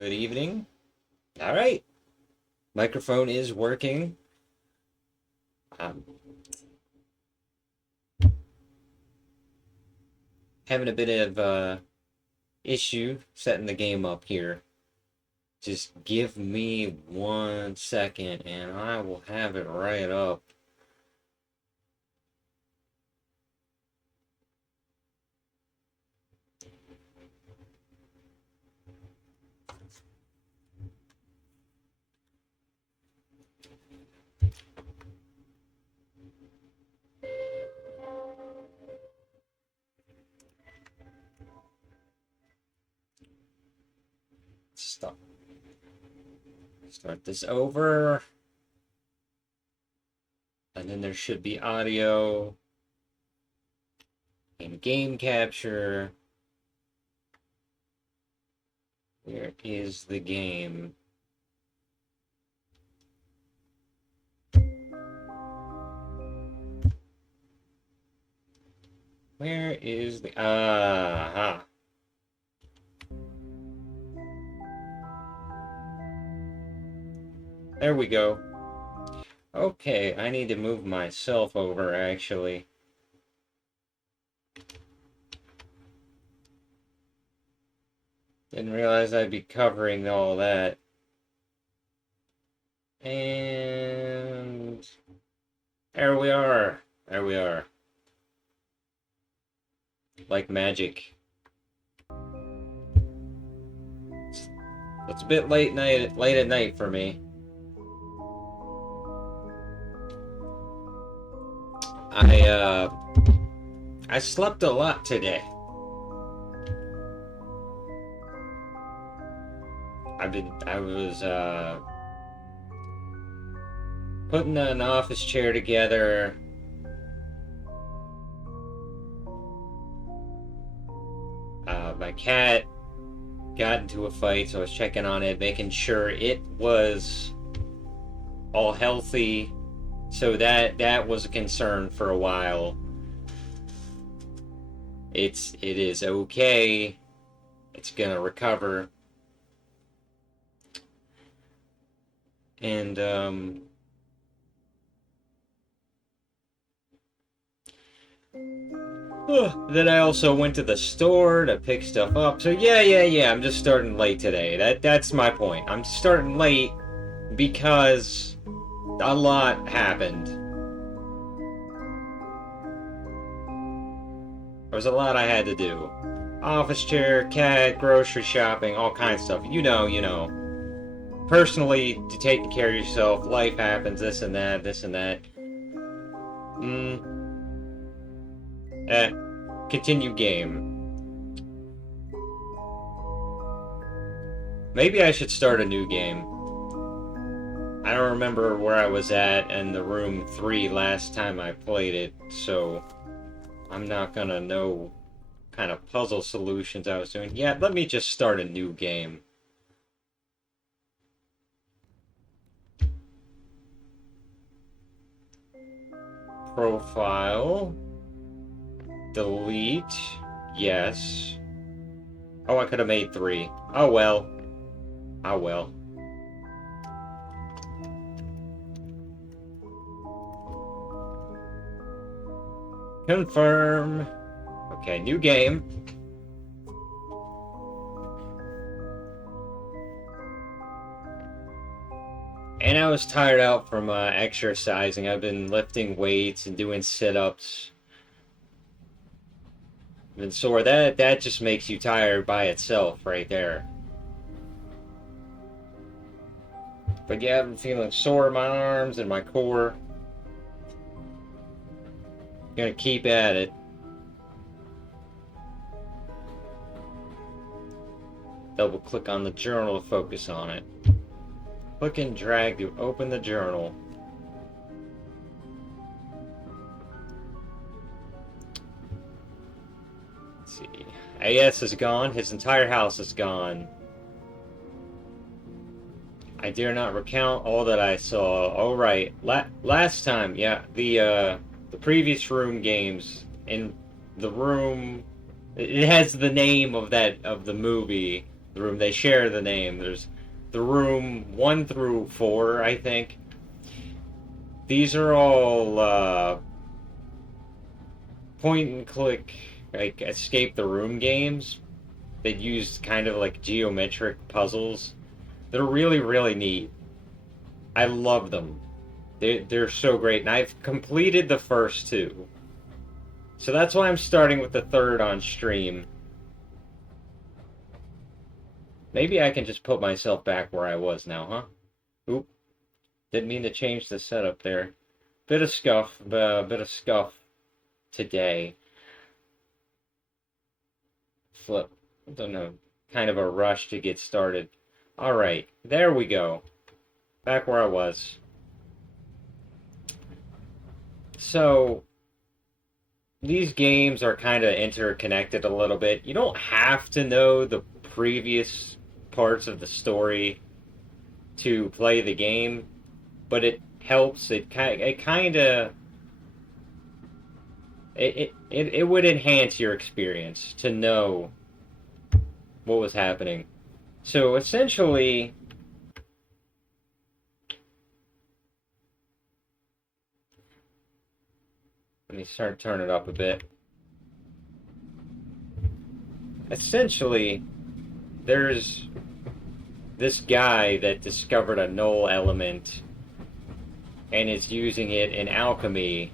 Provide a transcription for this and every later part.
Good evening. All right. Microphone is working. I'm having a bit of issue setting the game up here. Just give me 1 second and I will have it right up. Stop. Start this over. And then there should be audio and game capture. Where is the game? Where is the... Aha. There we go. Okay, I need to move myself over, actually. Didn't realize I'd be covering all that. And... there we are. There we are. Like magic. It's a bit late at night for me. I slept a lot today. I was putting an office chair together. My cat got into a fight, so I was checking on it, making sure it was all healthy. So that was a concern for a while. It is okay. It's gonna recover. And then I also went to the store to pick stuff up. So yeah. I'm just starting late today. That's my point. I'm starting late because a lot happened. There was a lot I had to do. Office chair, cat, grocery shopping, all kinds of stuff. You know. Personally, to taking care of yourself, life happens, this and that. Continue game. Maybe I should start a new game. I don't remember where I was at in the room 3 last time I played it, so I'm not gonna know what kind of puzzle solutions I was doing. Yeah, let me just start a new game. Profile. Delete. Yes. Oh, I could have made 3. Oh well. Oh well. Confirm. Okay, new game. And I was tired out from exercising. I've been lifting weights and doing sit-ups. And sore. That just makes you tired by itself right there. But yeah, I've been feeling sore in my arms and my core. Gonna keep at it. Double click on the journal to focus on it. Click and drag to open the journal. Let's see. AS is gone. His entire house is gone. I dare not recount all that I saw. All right. Last time, yeah, the previous room games in the room. It has the name of the movie, The room, they share the name. There's the room 1 through 4, I think. These are all point and click, like escape the room games that use kind of like geometric puzzles. They're really, really neat. I love them. They're so great, and I've completed the first two. So that's why I'm starting with the third on stream. Maybe I can just put myself back where I was now, huh? Oop. Didn't mean to change the setup there. Bit of scuff today. Flip. Don't know. Kind of a rush to get started. Alright, there we go. Back where I was. So, these games are kind of interconnected a little bit. You don't have to know the previous parts of the story to play the game, but it helps. It would enhance your experience to know what was happening. So essentially, let me start turning it up a bit. Essentially, there's this guy that discovered a null element and is using it in alchemy,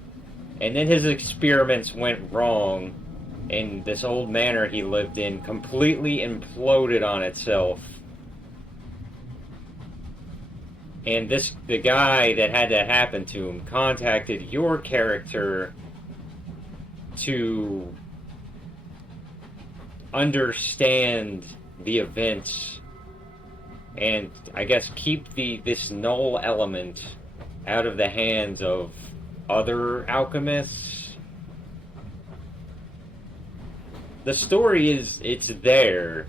and then his experiments went wrong, and this old manor he lived in completely imploded on itself. And the guy that had that happen to him contacted your character to understand the events and, I guess, keep this null element out of the hands of other alchemists. The story it's there,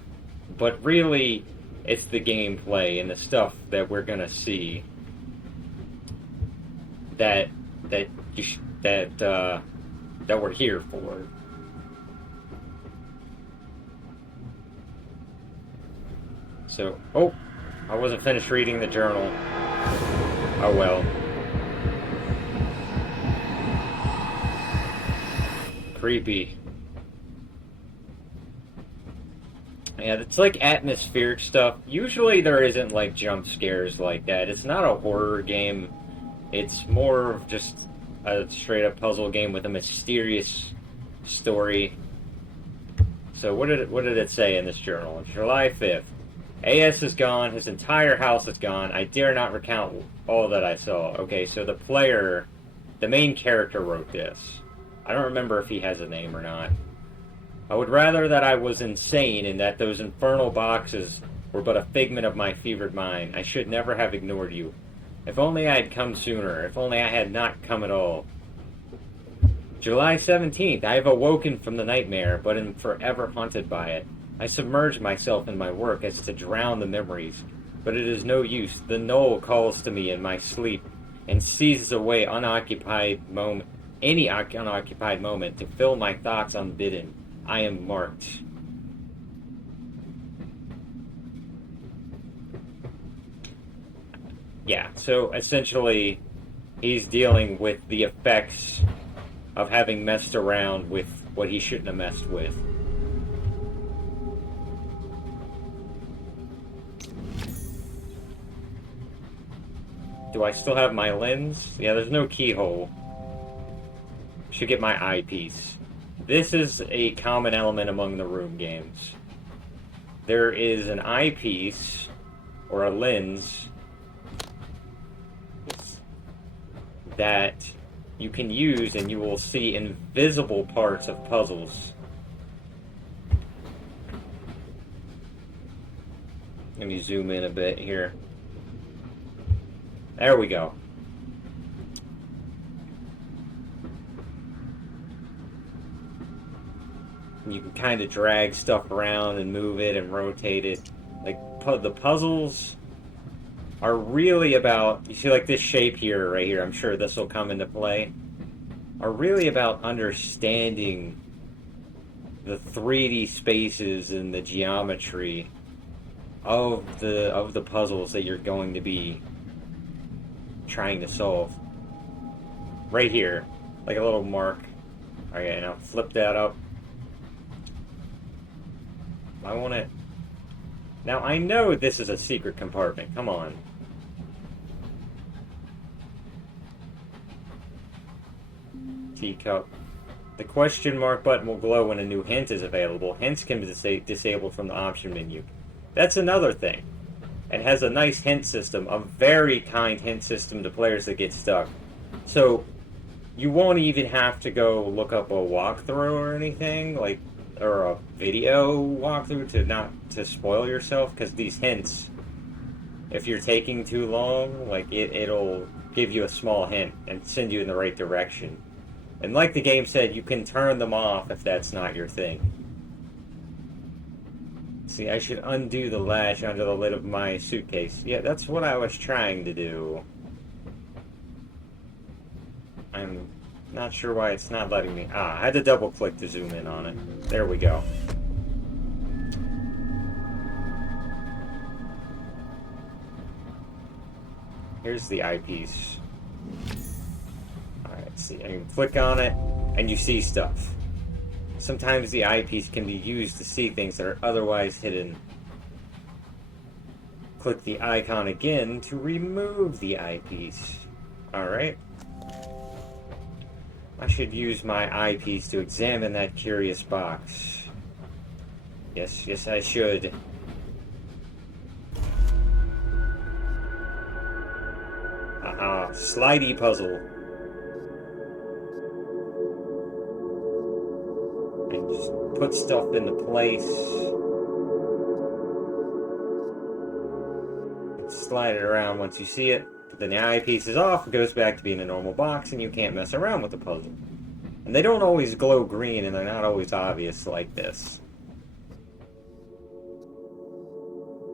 but really it's the gameplay and the stuff that we're gonna see that we're here for. So, I wasn't finished reading the journal. Oh well. Creepy. Yeah, it's like atmospheric stuff. Usually there isn't like jump scares like that. It's not a horror game. It's more of just a straight up puzzle game with a mysterious story. So what did it say in this journal? July 5th. AS is gone. His entire house is gone. I dare not recount all that I saw. Okay, so the main character wrote this. I don't remember if he has a name or not. I would rather that I was insane and that those infernal boxes were but a figment of my fevered mind. I should never have ignored you. If only I had come sooner. If only I had not come at all. July 17th. I have awoken from the nightmare, but am forever haunted by it. I submerge myself in my work as to drown the memories, but it is no use. The Null calls to me in my sleep and seizes away any unoccupied moment to fill my thoughts unbidden. I am marked. Yeah, so essentially, he's dealing with the effects of having messed around with what he shouldn't have messed with. Do I still have my lens? Yeah, there's no keyhole. Should get my eyepiece. This is a common element among the room games. There is an eyepiece, or a lens, that you can use and you will see invisible parts of puzzles. Let me zoom in a bit here. There we go. You can kind of drag stuff around and move it and rotate it. Like, the puzzles are really about, you see like this shape here, right here, I'm sure this will come into play, are really about understanding the 3D spaces and the geometry of the puzzles that you're going to be trying to solve. Right here, like a little mark. Okay, now flip that up. I want it. Now I know this is a secret compartment. Come on. Teacup. The question mark button will glow when a new hint is available. Hints can be disabled from the option menu. That's another thing. It has a nice hint system, a very kind hint system to players that get stuck. So, you won't even have to go look up a walkthrough or anything, like, or a video walkthrough to spoil yourself, because these hints, if you're taking too long, like, it'll give you a small hint and send you in the right direction. And like the game said, you can turn them off if that's not your thing. See, I should undo the latch under the lid of my suitcase. Yeah, that's what I was trying to do. I'm not sure why it's not letting me... I had to double click to zoom in on it. There we go. Here's the eyepiece. Alright, see, I can click on it, and you see stuff. Sometimes the eyepiece can be used to see things that are otherwise hidden. Click the icon again to remove the eyepiece. Alright. I should use my eyepiece to examine that curious box. Yes, I should. Aha, slidey puzzle. And just put stuff into place. Slide it around once you see it. But then the eyepiece is off, it goes back to being a normal box, and you can't mess around with the puzzle. And they don't always glow green, and they're not always obvious like this.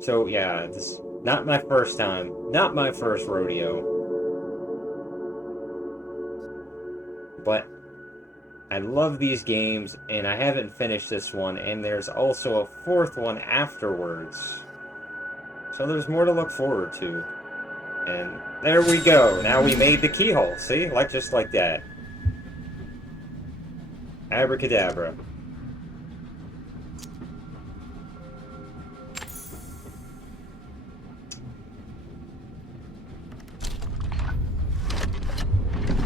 So yeah, this not my first time, not my first rodeo. But I love these games, and I haven't finished this one, and there's also a fourth one afterwards. So there's more to look forward to. And there we go. Now we made the keyhole. See? Just like that. Abracadabra.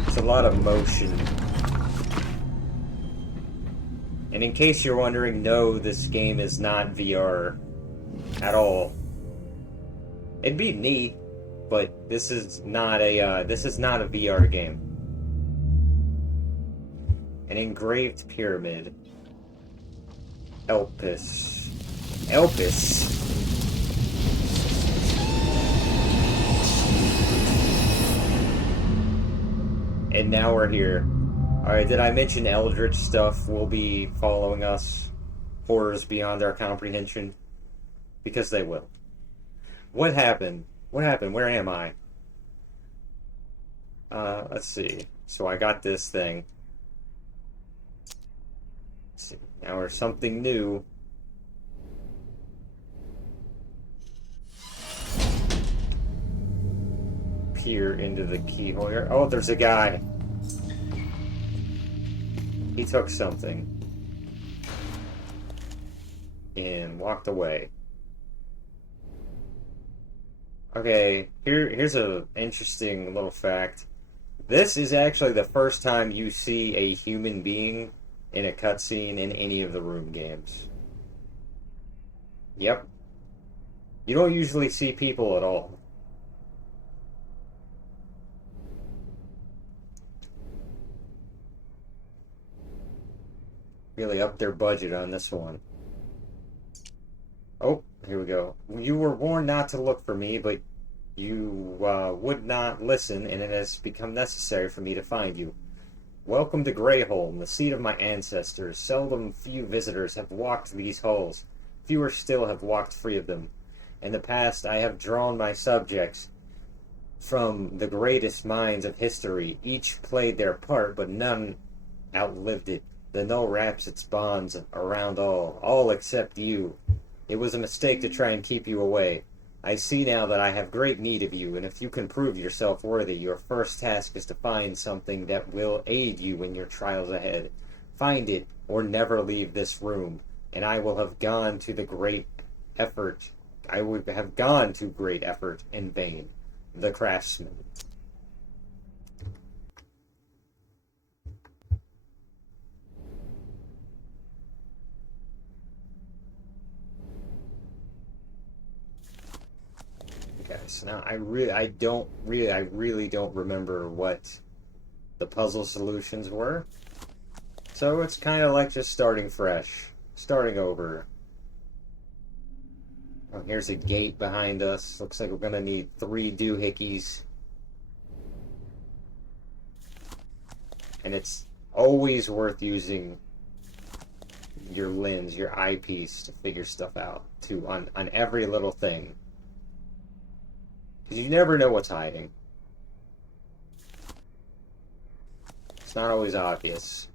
It's a lot of motion. And in case you're wondering, no, this game is not VR at all. It'd be neat, but this is not a VR game. An engraved pyramid. Elpis. Elpis? And now we're here. Alright, did I mention Eldritch stuff will be following us? Horrors beyond our comprehension? Because they will. What happened? What happened? Where am I? Let's see. So I got this thing. Let's see. Now we're something new. Peer into the keyhole here. Oh, there's a guy. He took something. And walked away. Okay, here's an interesting little fact. This is actually the first time you see a human being in a cutscene in any of the Room games. Yep. You don't usually see people at all. Really upped their budget on this one. Oh, here we go. You were warned not to look for me, but you would not listen, and it has become necessary for me to find you. Welcome to Greyholm, the seat of my ancestors. Seldom few visitors have walked these halls. Fewer still have walked free of them. In the past, I have drawn my subjects from the greatest minds of history. Each played their part, but none outlived it. The null wraps its bonds around all except you. It was a mistake to try and keep you away. I see now that I have great need of you, and if you can prove yourself worthy, your first task is to find something that will aid you in your trials ahead. Find it, or never leave this room, and I will have gone to the great effort. I would have gone to great effort in vain. The Craftsman. Okay, so now I really don't remember what the puzzle solutions were. So it's kind of like just starting fresh, starting over. Oh, here's a gate behind us. Looks like we're gonna need 3 doohickeys. And it's always worth using your lens, your eyepiece, to figure stuff out, too, on every little thing. Because you never know what's hiding. It's not always obvious.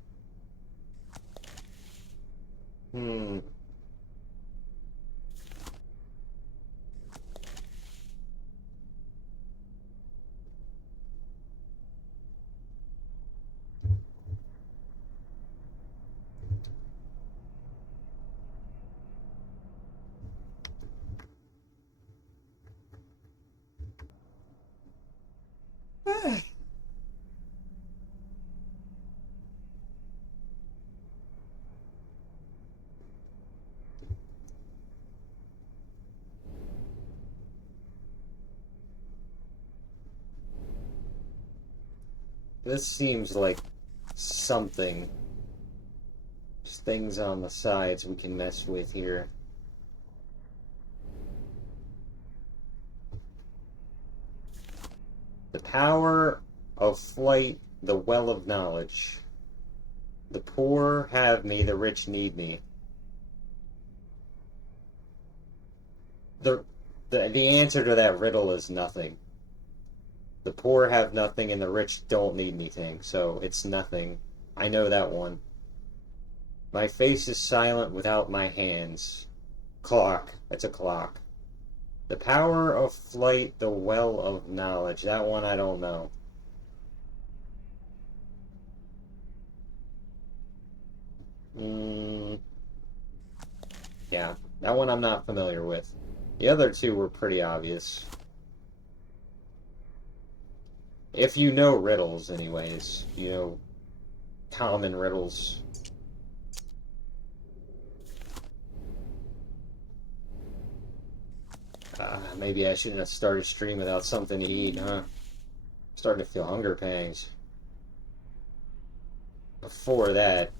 This seems like something. There's things on the sides we can mess with here. The power of flight, the well of knowledge. The poor have me, the rich need me. The answer to that riddle is nothing. The poor have nothing and the rich don't need anything, so it's nothing. I know that one. My face is silent without my hands. Clock. It's a clock. The power of flight, the well of knowledge. That one I don't know. Yeah, that one I'm not familiar with. The other two were pretty obvious. If you know riddles, anyways. You know common riddles. Maybe I shouldn't have started stream without something to eat, huh? Starting to feel hunger pangs. Before that,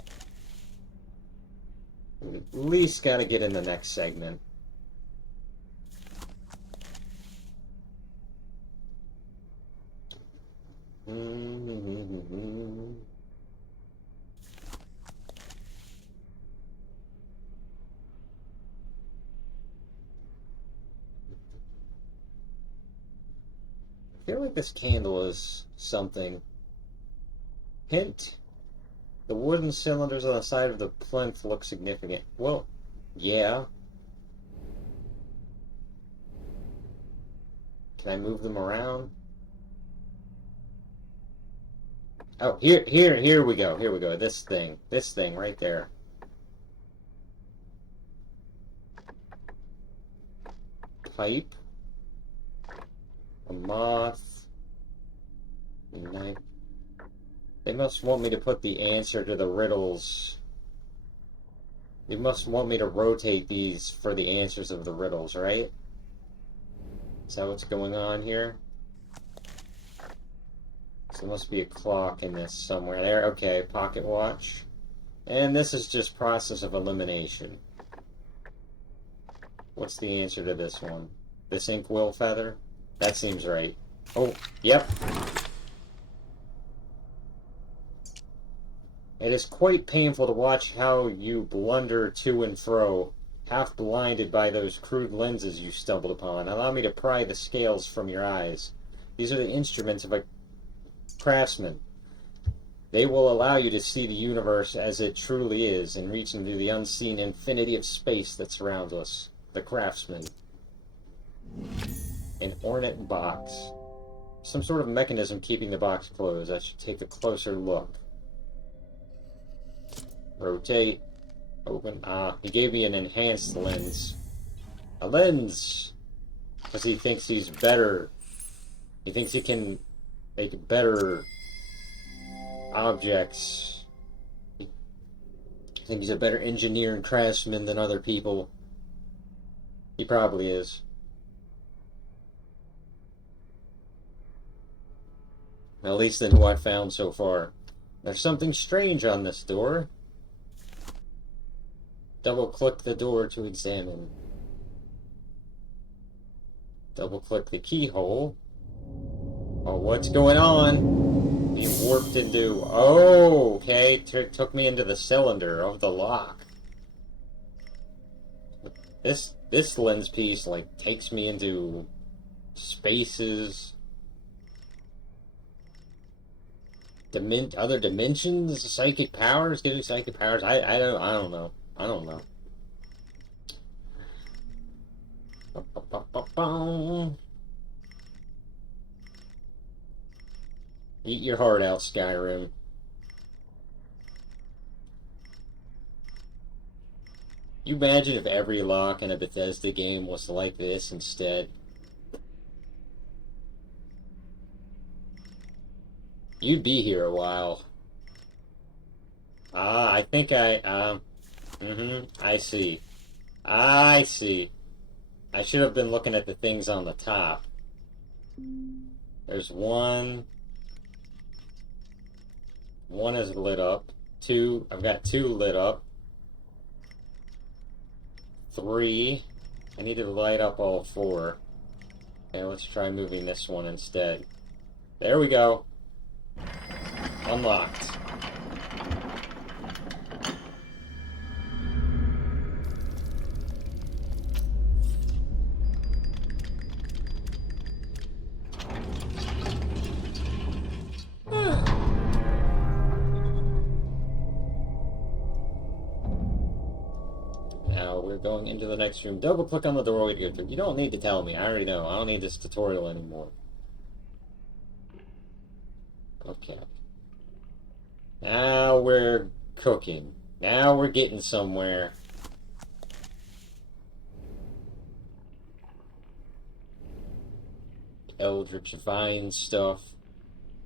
we at least gotta get in the next segment. I feel like this candle is something. Hint. The wooden cylinders on the side of the plinth look significant. Well, yeah. Can I move them around? Oh, here we go. Here we go. This thing right there. Pipe. A moth. A knife. They must want me to put the answer to the riddles. They must want me to rotate these for the answers of the riddles, right? Is that what's going on here? So there must be a clock in this somewhere. There, okay, pocket watch. And this is just process of elimination. What's the answer to this one? This inkwell feather? That seems right. Oh, yep. It is quite painful to watch how you blunder to and fro, half blinded by those crude lenses you stumbled upon. Allow me to pry the scales from your eyes. These are the instruments of a craftsman. They will allow you to see the universe as it truly is and reach into the unseen infinity of space that surrounds us. The Craftsman. An ornate box. Some sort of mechanism keeping the box closed. I should take a closer look. Rotate. Open. Ah, he gave me an enhanced lens. A lens! Because he thinks he's better. He thinks he can make better objects. I think he's a better engineer and craftsman than other people. He probably is. At least than who I've found so far. There's something strange on this door. Double-click the door to examine. Double-click the keyhole. Oh, what's going on? Being warped into... Oh, okay. Took me into the cylinder of the lock. This lens piece, like, takes me into spaces... other dimensions, psychic powers, getting psychic powers. I don't know. I don't know. Eat your heart out, Skyrim. You imagine if every lock in a Bethesda game was like this instead? You'd be here a while. Ah, I think I see. I see. I should have been looking at the things on the top. There's one. One is lit up. Two, I've got two lit up. Three. I need to light up all four. Okay, let's try moving this one instead. There we go. Unlocked. Now we're going into the next room. Double click on the doorway to go through. You don't need to tell me. I already know. I don't need this tutorial anymore. Okay. Now we're cooking. Now we're getting somewhere. Eldritch Vine stuff.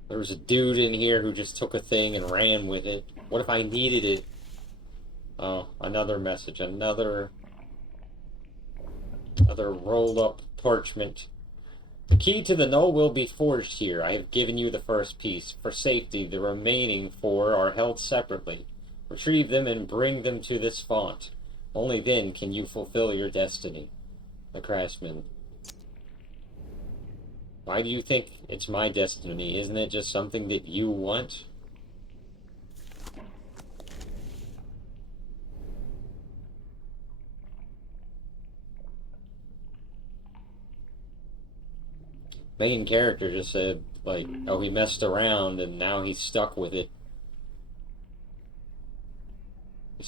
There was a dude in here who just took a thing and ran with it. What if I needed it? Oh, another message. Another rolled up parchment. The key to the null will be forged here. I have given you the first piece. For safety, the remaining four are held separately. Retrieve them and bring them to this font. Only then can you fulfill your destiny. The Craftsman. Why do you think it's my destiny? Isn't it just something that you want? Main character just said, like, oh, he messed around and now he's stuck with it.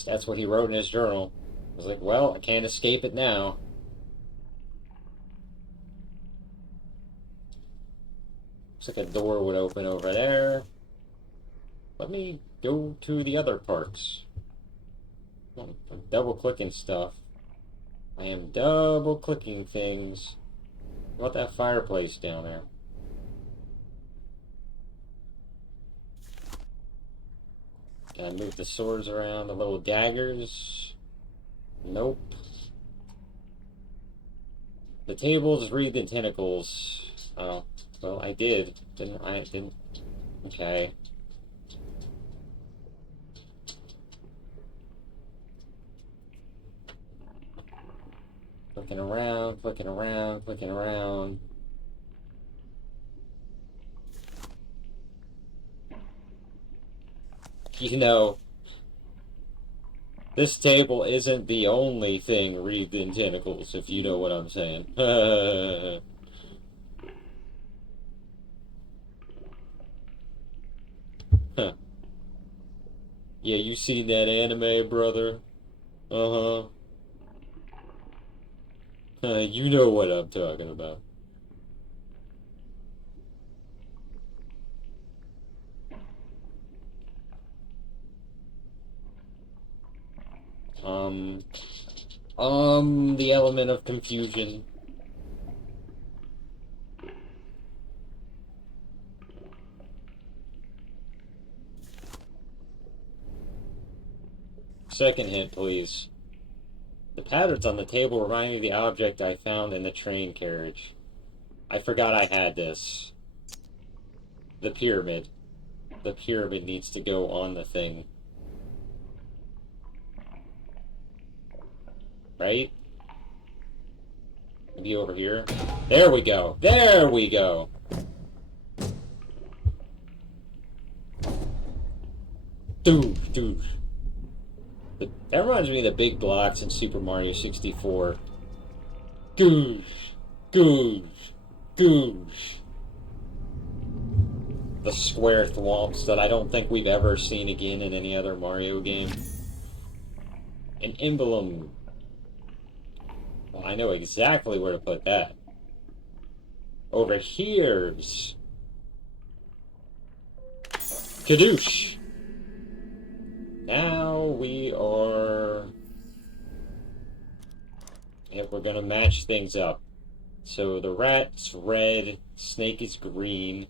That's what he wrote in his journal. I was like, well, I can't escape it now. Looks like a door would open over there. Let me go to the other parts. I'm double-clicking stuff. I am double-clicking things. What about that fireplace down there? Can I move the swords around? The little daggers? Nope. The tables read the tentacles. Oh, well, I did. Didn't I? Didn't. Okay. Clicking around, clicking around, clicking around. You know, this table isn't the only thing wreathed in tentacles, if you know what I'm saying. Huh. Yeah, you seen that anime, brother? Uh-huh. You know what I'm talking about. Um, the element of confusion. Second hint, please. The patterns on the table remind me of the object I found in the train carriage. I forgot I had this. The pyramid. The pyramid needs to go on the thing. Right? Maybe over here. There we go. There we go. Dude. That reminds me of the big blocks in Super Mario 64. Goosh. Goosh. Goosh. The square thwomps that I don't think we've ever seen again in any other Mario game. An emblem. Well, I know exactly where to put that. Over here's Kadoosh. Now we are... If we're gonna match things up. So the rat's red, snake is green.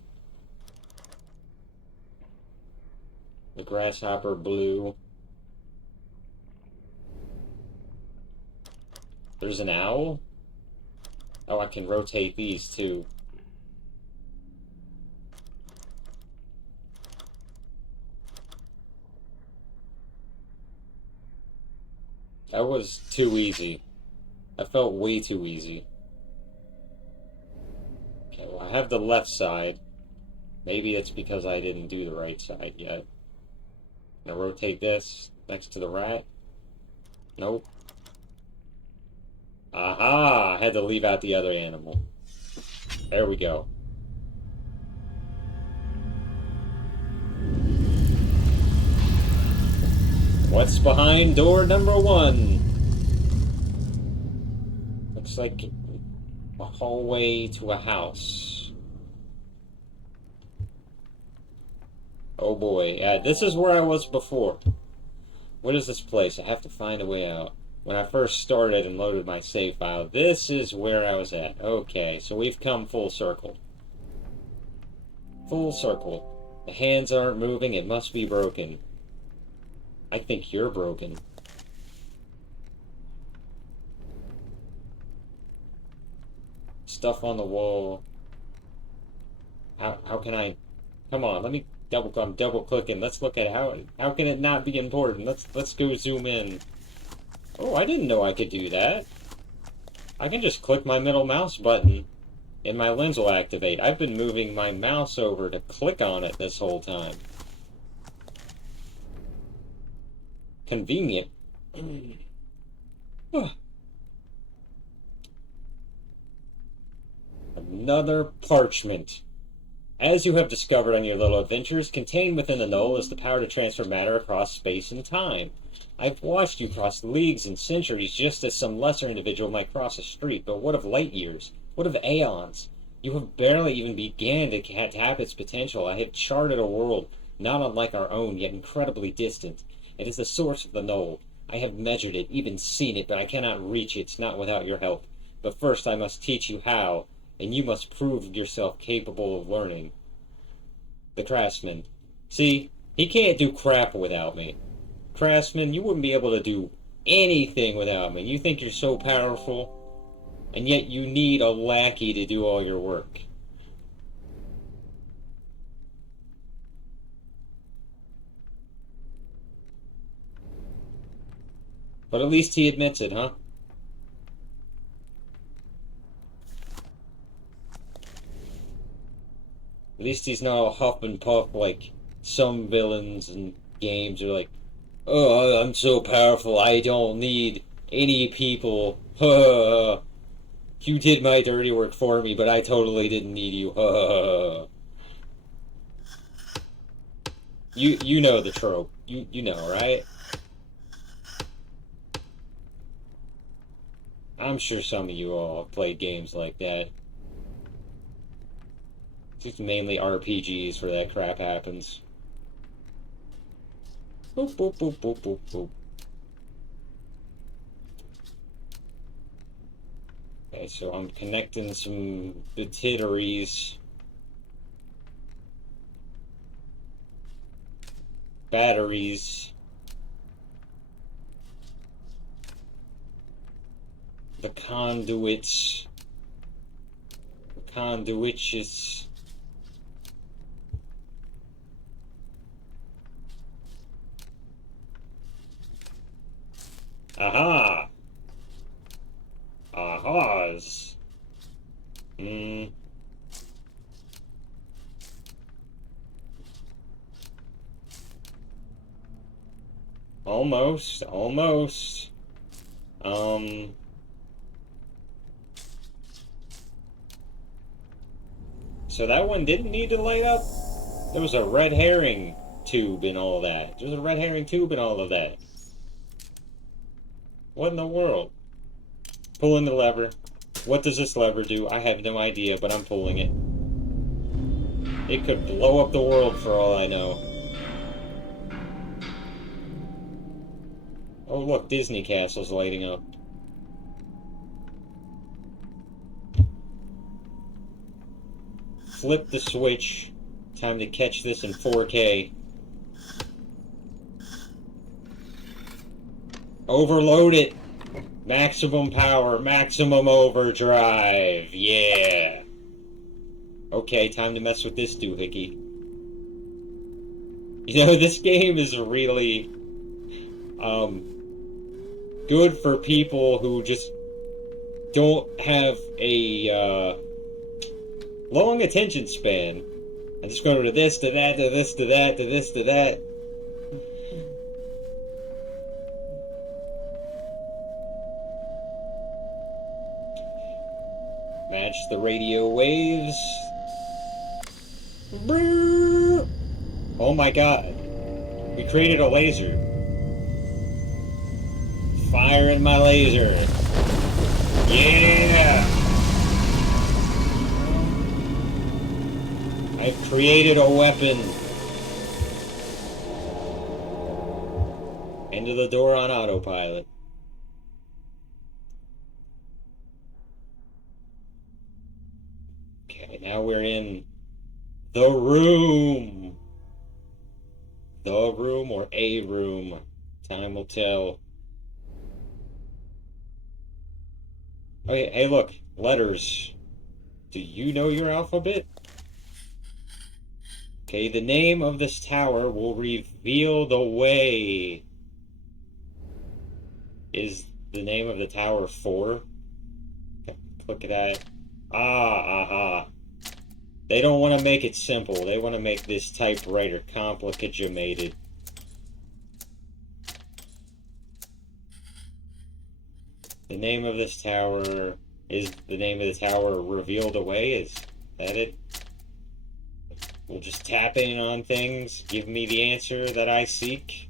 The grasshopper blue. There's an owl? Oh, I can rotate these too. That was too easy. That felt way too easy. Okay, well, I have the left side. Maybe it's because I didn't do the right side yet. Now rotate this next to the rat. Nope. Aha! I had to leave out the other animal. There we go. What's behind door number 1? Looks like a hallway to a house. Oh boy, this is where I was before. What is this place? I have to find a way out. When I first started and loaded my save file, this is where I was at. Okay, so we've come full circle. Full circle. The hands aren't moving, it must be broken. I think you're broken. Stuff on the wall. How can I... Come on, let me I'm double clicking. Let's look at how can it not be important? Let's go zoom in. Oh, I didn't know I could do that. I can just click my middle mouse button and my lens will activate. I've been moving my mouse over to click on it this whole time. Convenient. Another parchment. As you have discovered on your little adventures, contained within the null is the power to transfer matter across space and time. I've watched you cross leagues and centuries just as some lesser individual might cross a street, but what of light years? What of aeons? You have barely even began to tap its potential. I have charted a world not unlike our own, yet incredibly distant. It is the source of the null. I have measured it, even seen it, but I cannot reach it, not without your help. But first I must teach you how, and you must prove yourself capable of learning. The Craftsman. See, he can't do crap without me. Craftsman, you wouldn't be able to do anything without me. You think you're so powerful, and yet you need a lackey to do all your work. But at least he admits it, huh? At least he's not all huff and puff like some villains in games are like, oh, I'm so powerful, I don't need any people. You did my dirty work for me, but I totally didn't need you. You know the trope. You know, right? I'm sure some of you all have played games like that. It's mainly RPGs where that crap happens. Boop, boop, boop, boop, boop, boop. Okay, so I'm connecting some batteries. Batteries. The conduits. The conduits. Aha! Ahas! Almost, almost. So that one didn't need to light up? There was a red herring tube in all that. There's a red herring tube in all of that. What in the world? Pulling the lever. What does this lever do? I have no idea, but I'm pulling it. It could blow up the world for all I know. Oh look, Disney Castle's lighting up. Flip the switch. Time to catch this in 4K. Overload it. Maximum power, maximum overdrive. Yeah. Okay, time to mess with this doohickey. You know, this game is really good for people who just don't have a long attention span. I'm just going to this, to that, to this, to that, to this, to that. Match the radio waves. Oh my god. We created a laser. Fire in my laser. Yeah! I've created a weapon. Into the door on autopilot. Okay, now we're in the room. The room or a room. Time will tell. Okay, hey look, letters. Do you know your alphabet? Okay, the name of this tower will reveal the way. Is the name of the tower 4? Click that. Aha. They don't want to make it simple. They want to make this typewriter complicated. The name of this tower is the name of the tower revealed away. Is that it? Will just tapping on things give me the answer that I seek?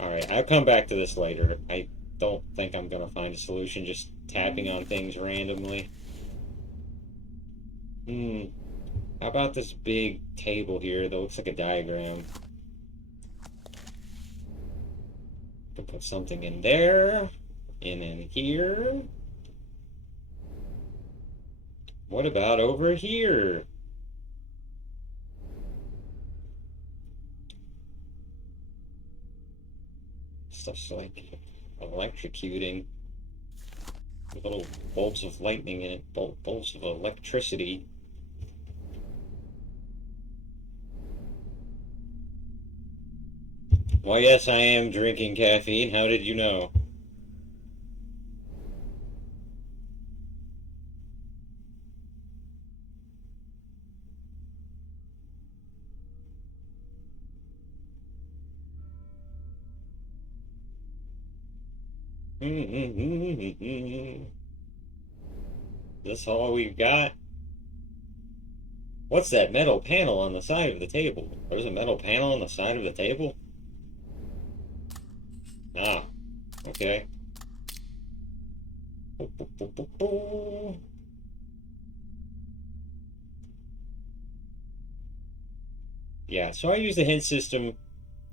Alright, I'll come back to this later. I don't think I'm gonna find a solution just tapping on things randomly. How about this big table here that looks like a diagram? Put something in there. In here. What about over here? Stuff's like electrocuting. Little bolts of lightning in it. Bolts of electricity. Well, yes, I am drinking caffeine. How did you know? This all we've got? What's that metal panel on the side of the table? There's a metal panel on the side of the table? Ah, okay. Yeah, so I use the hint system.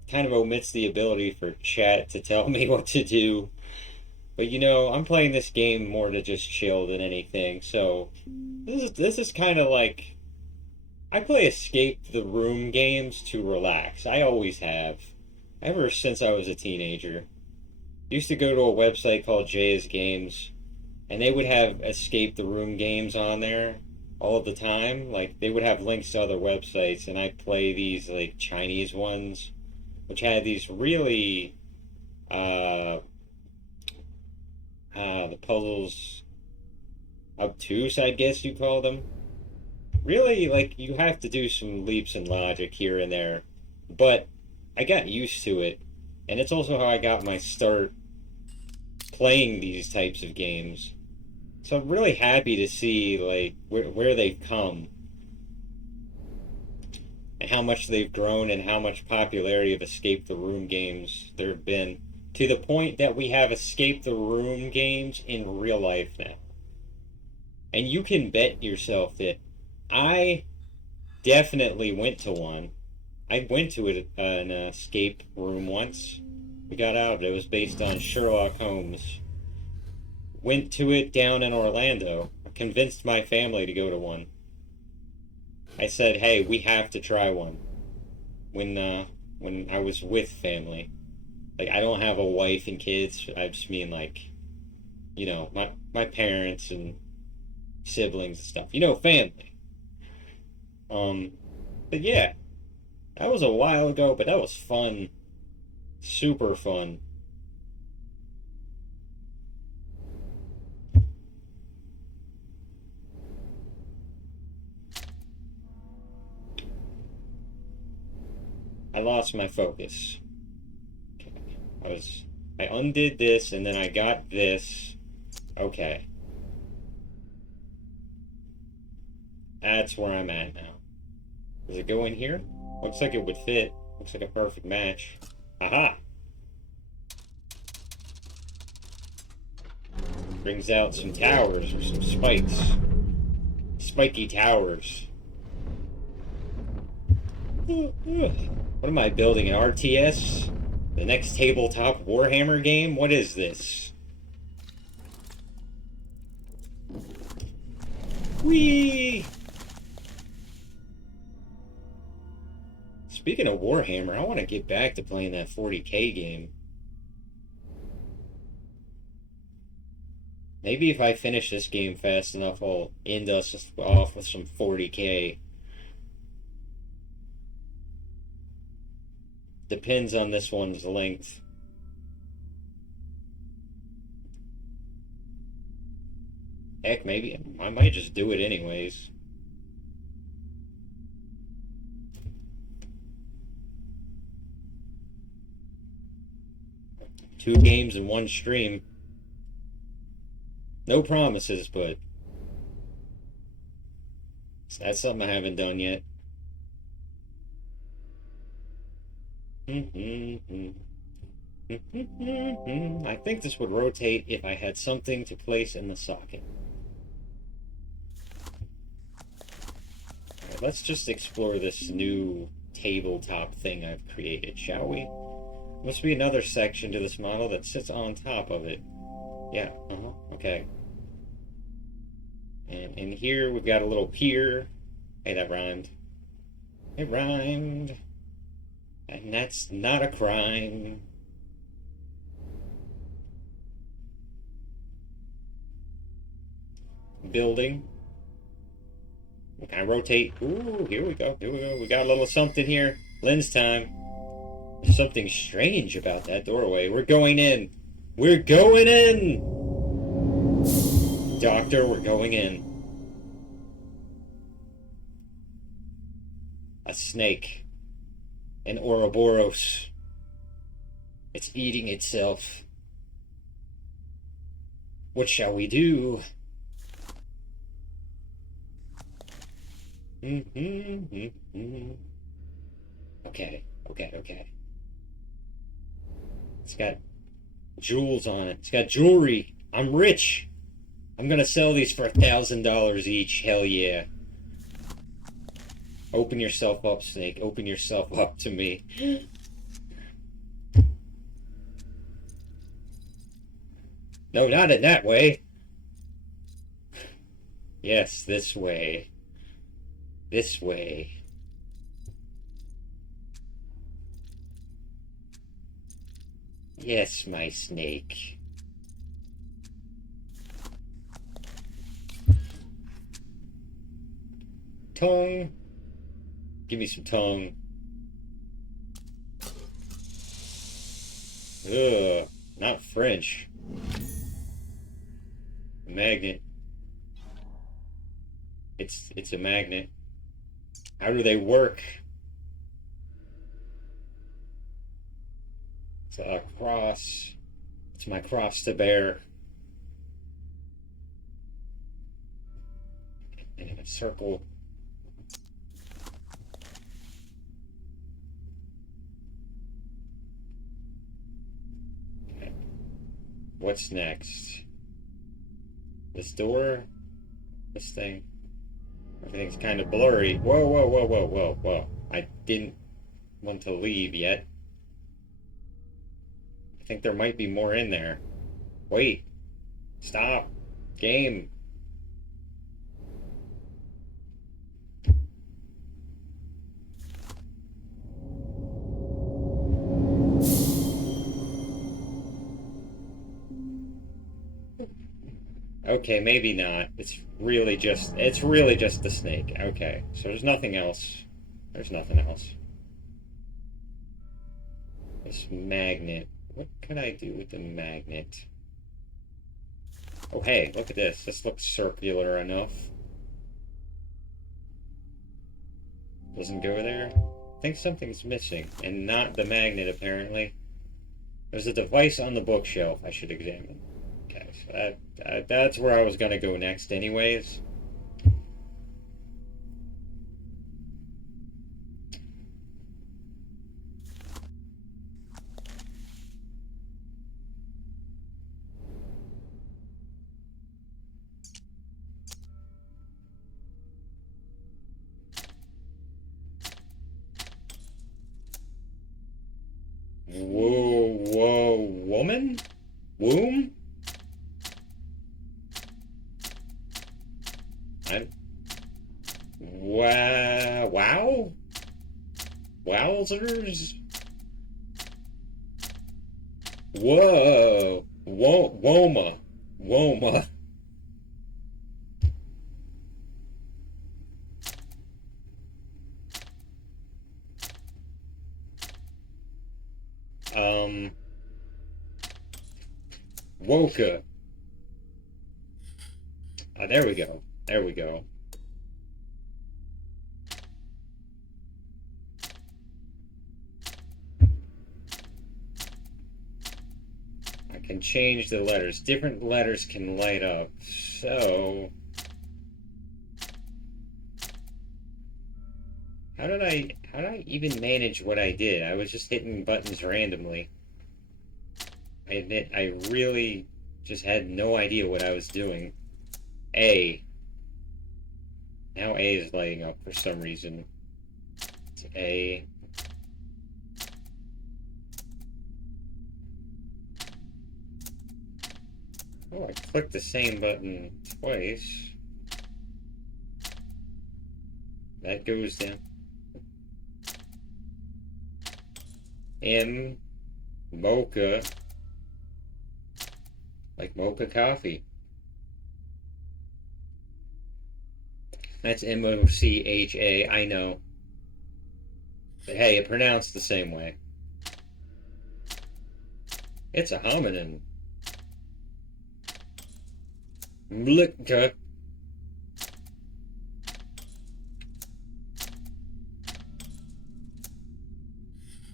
Kind of omits the ability for chat to tell me what to do. But I'm playing this game more to just chill than anything. So this is kind of like I play escape the room games to relax. I always have, ever since I was a teenager. Used to go to a website called Jay's Games, and they would have escape the room games on there all the time. Like they would have links to other websites, and I'd play these like Chinese ones, which had these really uh the puzzles obtuse, I guess you call them. Really, like you have to do some leaps in logic here and there, but I got used to it, and it's also how I got my start playing these types of games. So I'm really happy to see like where they've come and how much they've grown and how much popularity of escape the room games there have been, to the point that we have escape the room games in real life now. And you can bet yourself that I definitely went to one. I went to an escape room once. We got out. It was based on Sherlock Holmes. Went to it down in Orlando. I convinced my family to go to one. I said, "Hey, we have to try one." When I was with family, like I don't have a wife and kids. I just mean like, my parents and siblings and stuff. Family. But yeah, that was a while ago, but that was fun. Super fun. I lost my focus. I undid this and then I got this. Okay. That's where I'm at now. Does it go in here? Looks like it would fit. Looks like a perfect match. Aha! Brings out some towers or some spikes. Spiky towers. What am I building? An RTS? The next tabletop Warhammer game? What is this? Whee! Speaking of Warhammer, I want to get back to playing that 40k game. Maybe if I finish this game fast enough, I'll end us off with some 40k. Depends on this one's length. Heck, maybe I might just do it anyways. Two games in one stream. No promises, but that's something I haven't done yet. I think this would rotate if I had something to place in the socket. Alright, let's just explore this new tabletop thing I've created, shall we? Must be another section to this model that sits on top of it. Yeah, okay. And in here we've got a little pier. Hey, that rhymed. It rhymed. And that's not a crime. Building. We kind of rotate. Ooh, here we go. Here we go. We got a little something here. Lens time. There's something strange about that doorway. We're going in. We're going in! Doctor, we're going in. A snake. An Ouroboros. It's eating itself. What shall we do? Okay. It's got jewels on it. It's got jewelry. I'm rich. I'm gonna sell these for $1,000 each. Hell yeah. Open yourself up, Snake. Open yourself up to me. No, not in that way. Yes, this way. This way. Yes, my snake. Tongue. Give me some tongue. Ugh, not French. A magnet. It's a magnet. How do they work? It's a cross. It's my cross to bear. And a circle. Okay. What's next? This door? This thing? Everything's kind of blurry. Whoa, whoa, whoa, whoa, whoa, whoa. I didn't want to leave yet. I think there might be more in there. Wait. Stop. Game. Okay, maybe not. It's really just the snake. Okay. So there's nothing else. There's nothing else. This magnet. What can I do with the magnet? Oh, hey, look at this. This looks circular enough. Doesn't go there? I think something's missing, and not the magnet, apparently. There's a device on the bookshelf I should examine. Okay, so that's where I was gonna go next anyways. Whoa, whoa, woman? Womb? I'm... Wow? Wowzers? Whoa! Woma. Woma. Woka. There we go. There we go. I can change the letters. Different letters can light up. So... How did I even manage what I did? I was just hitting buttons randomly. I admit, I really just had no idea what I was doing. A. Now A is lighting up for some reason. It's A. Oh, I clicked the same button twice. That goes down. M. Mocha. Like mocha coffee. That's M-O-C-H-A, I know. But hey, it pronounced the same way. It's a hominin. Mlika.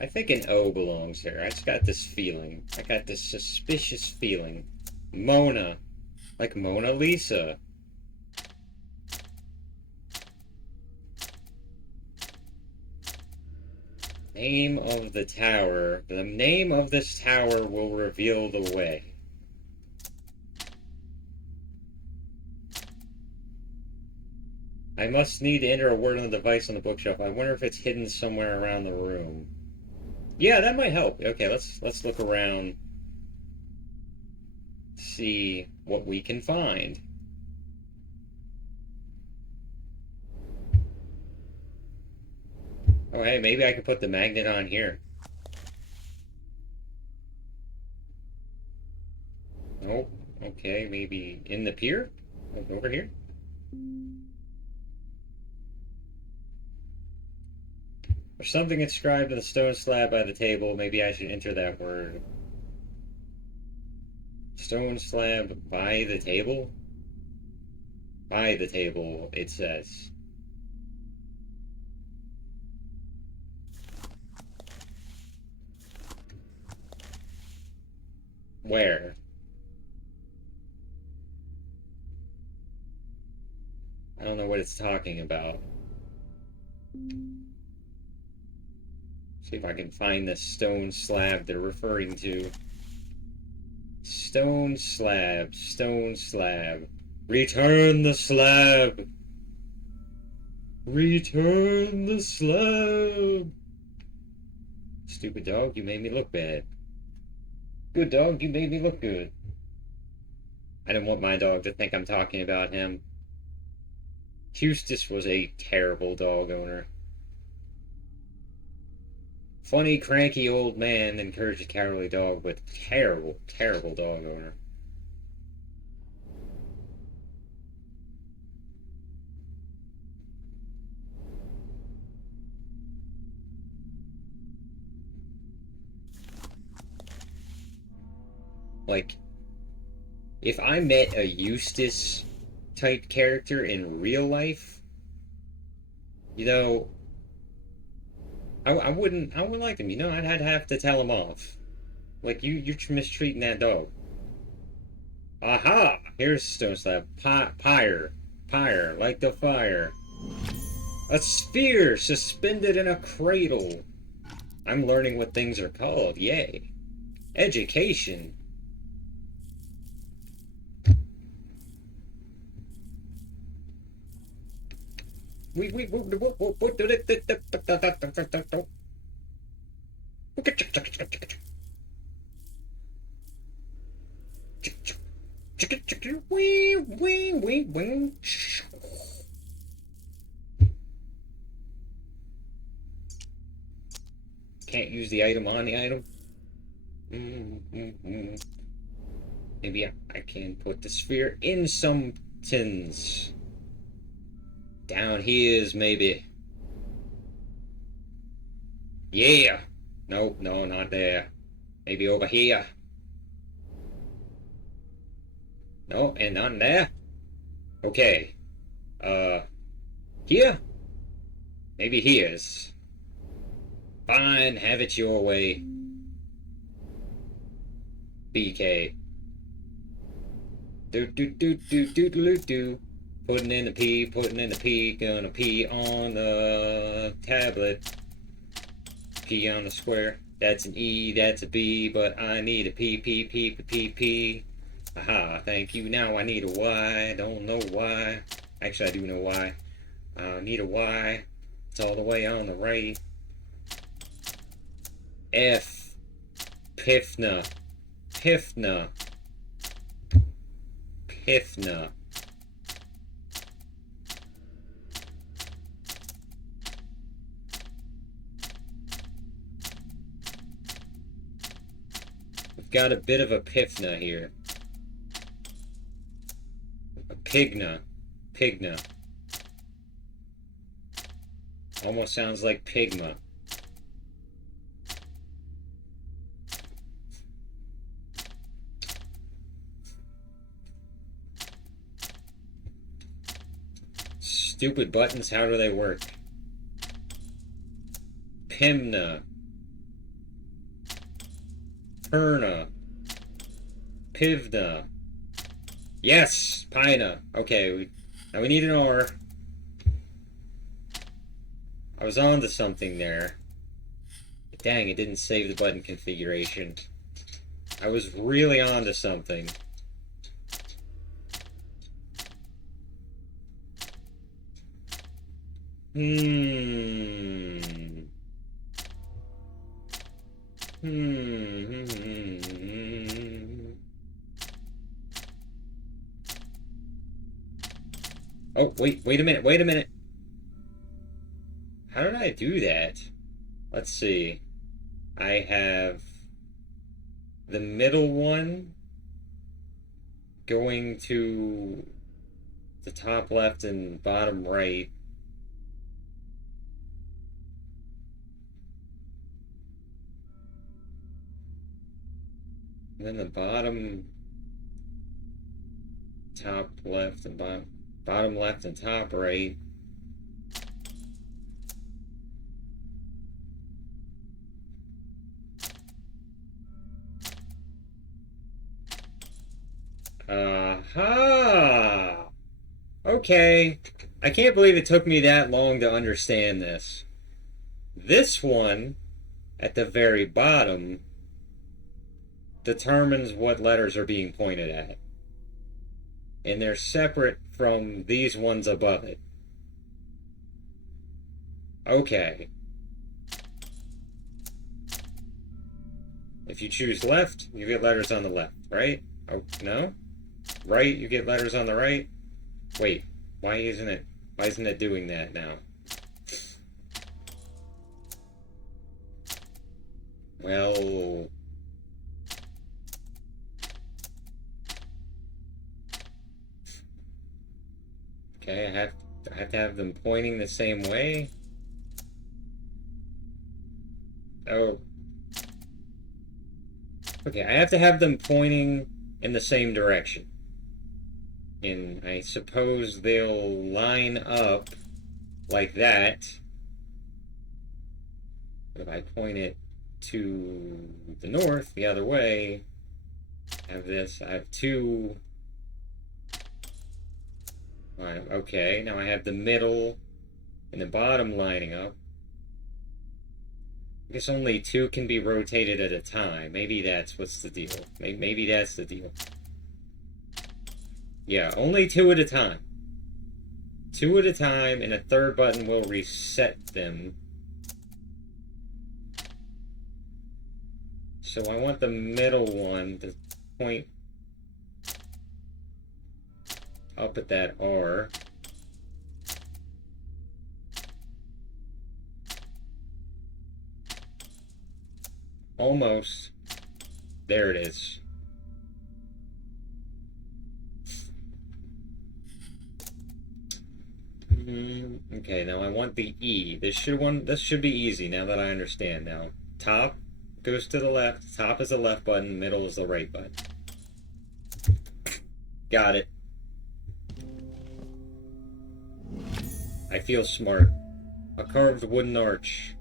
I think an O belongs here. I just got this feeling. I got this suspicious feeling. Mona. Like Mona Lisa. Name of the tower. The name of this tower will reveal the way. I must need to enter a word on the device on the bookshelf. I wonder if it's hidden somewhere around the room. Yeah, that might help. Okay, let's look around. See what we can find. Oh, hey, maybe I could put the magnet on here. Nope. Okay, maybe in the pier? Over here? There's something inscribed on the stone slab by the table. Maybe I should enter that word. Stone slab by the table? By the table, it says. Where? I don't know what it's talking about. See if I can find the stone slab they're referring to. Stone slab, stone slab. Return the slab! Return the slab! Stupid dog, you made me look bad. Good dog, you made me look good. I don't want my dog to think I'm talking about him. Eustace was a terrible dog owner. Funny, cranky old man encouraged a cowardly dog, but terrible, terrible dog owner. Like, if I met a Eustace type character in real life, you know, I wouldn't like him, you know, I'd have to tell him off. Like, you're mistreating that dog. Aha! Here's Stone Slab. Pyre, like the fire. A sphere suspended in a cradle. I'm learning what things are called, yay. Education. Can't use the item on the item. Maybe I can put the sphere in some tins. Down here's maybe. Yeah. Nope, no, not there. Maybe over here. No, and not there. Okay. Here? Maybe here's. Fine, have it your way. BK. Do. Putting in the P, gonna pee on the tablet. P on the square. That's an E, that's a B, but I need a P. Aha, thank you. Now I need a Y. Don't know why. Actually, I do know why. I need a Y. It's all the way on the right. F. Pifna. We've got a bit of a Pifna here. A Pigna. Almost sounds like Pigma. Stupid buttons, how do they work? Pimna. Perna. Pivna. Yes! Pina. Okay, now we need an R. I was on to something there. Dang, it didn't save the button configuration. I was really on to something. Hmm. Hmm. Oh, wait a minute. How did I do that? Let's see. I have the middle one going to the top left and bottom right. And then the top left and bottom left and top right. Aha! Okay. I can't believe it took me that long to understand this. This one, at the very bottom, determines what letters are being pointed at. And they're separate from these ones above it. Okay. If you choose left, you get letters on the left, right? Oh, no? Right, you get letters on the right? Wait, why isn't it doing that now? Well, okay, I have to have them pointing the same way. Oh. Okay, I have to have them pointing in the same direction. And I suppose they'll line up like that. But if I point it to the north, the other way, I have two. Okay, now I have the middle and the bottom lining up. I guess only two can be rotated at a time. Maybe that's what's the deal. Maybe that's the deal. Yeah, only two at a time. Two at a time, and a third button will reset them. So I want the middle one to point up at that R. Almost. There it is. Okay, now I want the E. This should be easy now that I understand now. Top goes to the left, top is the left button, middle is the right button. Got it. I feel smart. A carved wooden arch.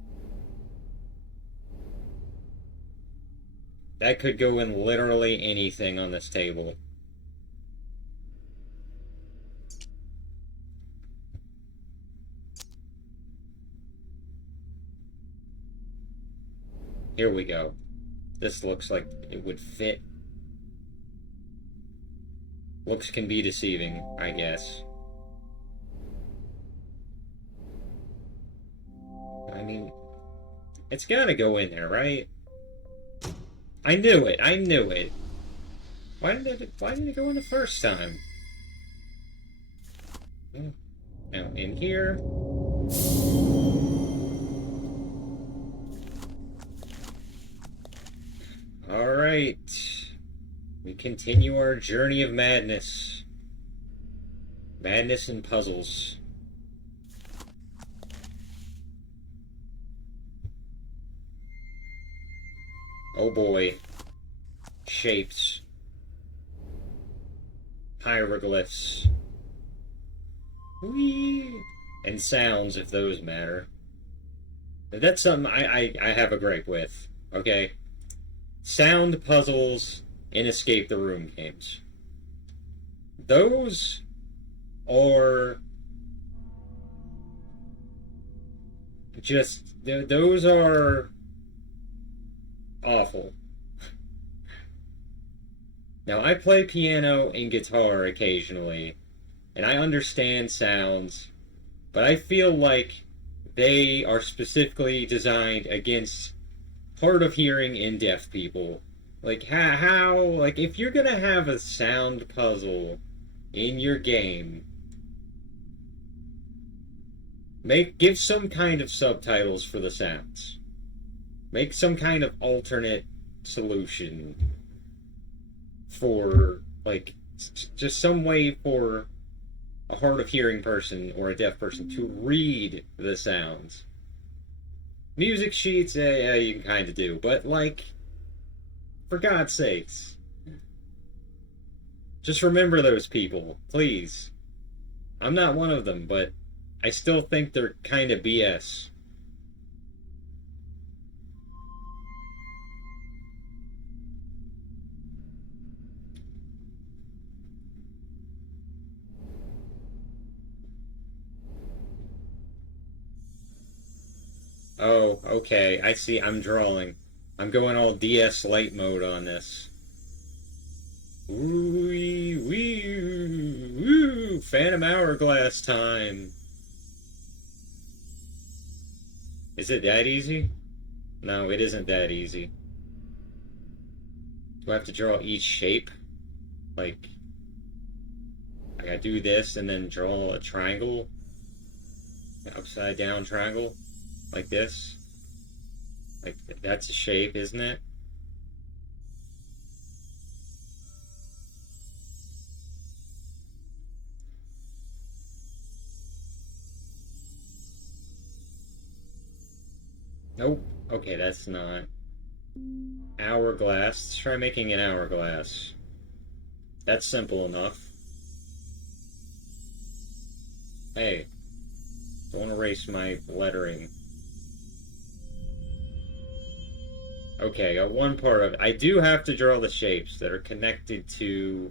That could go in literally anything on this table. Here we go. This looks like it would fit. Looks can be deceiving, I guess. I mean, it's gotta go in there, right? I knew it. Why didn't it go in the first time? Now, in here. Alright. We continue our journey of madness. Madness and puzzles. Oh boy. Shapes. Hieroglyphs. Whee! And sounds, if those matter. That's something I have a gripe with. Okay? Sound puzzles in Escape the Room games. Those are just... Those are awful. Now, I play piano and guitar occasionally, and I understand sounds, but I feel like they are specifically designed against hard of hearing and deaf people. Like, how, like, if you're gonna have a sound puzzle in your game, give some kind of subtitles for the sounds. Make some kind of alternate solution for, like, just some way for a hard of hearing person or a deaf person to read the sounds. Music sheets, yeah, you can kind of do, but, like, for God's sakes, just remember those people, please. I'm not one of them, but I still think they're kind of BS. Oh, okay, I see, I'm drawing. I'm going all DS Lite mode on this. Wee wee woo! Phantom Hourglass time. Is it that easy? No, it isn't that easy. Do I have to draw each shape? Like, I gotta do this and then draw a triangle? Upside down triangle? Like this? Like, that's a shape, isn't it? Nope. Okay, that's not. Hourglass. Let's try making an hourglass. That's simple enough. Hey, don't erase my lettering. Okay, got one part of it. I do have to draw the shapes that are connected to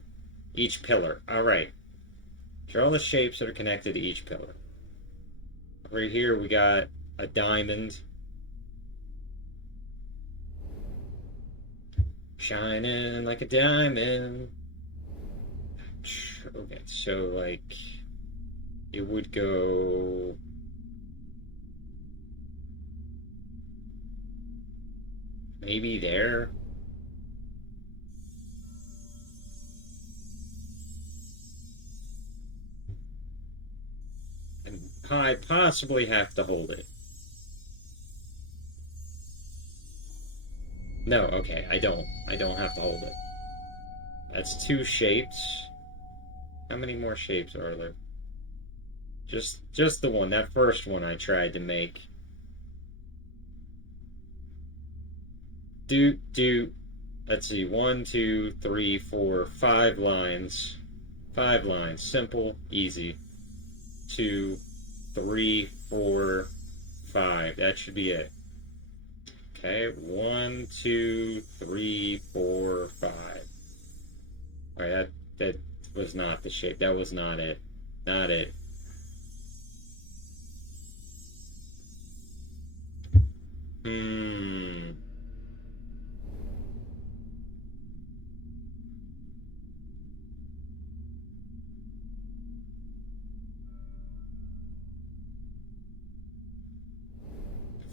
each pillar. Alright. Draw the shapes that are connected to each pillar. Right here we got a diamond. Shining like a diamond. Okay, so, like, it would go... maybe there? And I possibly have to hold it. No, okay, I don't. I don't have to hold it. That's two shapes. How many more shapes are there? Just the one. That first one I tried to make. Let's see. 1, 2, 3, 4, 5 lines. 5 lines. Simple, easy. 2, 3, 4, 5. That should be it. Okay, 1, 2, 3, 4, 5. Alright, that was not the shape. That was not it. Not it.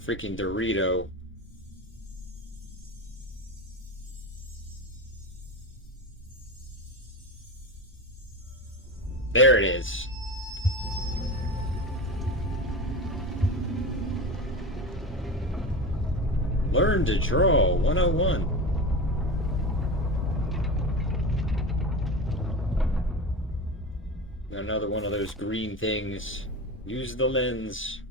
Freaking Dorito. There it is. Learn to draw 101. Got another one of those green things. Use the lens.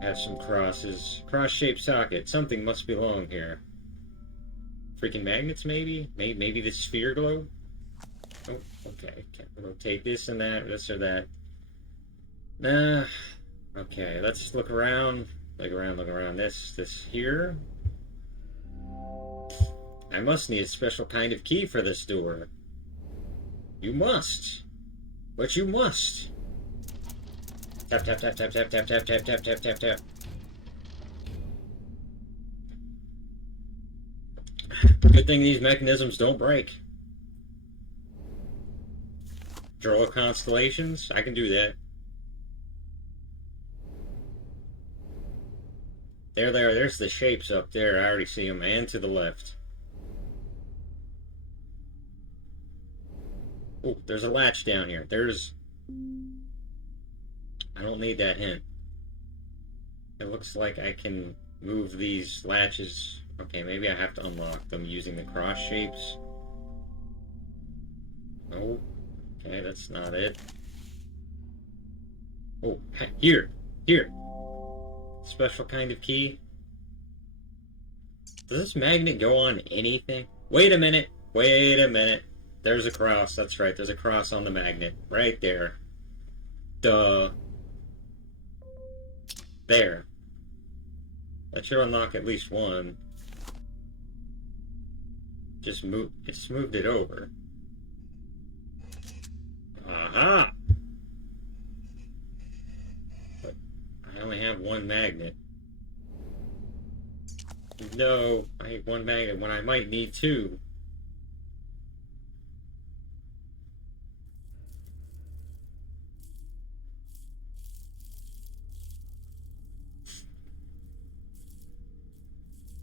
Have some crosses. Cross-shaped socket. Something must belong here. Freaking magnets, maybe? Maybe the sphere globe? Oh, okay. Can't rotate this and that, this or that. Nah. Okay, let's look around. Look around. This here. I must need a special kind of key for this door. You must. But you must. Tap, tap, tap, tap, tap, tap, tap, tap, tap, tap, tap, tap. Good thing these mechanisms don't break. Draw constellations? I can do that. There they are. There's the shapes up there. I already see them. And to the left. Oh, there's a latch down here. There's... I don't need that hint. It looks like I can move these latches. Okay, maybe I have to unlock them using the cross shapes. Oh, okay, that's not it. Oh, here! Here! Special kind of key. Does this magnet go on anything? Wait a minute! Wait a minute! There's a cross, that's right, there's a cross on the magnet. Right there. Duh. There. That should unlock at least one. Just moved it over. Aha! But I only have one magnet. No, I have one magnet when I might need two.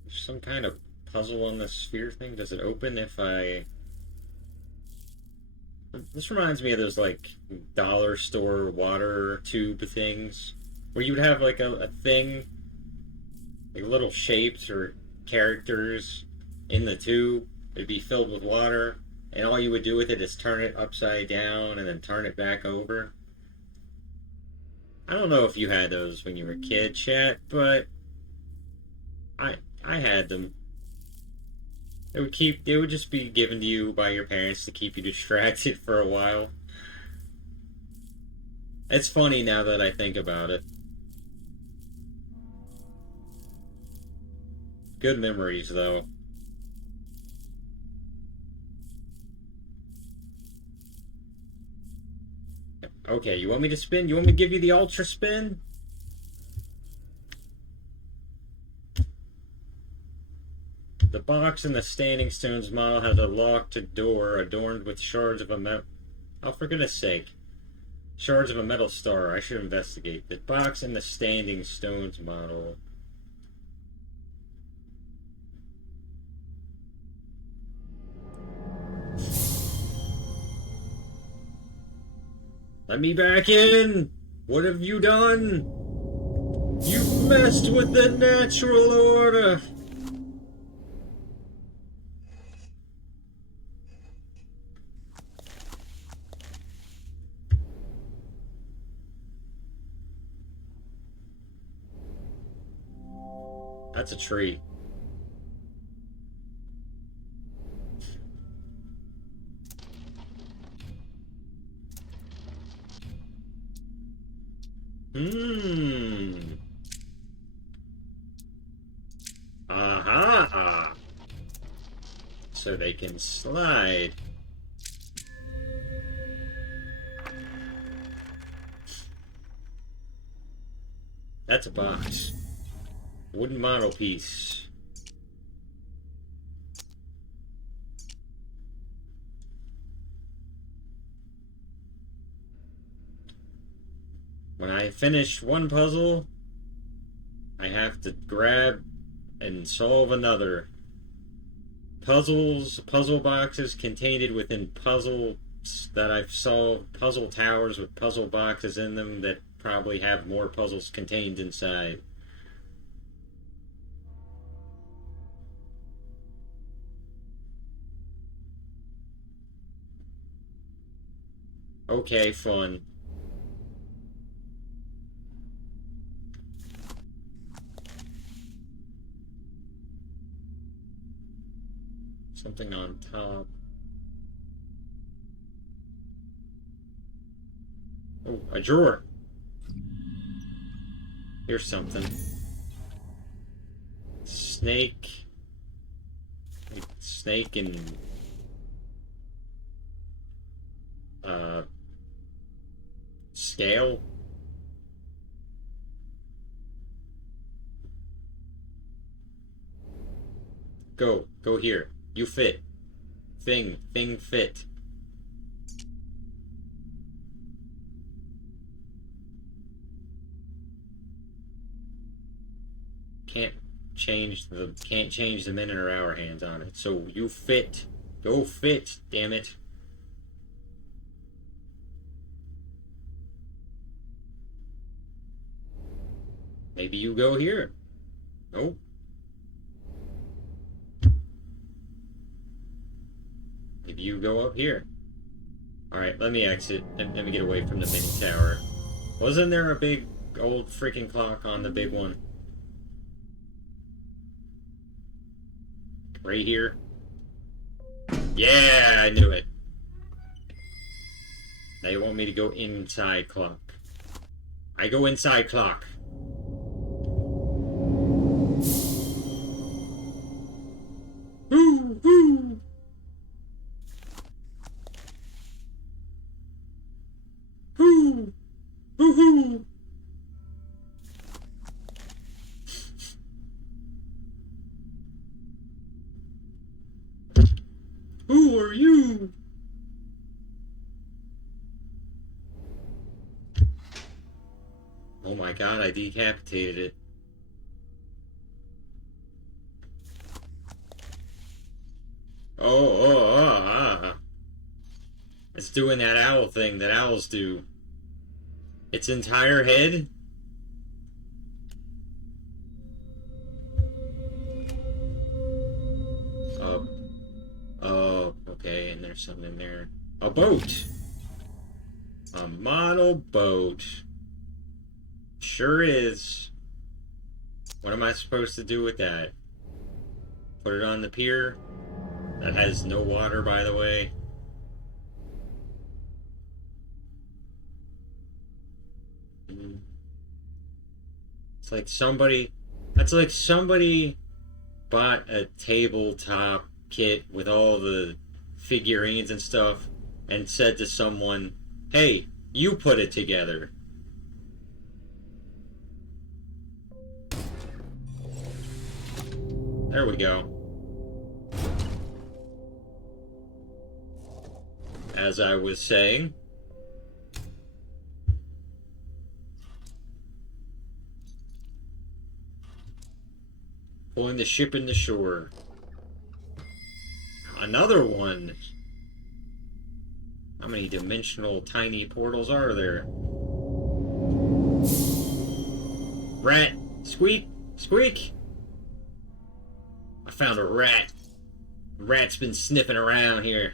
There's some kind of puzzle on the sphere thing. Does it open if I... This reminds me of those, like, dollar store water tube things. Where you would have, like, a thing, like, little shapes or characters in the tube. It'd be filled with water, and all you would do with it is turn it upside down and then turn it back over. I don't know if you had those when you were a kid, chat, but I had them. They would just be given to you by your parents to keep you distracted for a while. It's funny now that I think about it. Good memories, though. Okay, you want me to spin? You want me to give you the ultra spin? The box in the Standing Stones model has a locked door adorned with shards of a metal... Oh, for goodness sake. Shards of a metal star. I should investigate. The box in the Standing Stones model... Let me back in! What have you done? You've messed with the natural order! That's a tree. Aha! So they can slide. That's a box. Wooden model piece. When I finish one puzzle, I have to grab and solve another. Puzzle boxes contained within puzzles that I've solved. Puzzle towers with puzzle boxes in them that probably have more puzzles contained inside. Okay, fun. Something on top. Oh, a drawer. Here's something. Snake. Snake and... scale? Go here. You fit. Thing fit. can't change the minute or hour hands on it. So you fit. Go fit, damn it. Maybe you go here. Nope. Maybe you go up here. Alright, let me exit. Let me get away from the mini tower. Wasn't there a big old freaking clock on the big one? Right here? Yeah, I knew it. Now you want me to go inside clock. I go inside clock. Woo, woo. Woo, woo, woo. Who are you? Oh my god, I decapitated it. It's doing that owl thing that owls do. Its entire head? Oh, okay, and there's something there. A boat! A model boat. Sure is. What am I supposed to do with that? Put it on the pier? That has no water, by the way. It's like somebody... That's like somebody bought a tabletop kit with all the figurines and stuff and said to someone, hey, you put it together. There we go. As I was saying, pulling the ship in the shore. Another one. How many dimensional tiny portals are there? Rat! Squeak! Squeak! I found a rat. The rat's been sniffing around here.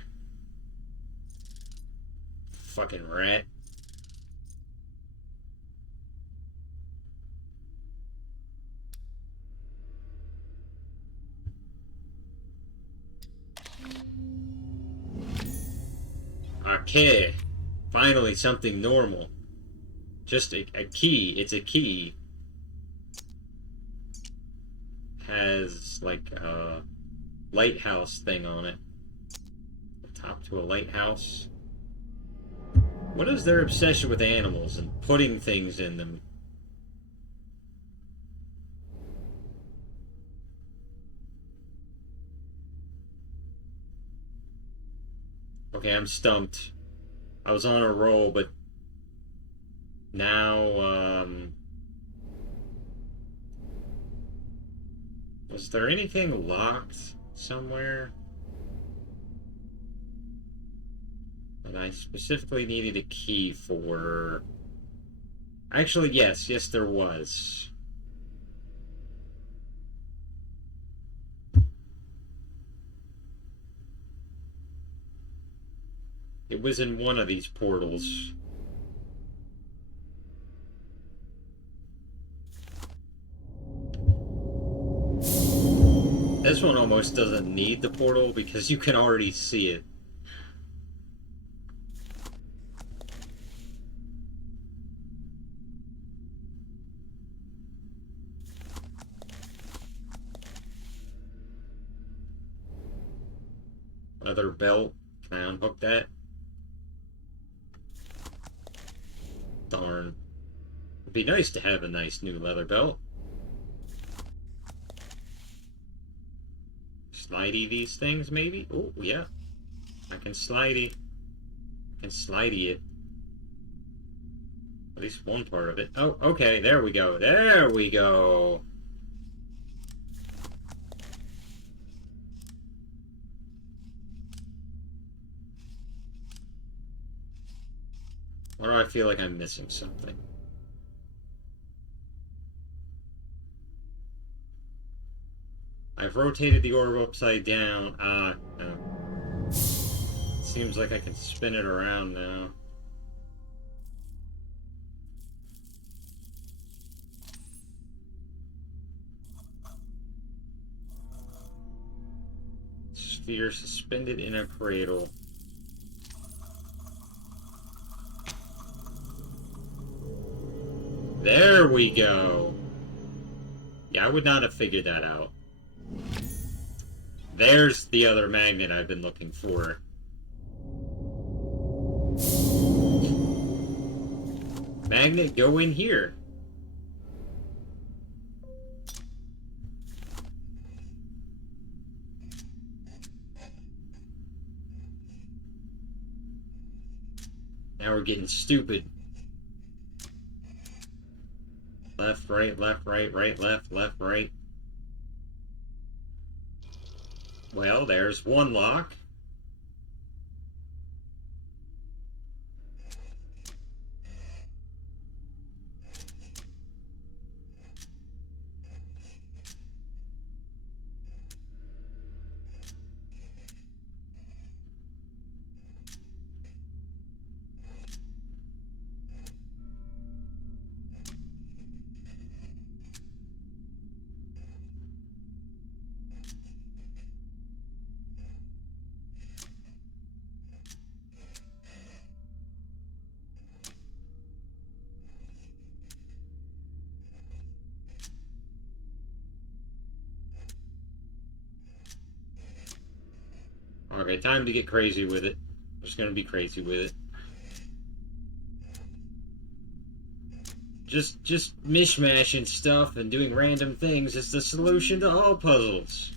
Fucking rat. Okay. Finally something normal. Just a key. It's a key. Has like a lighthouse thing on it. Top to a lighthouse. What is their obsession with animals and putting things in them? Okay, I'm stumped. I was on a roll, but now, was there anything locked somewhere that I specifically needed a key for? Actually, yes, there was. It was in one of these portals. This one almost doesn't need the portal because you can already see it. Leather belt. Can I unhook that? Darn. It'd be nice to have a nice new leather belt. Slidey these things, maybe? Oh, yeah. I can slidey. I can slidey it. At least one part of it. Oh, okay, there we go. There we go. Or do I feel like I'm missing something? I've rotated the orb upside down. No. Seems like I can spin it around now. Sphere suspended in a cradle. There we go. Yeah, I would not have figured that out. There's the other magnet I've been looking for. Magnet, go in here. Now we're getting stupid. Left, right, right, left, right. Well, there's one lock. Okay, time to get crazy with it. I'm just gonna be crazy with it. Just mishmashing stuff and doing random things is the solution to all puzzles.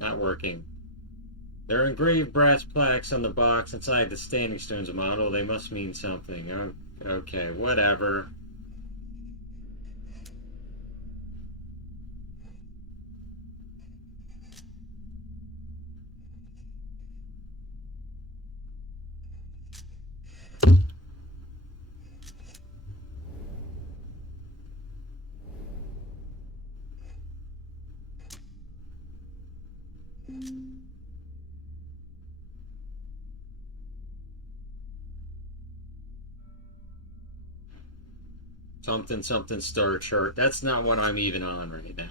Not working. There are engraved brass plaques on the box inside the Standing Stones model. They must mean something. Okay, whatever. Something, something star chart. That's not what I'm even on right now.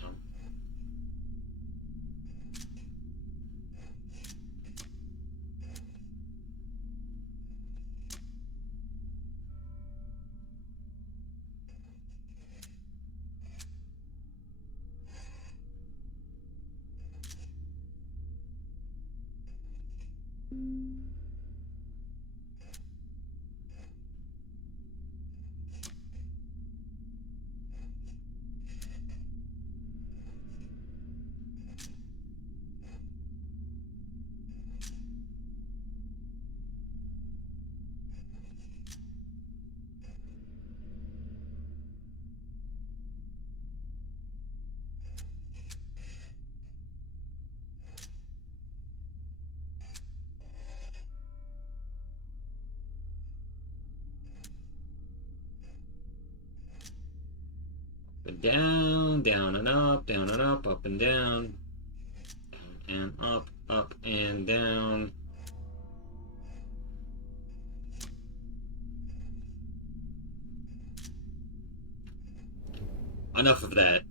Down, down and up and down and up and down. enough of that.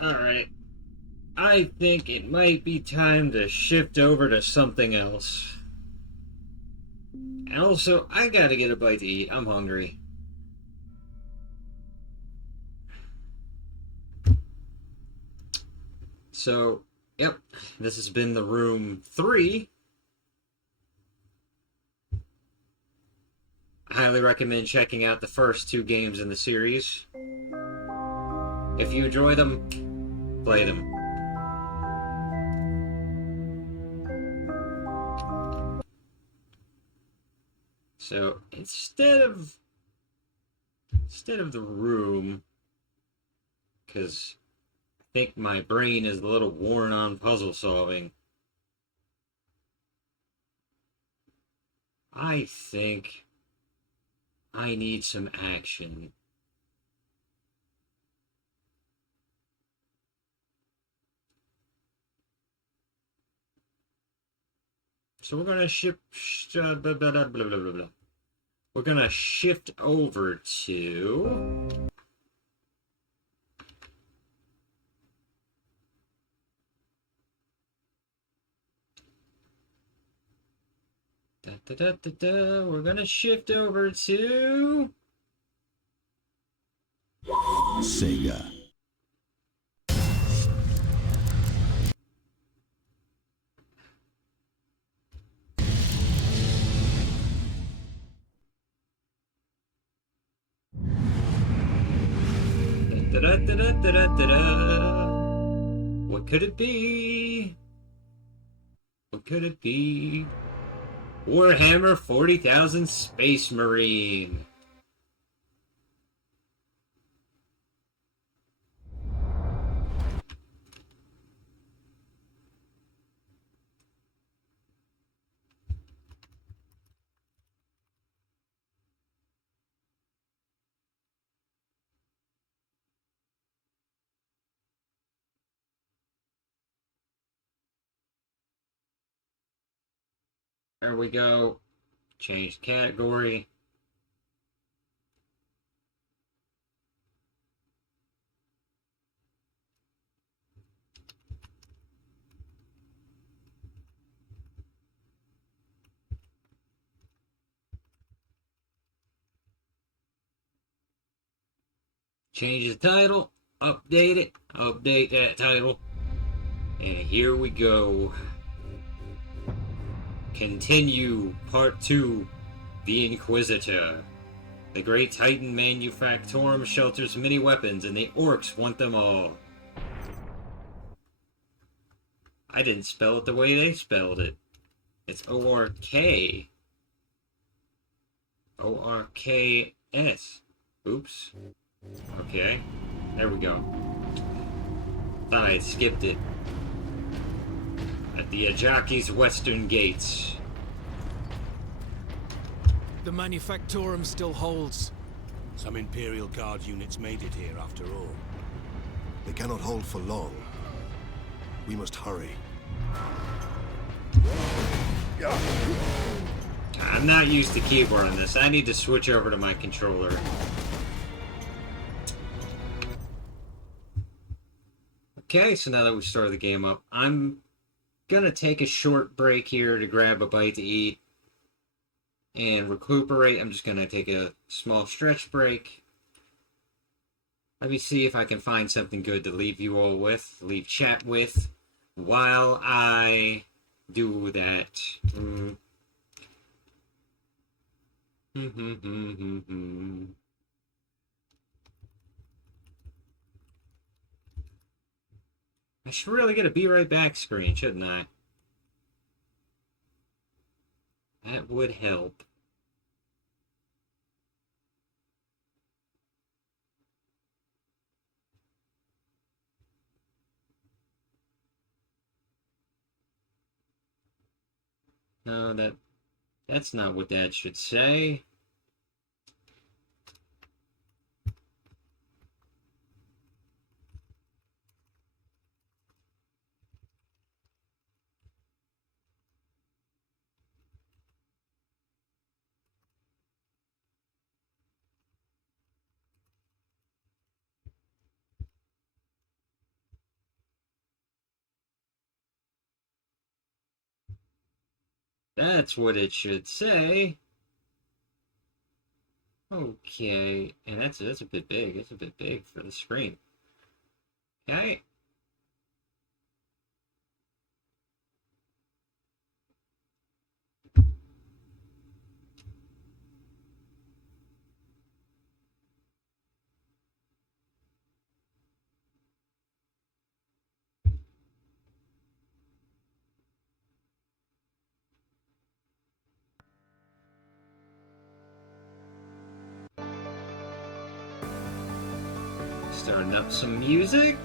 Alright. I think it might be time to shift over to something else. And also, I gotta get a bite to eat. I'm hungry. So, yep, this has been the room 3. I highly recommend checking out the first 2 games in the series. If you enjoy them, play them. So instead of the room, because I think my brain is a little worn on puzzle solving, I think I need some action. So we're gonna we're gonna shift over to we're gonna shift over to Sega. What could it be? What could it be? Warhammer 40,000 Space Marine. There we go. Change category. Change the title. Update it. Update that title. And here we go. Continue Part 2. The Inquisitor. The Great Titan Manufactorum shelters many weapons, and the orcs want them all. I didn't spell it the way they spelled it. It's O-R-K. O-R-K-S. Oops. Okay. There we go. Thought I had skipped it. At the Ajaki's western gates. The Manufactorum still holds. Some Imperial Guard units made it here after all. They cannot hold for long. We must hurry. I'm not used to keyboard on this. I need to switch over to my controller. Okay, so now that we've started the game up, I'm gonna take a short break here to grab a bite to eat and recuperate. I'm just gonna take a small stretch break. Let me see if I can find something good to leave you all with, leave chat with, while I do that. I should really get a be right back screen, shouldn't I? That would help. No, that's not what that should say. That's what it should say. Okay, and that's a bit big. It's a bit big for the screen. Okay. Starting up some music.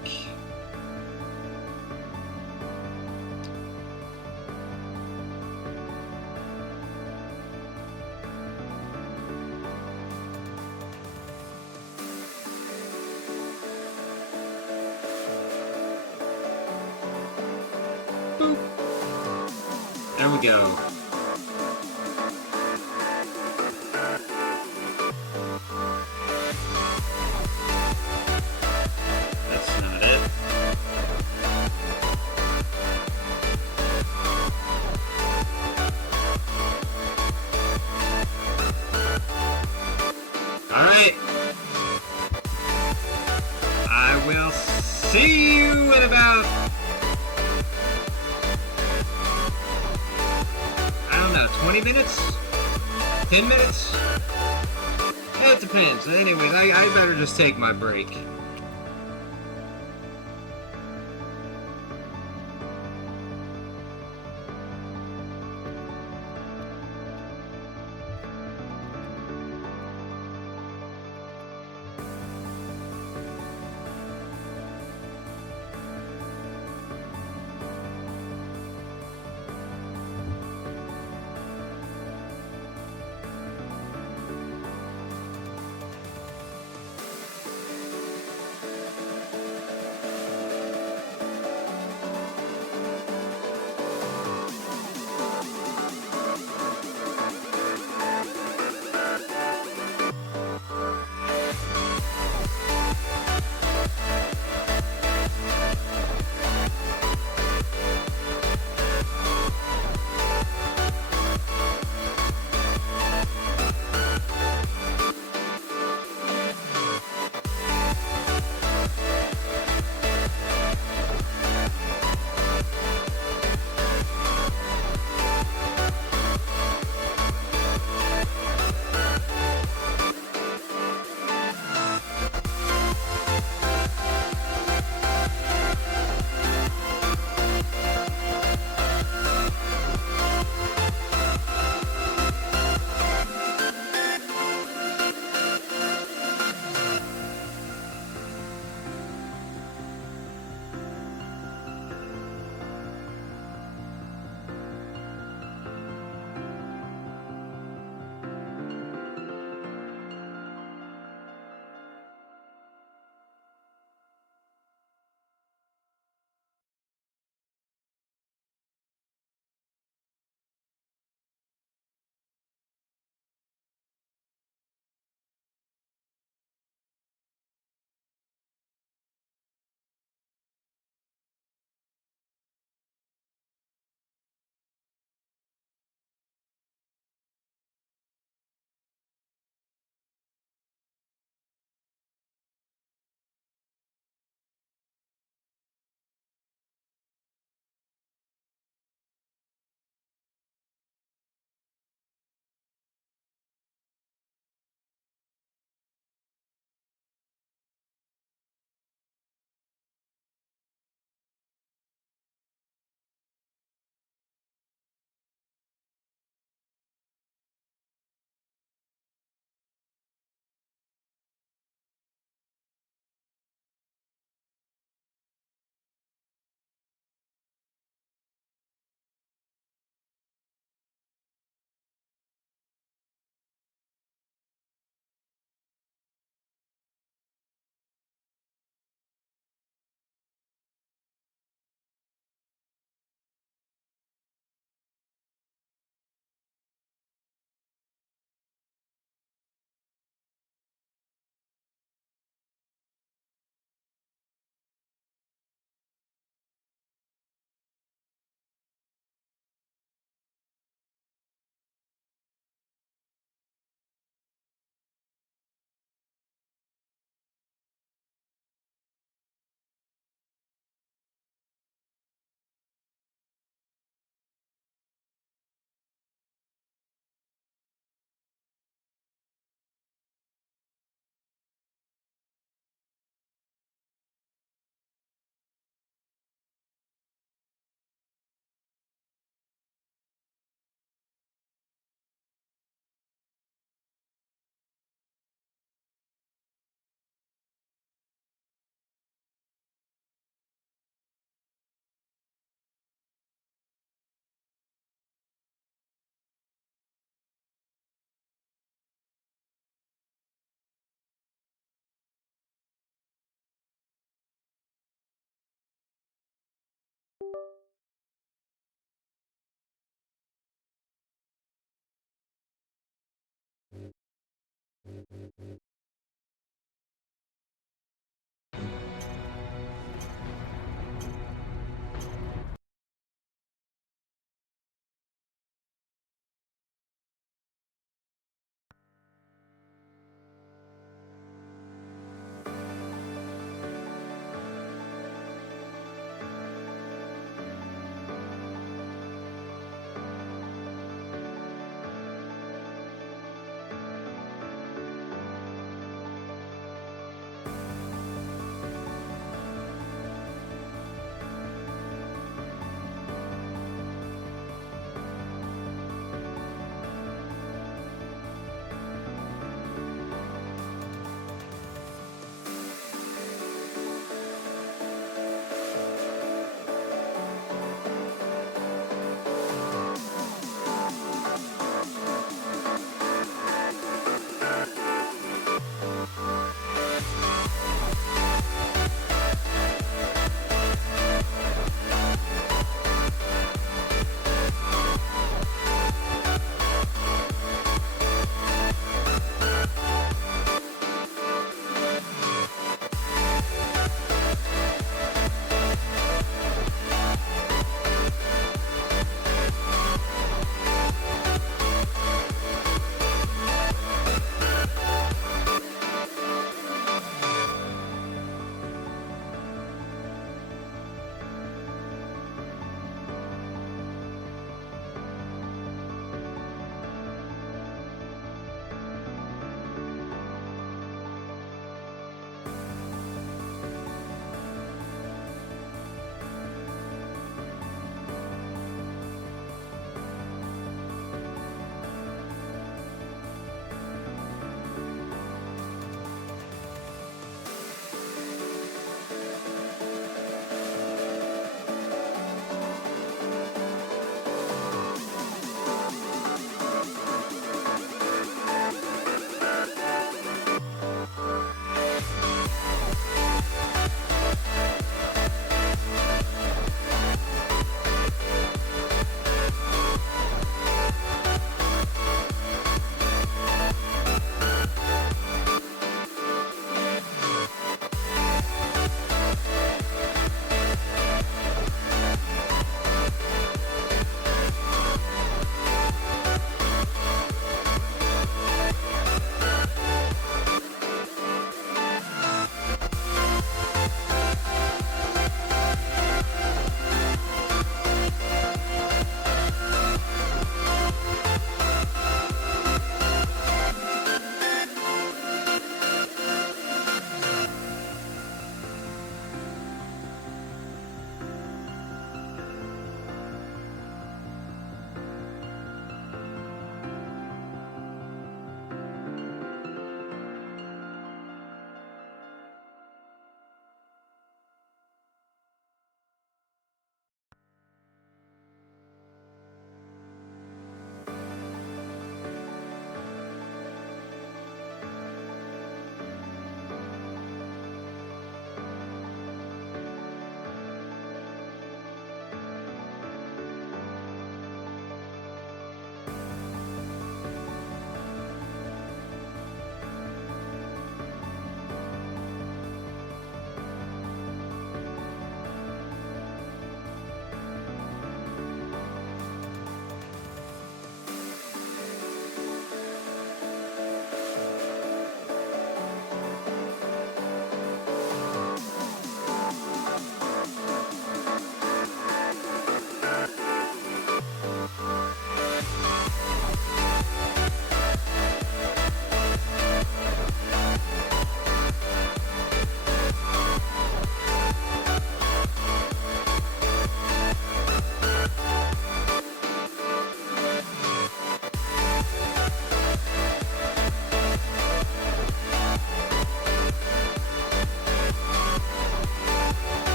Boop. There we go. That's not it. Alright. I will see you in about, I don't know, 20 minutes? 10 minutes? It depends. Anyways, I better just take my break.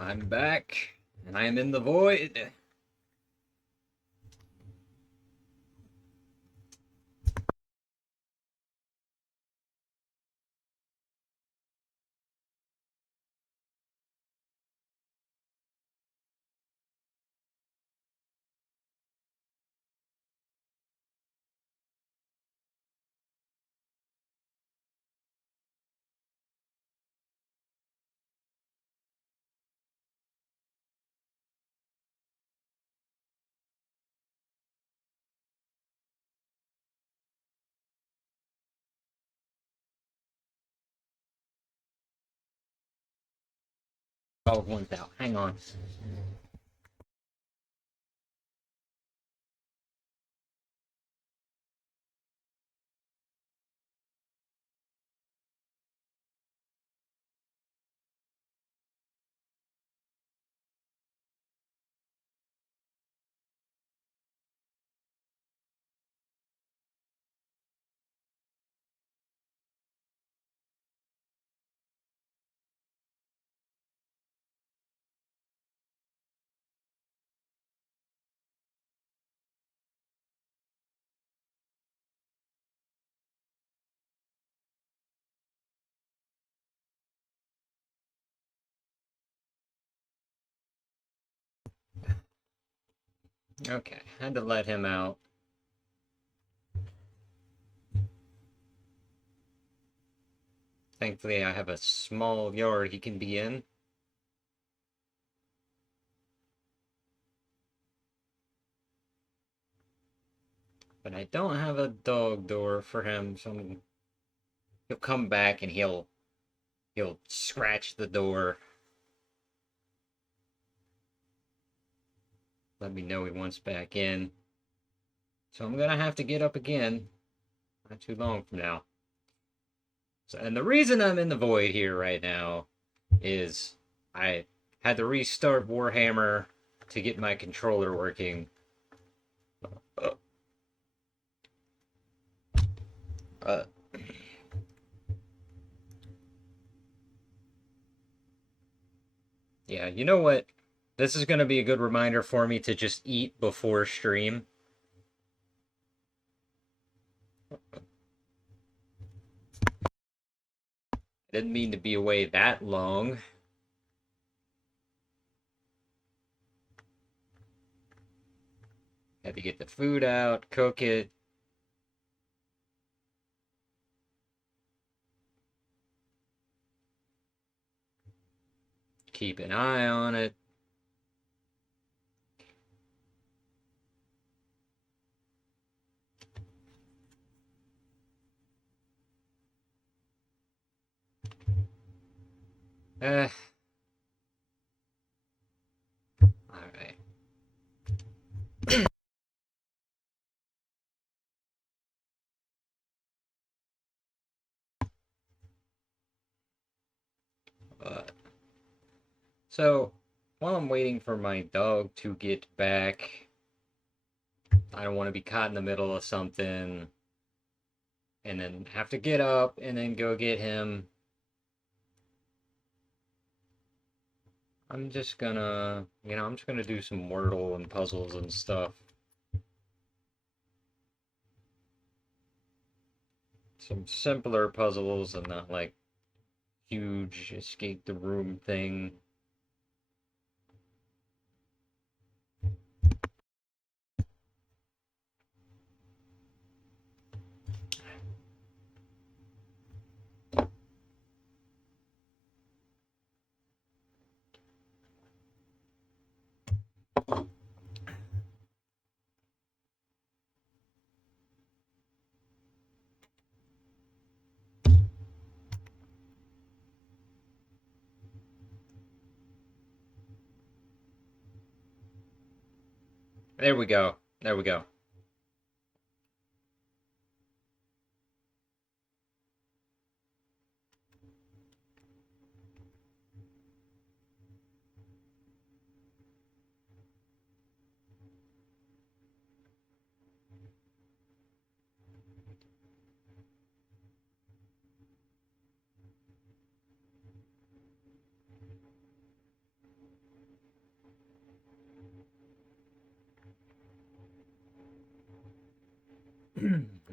I'm back, and I am in the void. Oh, one's out. Hang on. Okay, had to let him out. Thankfully, I have a small yard he can be in. But I don't have a dog door for him, so he'll come back and he'll scratch the door. Let me know he wants back in. So I'm gonna have to get up again. Not too long from now. So, and the reason I'm in the void here right now is I had to restart Warhammer to get my controller working. Yeah, you know what? This is going to be a good reminder for me to just eat before stream. I didn't mean to be away that long. Had to get the food out, cook it. Keep an eye on it. Alright. So, while I'm waiting for my dog to get back, I don't want to be caught in the middle of something and then have to get up and then go get him. I'm just gonna do some Wordle and puzzles and stuff. Some simpler puzzles and not like huge escape the room thing. There we go. There we go.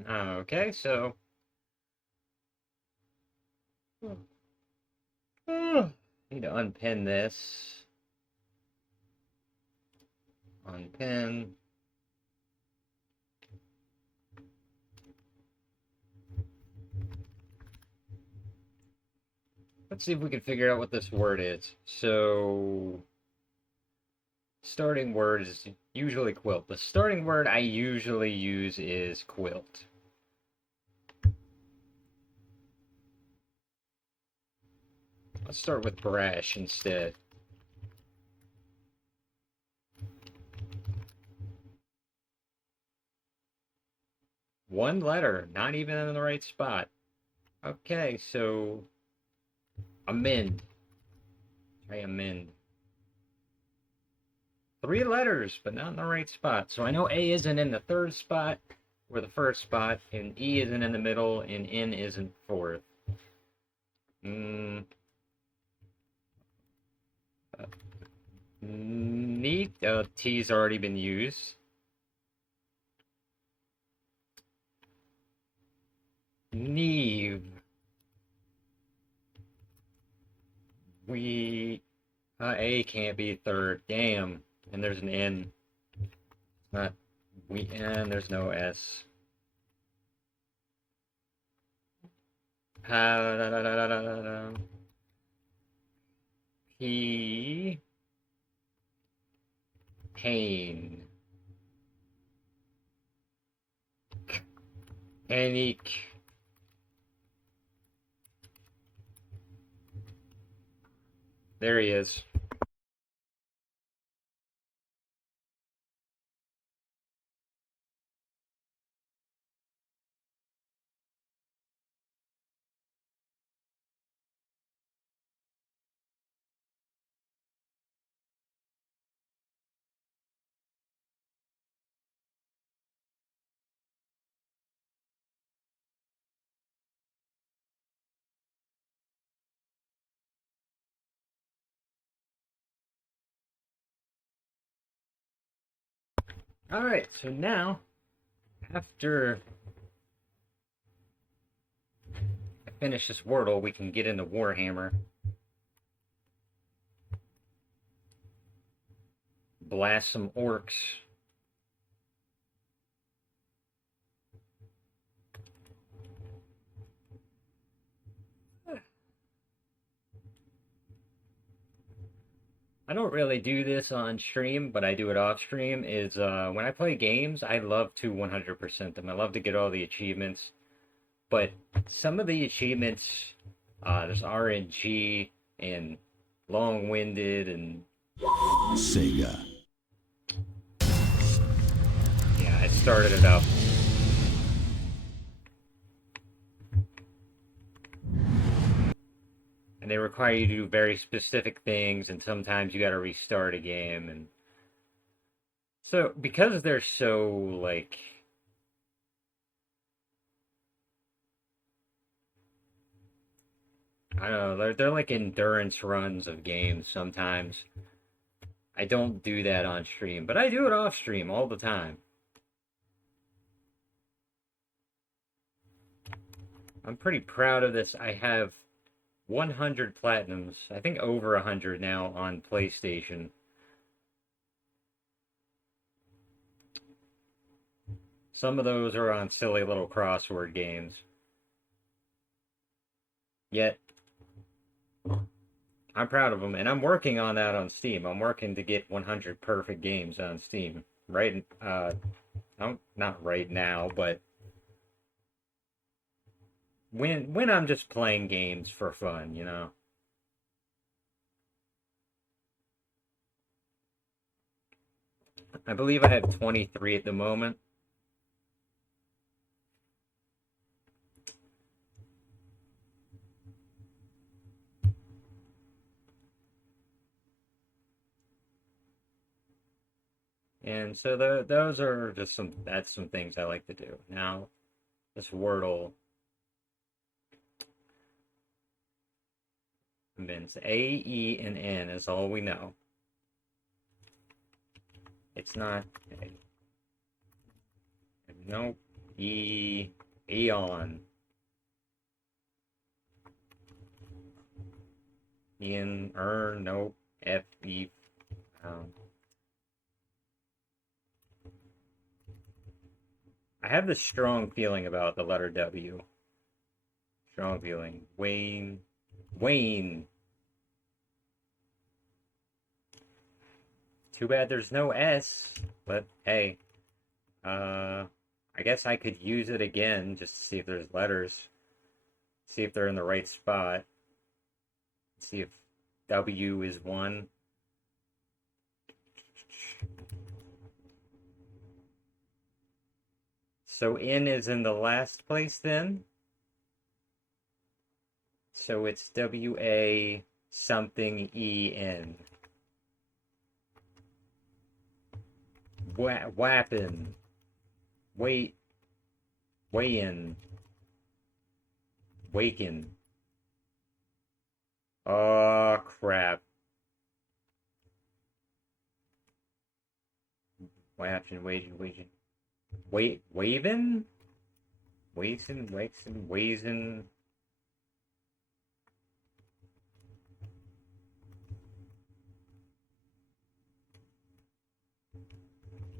Okay, so need to unpin this. Unpin. Let's see if we can figure out what this word is. So, starting word is usually quilt. The starting word I usually use is quilt. Let's start with brash instead. One letter, not even in the right spot. Okay, so amend. Try amend. Three letters, but not in the right spot. So I know A isn't in the third spot or the first spot, and E isn't in the middle, and N isn't fourth. Neat. T's already been used. Neve. A can't be third. Damn. And there's an N. Not and there's no S. P. Pain. Panic. There he is. Alright, so now, after I finish this Wordle, we can get into Warhammer. Blast some orcs. I don't really do this on stream, but I do it off stream, is when I play games, I love to 100% them. I love to get all the achievements, but some of the achievements, there's RNG and long-winded and... Sega. Yeah, I started it up. And they require you to do very specific things, and sometimes you gotta restart a game, and so because they're so like I don't know, they're like endurance runs of games sometimes. I don't do that on stream, but I do it off stream all the time. I'm pretty proud of this. I have 100 platinums, I think over 100 now on PlayStation. Some of those are on silly little crossword games. Yet, I'm proud of them, and I'm working on that on Steam. I'm working to get 100 perfect games on Steam. Right, not right now, but when I'm just playing games for fun, you know. I believe I have 23 at the moment. And so those are just that's some things I like to do. Now, this Wordle means A, E, and N is all we know. It's not A. Nope. Eon. Ian, nope. F-E. I have this strong feeling about the letter W. Strong feeling. Wayne. Wayne. Too bad there's no S, but hey. I guess I could use it again just to see if there's letters. See if they're in the right spot. See if W is one. So N is in the last place then. So it's W-A something E-N. Wappin. Wait. Weighin. Waken. Oh, crap. Wapin, wagin. Wavin? Wazin.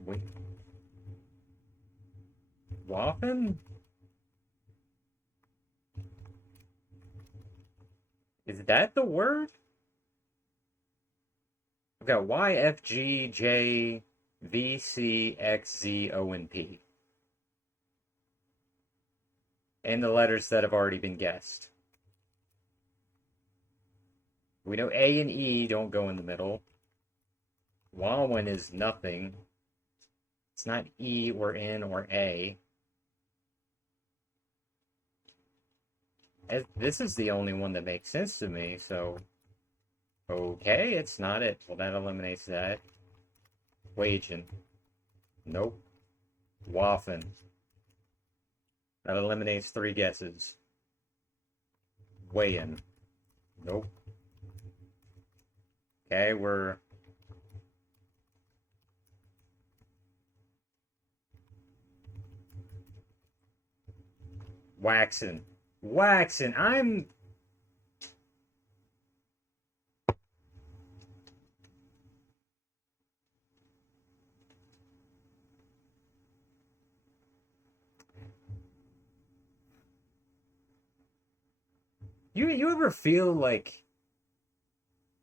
Wait. Waffen? Is that the word? I've got Y, F, G, J, V, C, X, Z, O, and P. And the letters that have already been guessed. We know A and E don't go in the middle. Wawin is nothing. It's not E or N or A. This is the only one that makes sense to me, so... Okay, it's not it. Well, that eliminates that. Wagen. Nope. Waffen. That eliminates 3 guesses. Weighin. Nope. Okay, we're... Waxin. I'm... You ever feel like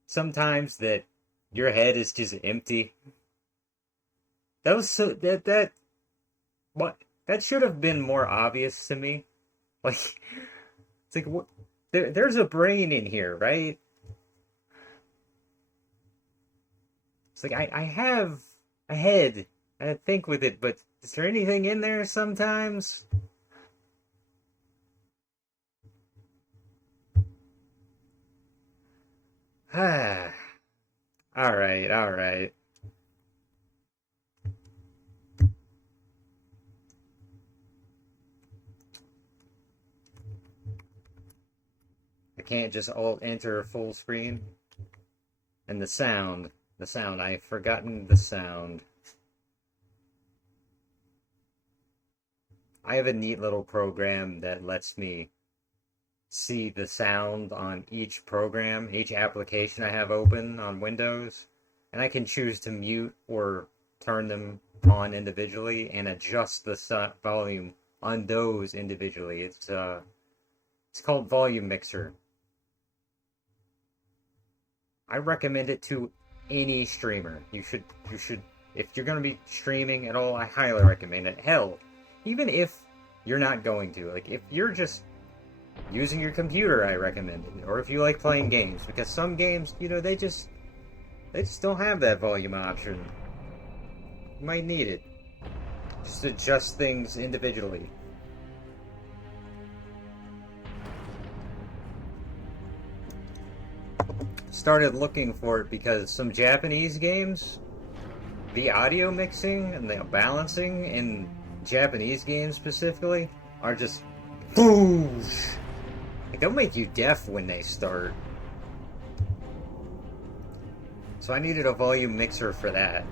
sometimes that your head is just empty? That was so what that should have been more obvious to me. Like it's like what there's a brain in here, right? It's like I have a head. I think with it, but is there anything in there sometimes? Ah. All right. I can't just alt enter full screen. And the sound, I've forgotten the sound. I have a neat little program that lets me see the sound on each program, each application I have open on Windows, and I can choose to mute or turn them on individually and adjust the volume on those individually. It's called Volume Mixer. I recommend it to any streamer. You should if you're going to be streaming at all, I highly recommend it. Hell, even if you're not going to, like if you're just using your computer, I recommend it. Or if you like playing games, because some games, they just don't have that volume option. You might need it. Just adjust things individually. Started looking for it because some Japanese games, the audio mixing and the balancing in Japanese games specifically are just boosh. Like, they'll make you deaf when they start. So I needed a volume mixer for that.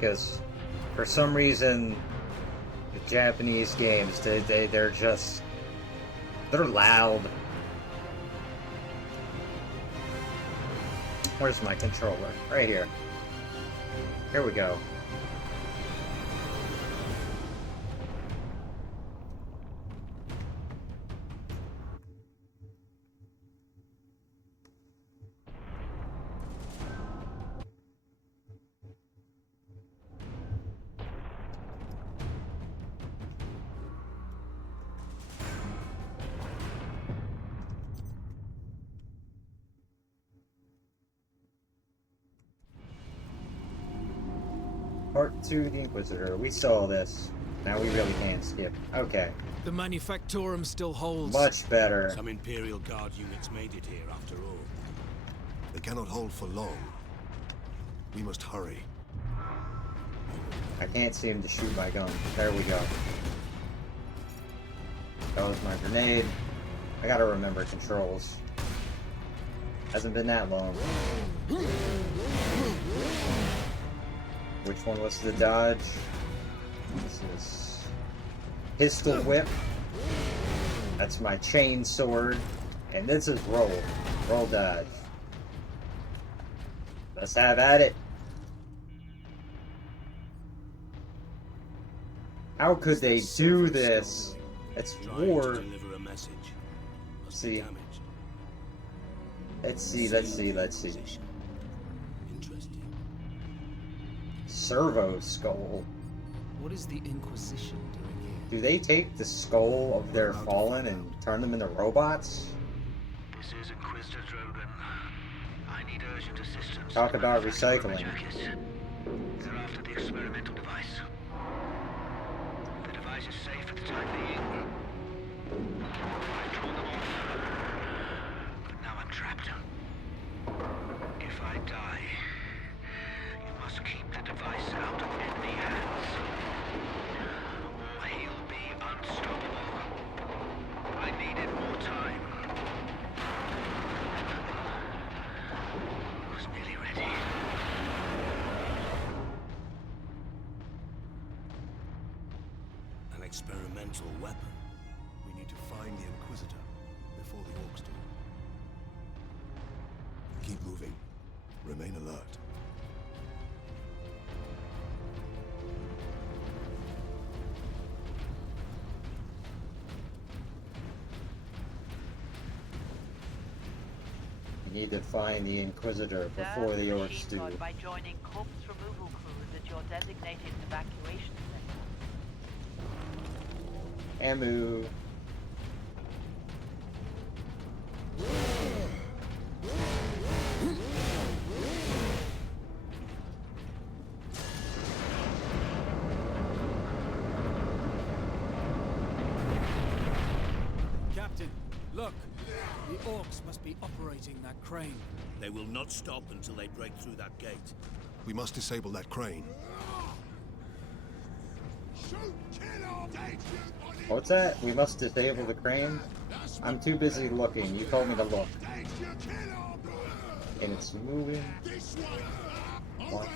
because for some reason the Japanese games they're just they're loud. Where's my controller? Right here. Here we go. Part 2, The Inquisitor. We saw this. Now we really can't skip. Okay. The Manufactorum still holds. Much better. Some Imperial Guard units made it here after all. They cannot hold for long. We must hurry. I can't seem to shoot my gun. There we go. That was my grenade. I gotta remember controls. Hasn't been that long. Which one was the dodge? This is pistol whip. That's my chain sword. And this is roll. Roll dodge. Let's have at it. How could they do this? It's Trying war. to deliver a message. Must See. be damaged. Let's see, let's see, let's see. Interesting. Servo skull. What is the Inquisition doing here? Do they take the skull of their fallen and turn them into robots? This is Inquisitor Drogan. I need urgent assistance. Talk to about manufacture recycling. jackets. They're after the experimental device. The device is safe for the time being. I've drawn them off. But now I'm trapped. If I die, you must keep the device out of enemy hands. Or he'll be unstoppable. I needed more time. I was nearly ready. An experimental weapon. We need to find the Inquisitor before the Orcs do. Keep moving. Remain alert. We need to find the Inquisitor before the Orcs do. By joining corpse removal crews at your designated evacuation center. Amu. Captain, look. The Orcs must be operating that crane. They will not stop until they break through that gate. We must disable that crane. What's that? We must disable the crane? I'm too busy looking. You told me to look. And it's moving. What?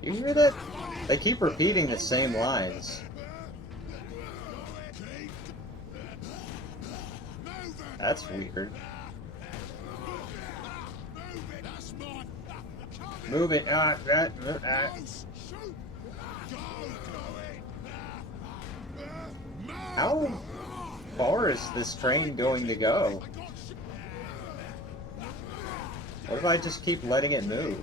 You hear that? They keep repeating the same lines. That's weird. Move it. How far is this train going to go? What if I just keep letting it move?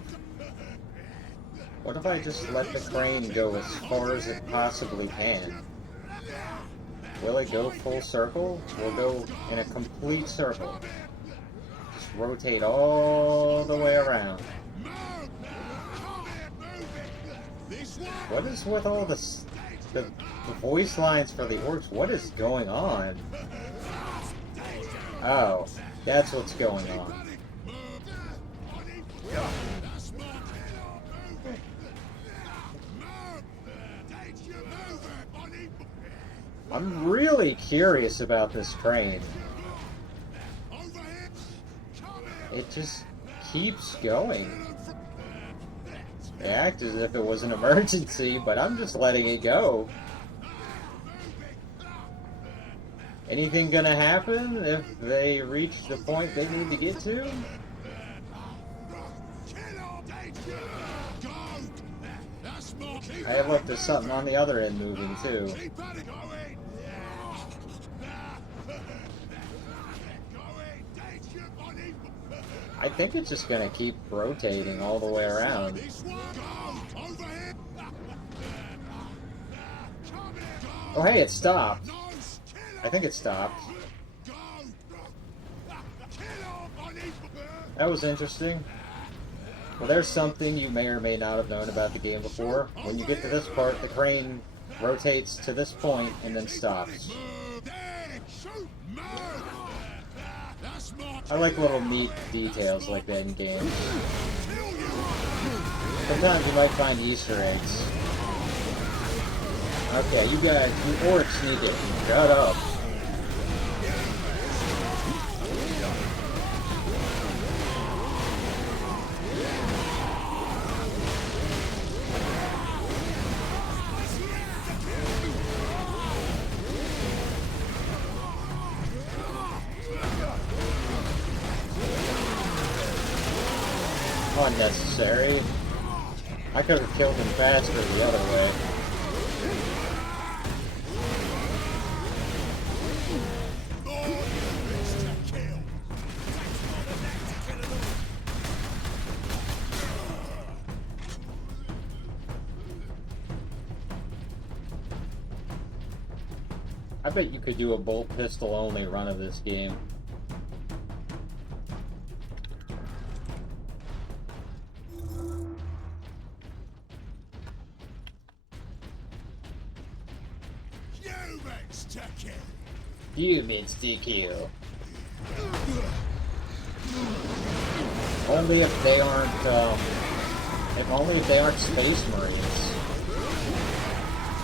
What if I just let the crane go as far as it possibly can? Will it go full circle? Will it go in a complete circle? Just rotate all the way around. What is with all this, the voice lines for the Orcs? What is going on? Oh, that's what's going on. I'm really curious about this crane. it just keeps going. They act as if it was an emergency, but I'm just letting it go. Anything gonna happen if they reach the point they need to get to? Hey, look, there's something on the other end moving too. I think it's just gonna keep rotating all the way around. Oh hey, it stopped. I think it stopped. That was interesting. Well, there's something you may or may not have known about the game before. When you get to this part, the crane rotates to this point and then stops. I like little neat details like that in games. Sometimes you might find Easter eggs. Okay, you guys, you orcs need to shut up. Unnecessary. I could have killed him faster the other way. I bet you could do a bolt pistol only run of this game. Humans to kill. Only if they aren't, only if they aren't Space Marines.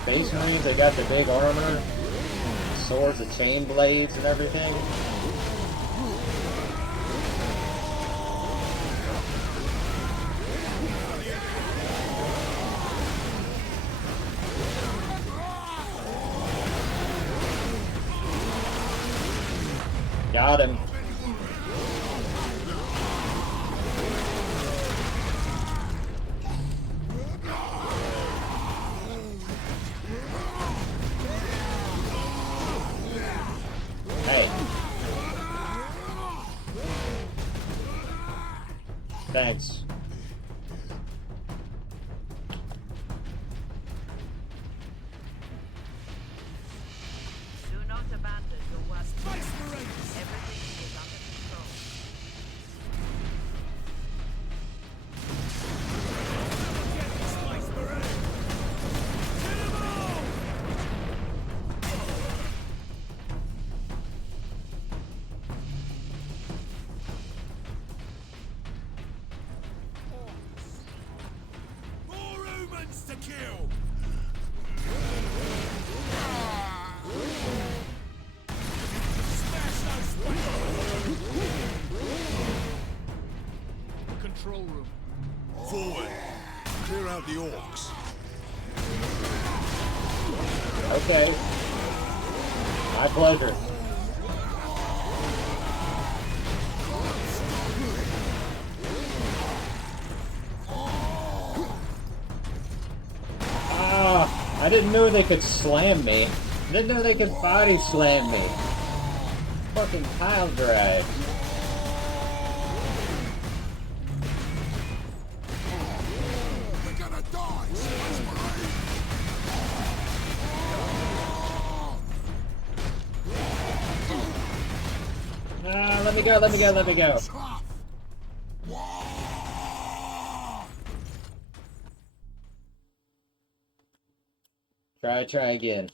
Space Marines, they got the big armor, swords with chain blades and everything. Got him. Hey. Thanks. Do not abandon your work. Everything is under control. More humans to kill! Control room. Forward. Clear out the orcs. Okay. My pleasure. Ah, I didn't know they could slam me. I didn't know they could body slam me. Fucking pile drive. We're gonna die! Space Marine! Ah, let me go, let me go, let me go. Tough! Try again.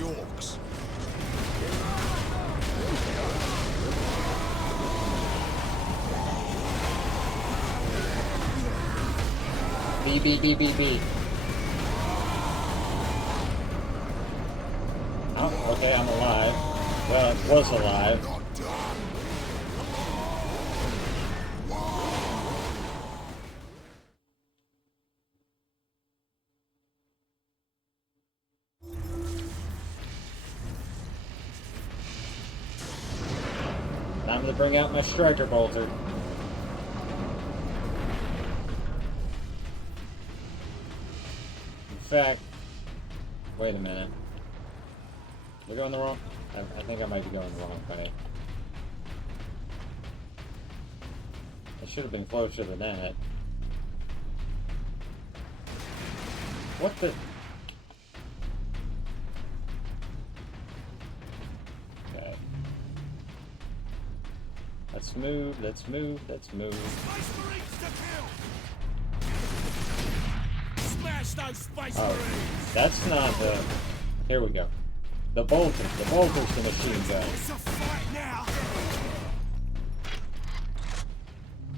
the orcs. B. Oh, okay, I'm alive. Well, I was alive. Not done. Time to bring out my striker bolter. In fact, wait a minute. We're going the wrong. I think I might be going the wrong way. I should have been closer than that. What the? Okay. Let's move, let's move, let's move. Space Marines to kill! Smash those Space Oh, Marines! that's not the... Here we go. The bolter's the machine gun. It's a fight now!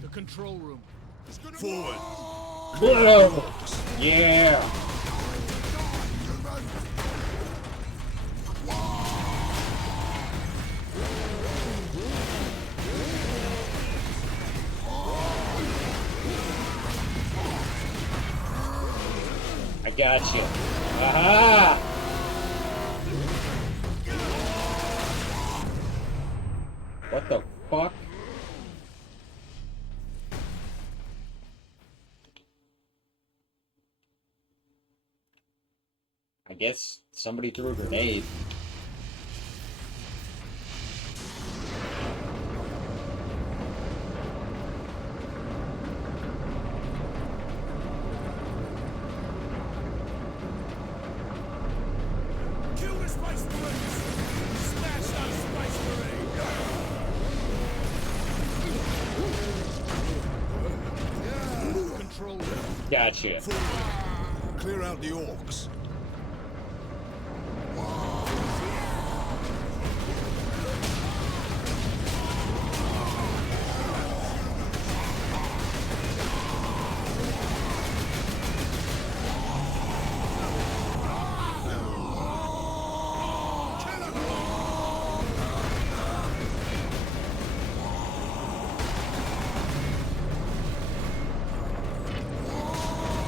The control room. Forward! Whoa! Yeah! I got you. Aha! What the fuck? I guess somebody threw a grenade. Kill the Space Marines! Smash those Space Marines! Control room. Gotcha. Forward. Clear out the orcs.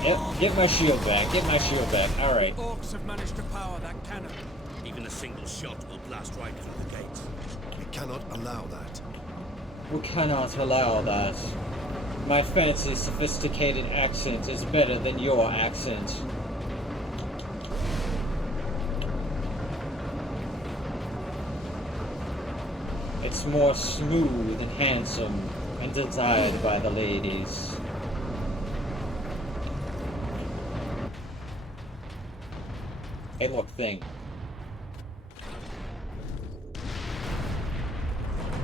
Yep, get my shield back, get my shield back. Alright. Orcs have managed to power that cannon. Even a single shot will blast right through the gates. We cannot allow that. We cannot allow that. My fancy, sophisticated accent is better than your accent. It's more smooth and handsome and desired by the ladies. Hey, look, thing.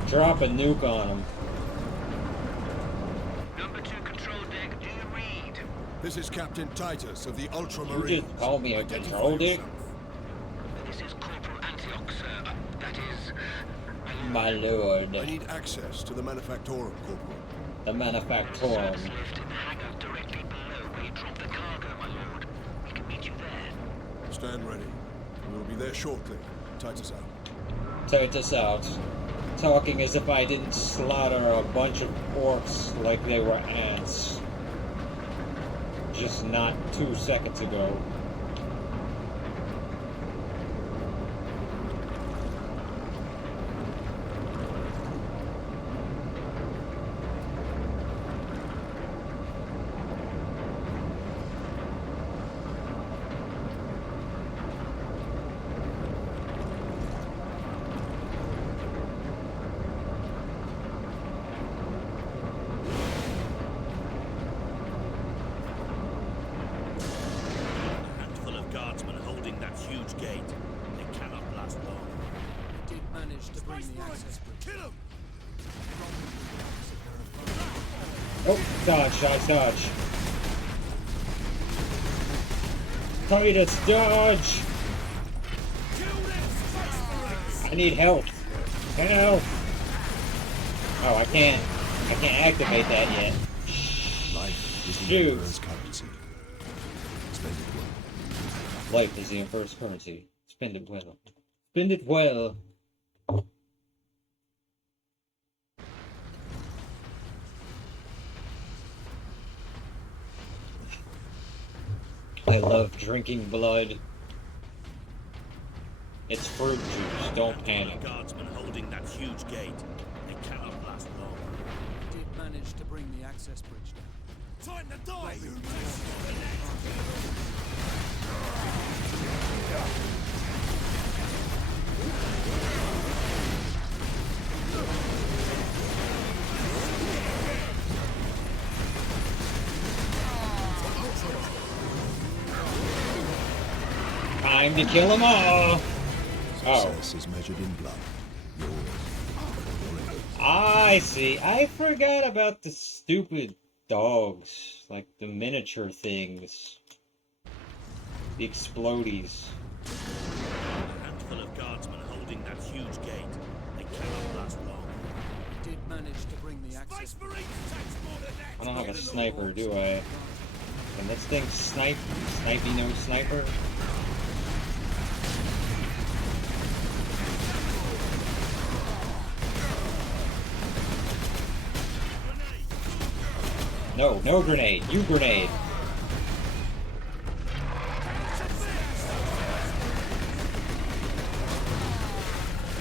Drop a nuke on him. Number 2 control deck, do you read? This is Captain Titus of the You Ultramarines. just call me a Identify control dick? yourself. This is Corporal Antioch, sir. That is... My lord. I need access to the Manufactorum, Corporal. The Manufactorum. Service lift in the hangar directly below where you drop the cargo, my lord. We can meet you there. Stand ready. We will be there shortly. Titus out. Titus out. Talking as if I didn't slaughter a bunch of orcs like they were ants. Just not 2 seconds ago. A handful of guardsmen holding that huge gate. They cannot last long. Did manage to bring the access bridge. Kill him! Oh, dodge, dodge, dodge. Titus, dodge! Kill I need help. Help! Oh, I can't activate that yet. Life is the Shoot. Emperor's currency. Spend it well. Life is the Emperor's currency. Spend it well. Spend it well. I love drinking blood. It's fruit juice, don't The panic. guardsmen holding that huge gate. They cannot last long. Did manage to bring the access bridge down. Time to die, you Time to kill them all! Oh, Success is measured in blood. Yours. I see. I forgot about the stupid dogs. Like the miniature things. The explodies. A handful of guardsmen holding that huge gate. They cannot last long. Did manage to bring the access bridge. I don't have a sniper, do I? Can this thing snipe? Snipey no sniper? No, no grenade. You grenade.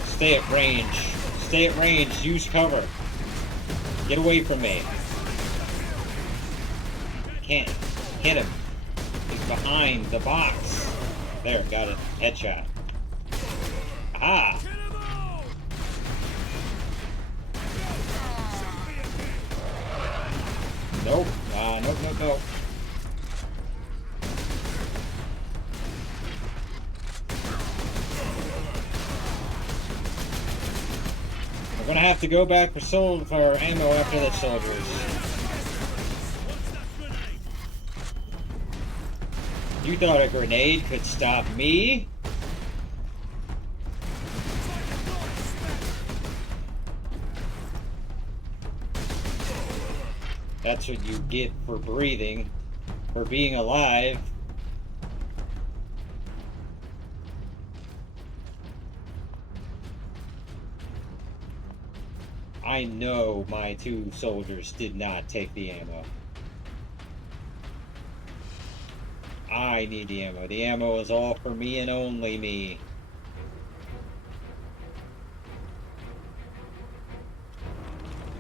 Stay at range. Stay at range. Use cover. Get away from me. Can't hit him. He's behind the box. There, got it. Headshot. Ah! Nope. Nope, nope, nope. We're gonna have to go back for ammo after the soldiers. You thought a grenade could stop me? That's what you get for breathing, for being alive. I know my two soldiers did not take the ammo. I need the ammo. The ammo is all for me and only me.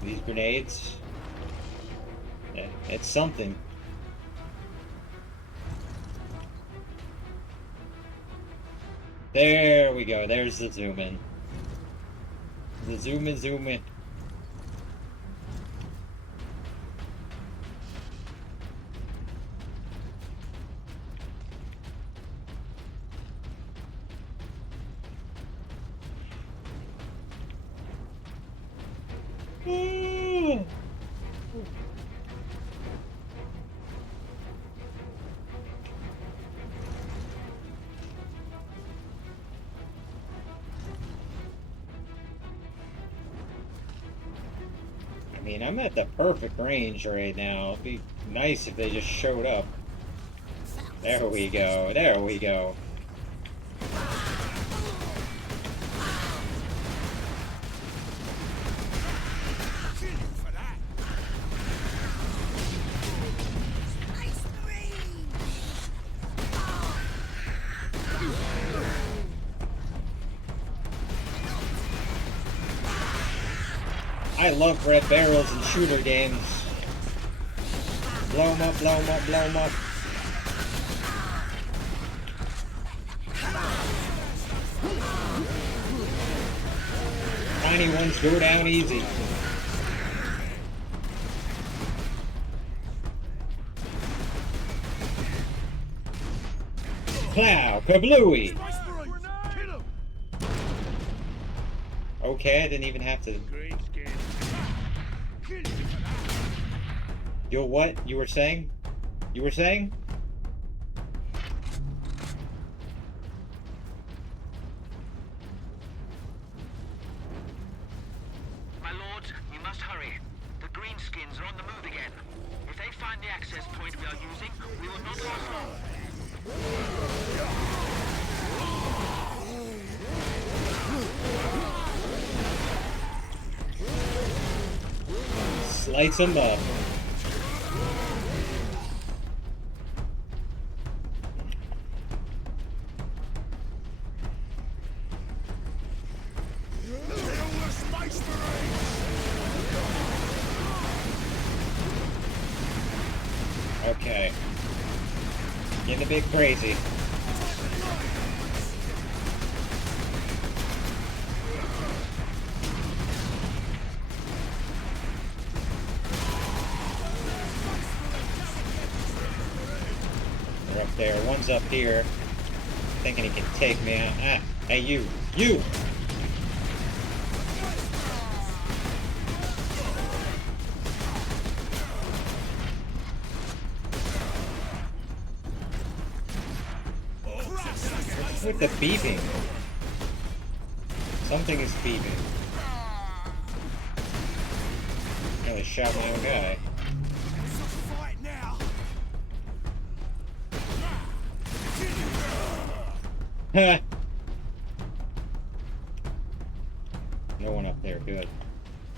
These grenades, it's something. There we go. There's the zoom in. The zoom in, zoom in. Ooh. I mean, I'm at the perfect range right now. It'd be nice if they just showed up. There we go. There we go. I love red barrels in shooter games. Blow 'em up, blow 'em up, blow 'em up. Tiny ones go down easy. Plow, kablooey. Okay, I didn't even have to. Yo, what? You were saying? You were saying? Guardians are on the move again. If they find the access point we are using, we will not last long. Slice them up. Okay. Getting a bit crazy. They're up there. One's up here. Thinking he can take me out. Ah, hey you! You! With the beeping. Something is beeping. I shot my own guy. Fight now! No one up there, good.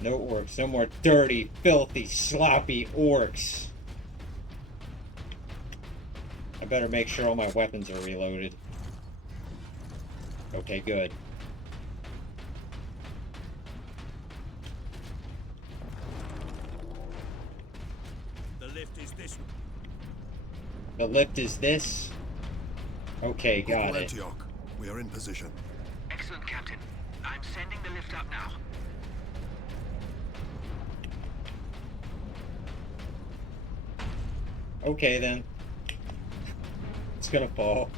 No orcs, no more dirty, filthy, sloppy orcs. I better make sure all my weapons are reloaded. Okay, good. The lift is this. The lift is this? Okay, got Corporal it. Antioch, we are in position. Excellent, Captain. I'm sending the lift up now. Okay then. It's gonna fall.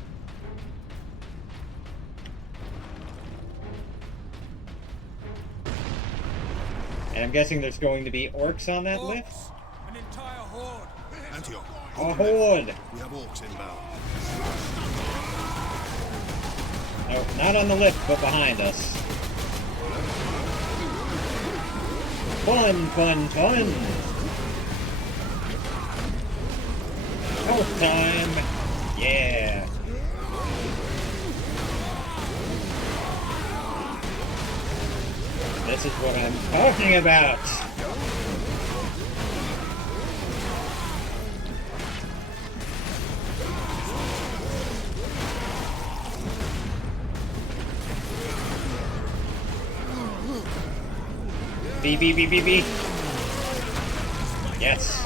And I'm guessing there's going to be orcs on that lift? An entire horde! Antioch, A horde! we have orcs inbound. No, not on the lift, but behind us. Fun, fun, fun! Health time! Yeah! This is what I'm talking about! B, B, B, B, B! Yes!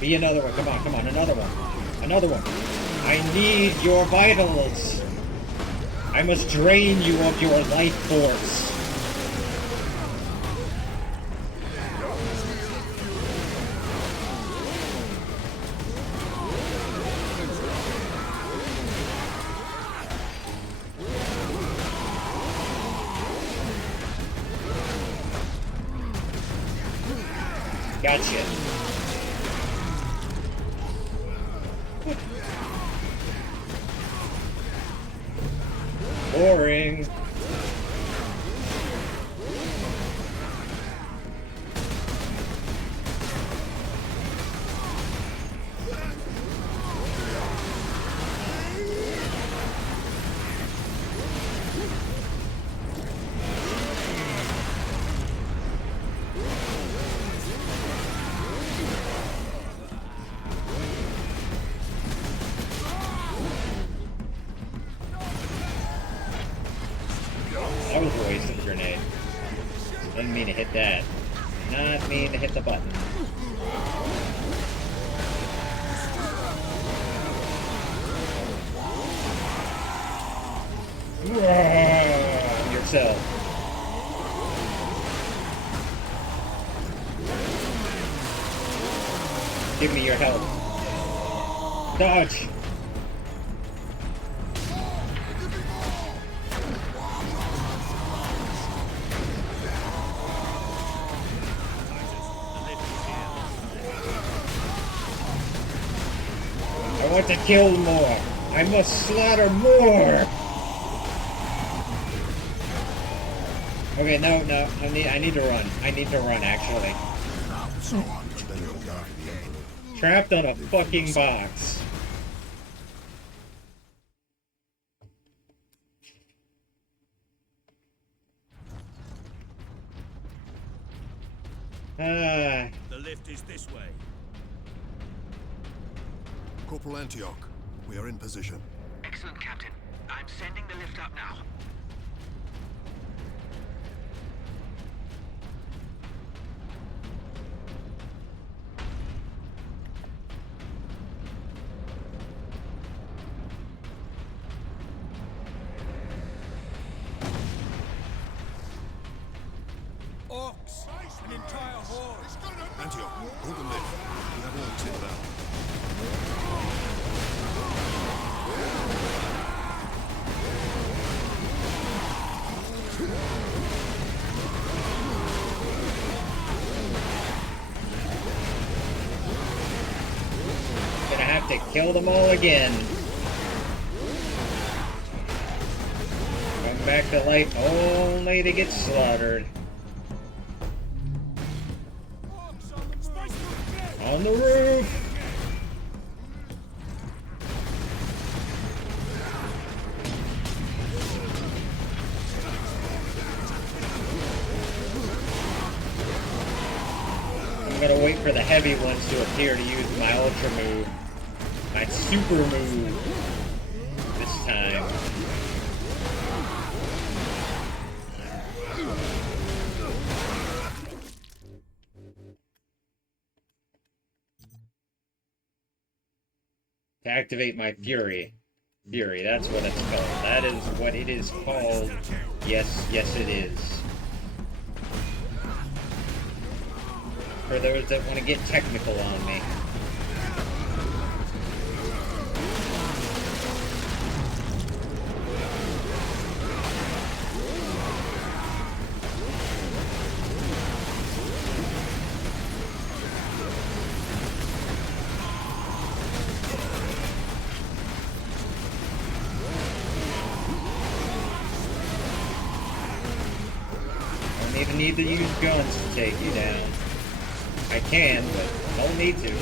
Be another one, come on, come on, another one! Another one! I need your vitals! I must drain you of your life force! Gotcha. Boring. That was a waste of a grenade. Didn't mean to hit that. Not mean to hit the button. Yourself. Give me your help. Dodge! I want to kill more. I must slaughter more. Okay, no, I need to run. I need to run, actually. Much better than Dark of the Emperor. Trapped on a fucking box. Ah. The lift is this way. Corporal Antioch, we are in position. Excellent, Captain. I'm sending the lift up now. Orcs! An entire horde! Antioch, hold the lift. We have orcs inbound. Gonna have to kill them all again. Come back to life only to get slaughtered. On the roof! I'm gonna wait for the heavy ones to appear to use my ultra move. My super move. This time. To activate my Fury. Fury, that's what it's called. That is what it is called. Yes, yes it is. For those that want to get technical on me. Don't even need to use guns to take you down. I can, but don't need to.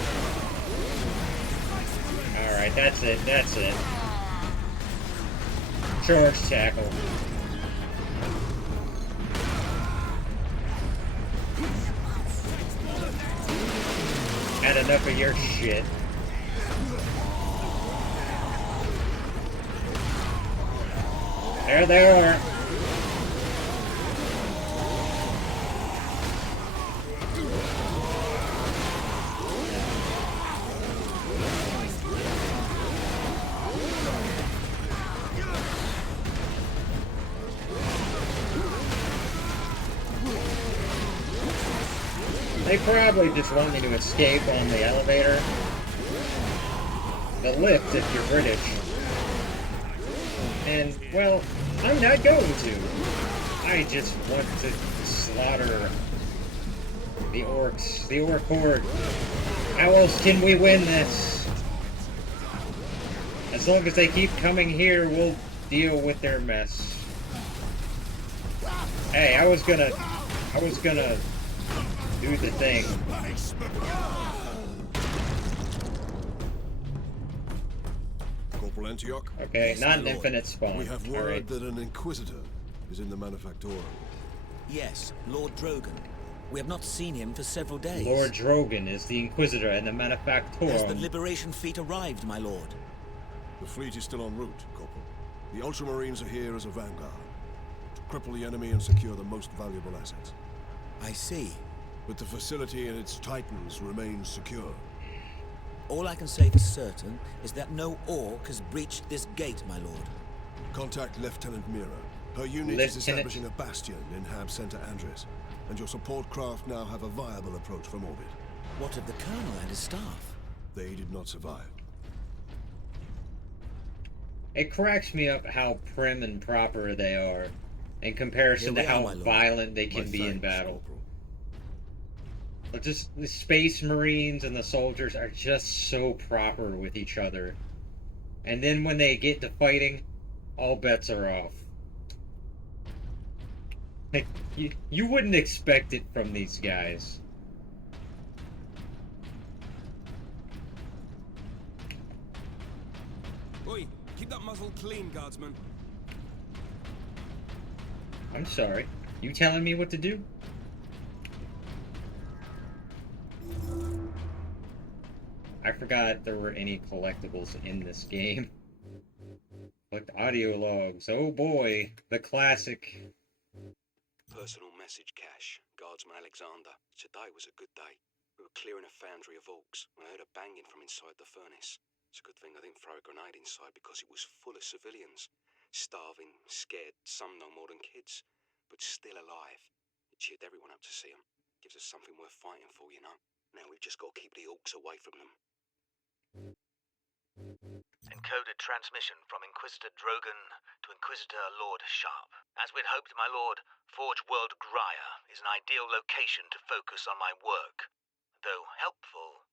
Alright, that's it, that's it. Charge tackle. Had enough of your shit. There they are. They probably just want me to escape on the elevator. The lift, if you're British. And, well, I'm not going to. I just want to slaughter the orcs, the orc horde. How else can we win this? As long as they keep coming here, we'll deal with their mess. Hey, I was gonna do the thing. Corporal Antioch? Okay, Yes, not my an lord. infinite spawn. We have word Alright. that an Inquisitor is in the Manufactorum. Yes, Lord Drogon. We have not seen him for several days. Lord Drogon is the Inquisitor and the Has the Manufactorum. Liberation fleet arrived, my lord? The fleet is still en route, Corporal. The Ultramarines are here as a vanguard, to cripple the enemy and secure the most valuable assets. I see. But the facility and its titans remain secure. All I can say for certain is that no orc has breached this gate, my lord. Contact Lieutenant Mira. Her unit Lieutenant- is establishing a bastion in Hab Center Andres, and your support craft now have a viable approach from orbit. What of the colonel and his staff? They did not survive. It cracks me up how prim and proper they are in comparison Here to we are, how my lord. violent they My can be in thanks, battle. Corporal. But just the Space Marines and the soldiers are just so proper with each other. And then when they get to fighting, all bets are off. Like, you wouldn't expect it from these guys. Keep that muzzle clean, guardsman. I'm sorry. You telling me what to do? I forgot there were any collectibles in this game. Collect audio logs. Oh boy, the classic. Personal message cache, Guardsman Alexander. Today was a good day. We were clearing a foundry of orcs when I heard a banging from inside the furnace. It's a good thing I didn't throw a grenade inside because it was full of civilians. Starving, scared, some no more than kids, but still alive. It cheered everyone up to see them. Gives us something worth fighting for, you know. Now we've just got to keep the orcs away from them. Encoded transmission from Inquisitor Drogon to Inquisitor Lord Sharp. As we'd hoped, my lord, Forge World Graya is an ideal location to focus on my work. Though helpful,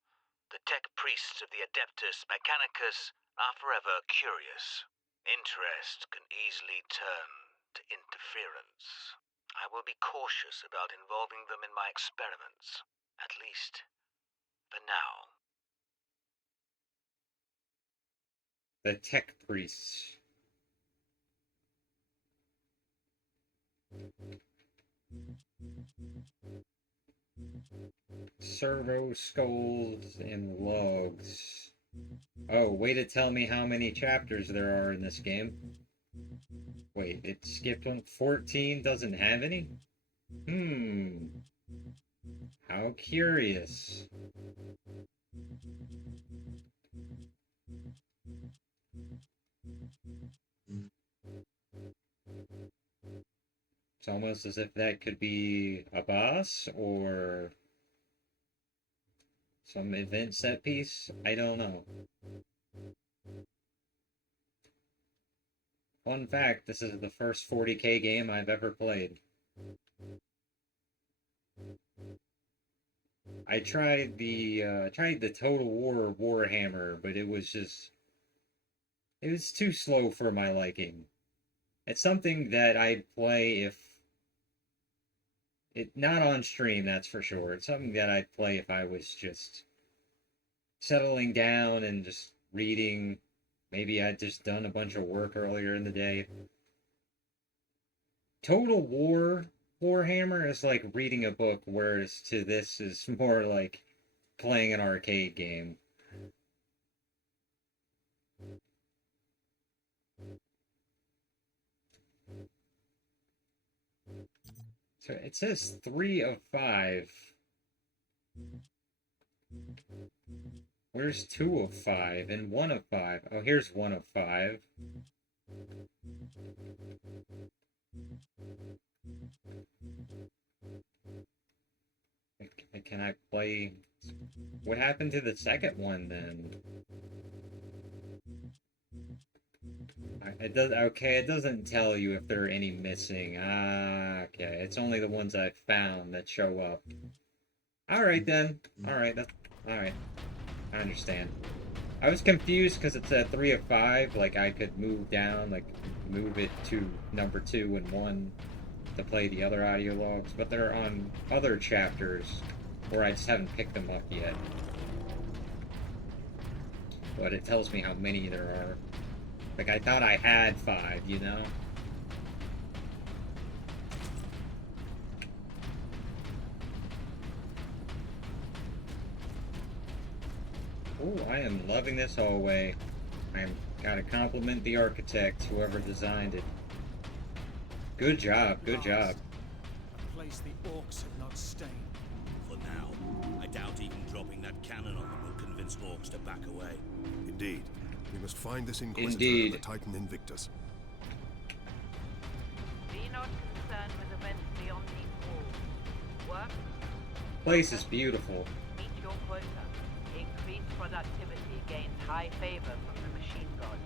the tech priests of the Adeptus Mechanicus are forever curious. Interest can easily turn to interference. I will be cautious about involving them in my experiments, at least for now. The tech priests. Servo skulls and logs. Oh, way to tell me how many chapters there are in this game. Wait, it skipped one. 14 doesn't have any? How curious. It's almost as if that could be a boss or some event set piece. I don't know. Fun fact, this is the first 40k game I've ever played. I tried the Total War Warhammer, but it was too slow for my liking. It's something that I'd play if not on stream, that's for sure. It's something that I'd play if I was just settling down and just reading. Maybe I'd just done a bunch of work earlier in the day. Total War Warhammer is like reading a book, whereas to this is more like playing an arcade game. So it says 3 of 5. Where's 2 of 5 and 1 of 5? Oh, here's 1 of 5. Can I play? What happened to the second one then? It does. Okay, it doesn't tell you if there are any missing. Okay, it's only the ones I found that show up. All right then. All right, I understand. I was confused because it's at 3 of 5. Like I could move down, like move it to number 2 and 1 to play the other audio logs, but they're on other chapters where I just haven't picked them up yet. But it tells me how many there are. Like, I thought I had 5, you know? Oh, I am loving this hallway. Gotta compliment the architect, whoever designed it. Good job, good job. A place the orcs have not stained. For now, I doubt even dropping that cannon on them will convince orcs to back away. Indeed. We must find this Inquisitor Indeed. and the Titan Invictus. Be not concerned with events beyond these walls. Work, Place is beautiful. meet your quota. Increased productivity gains high favor from the machine god.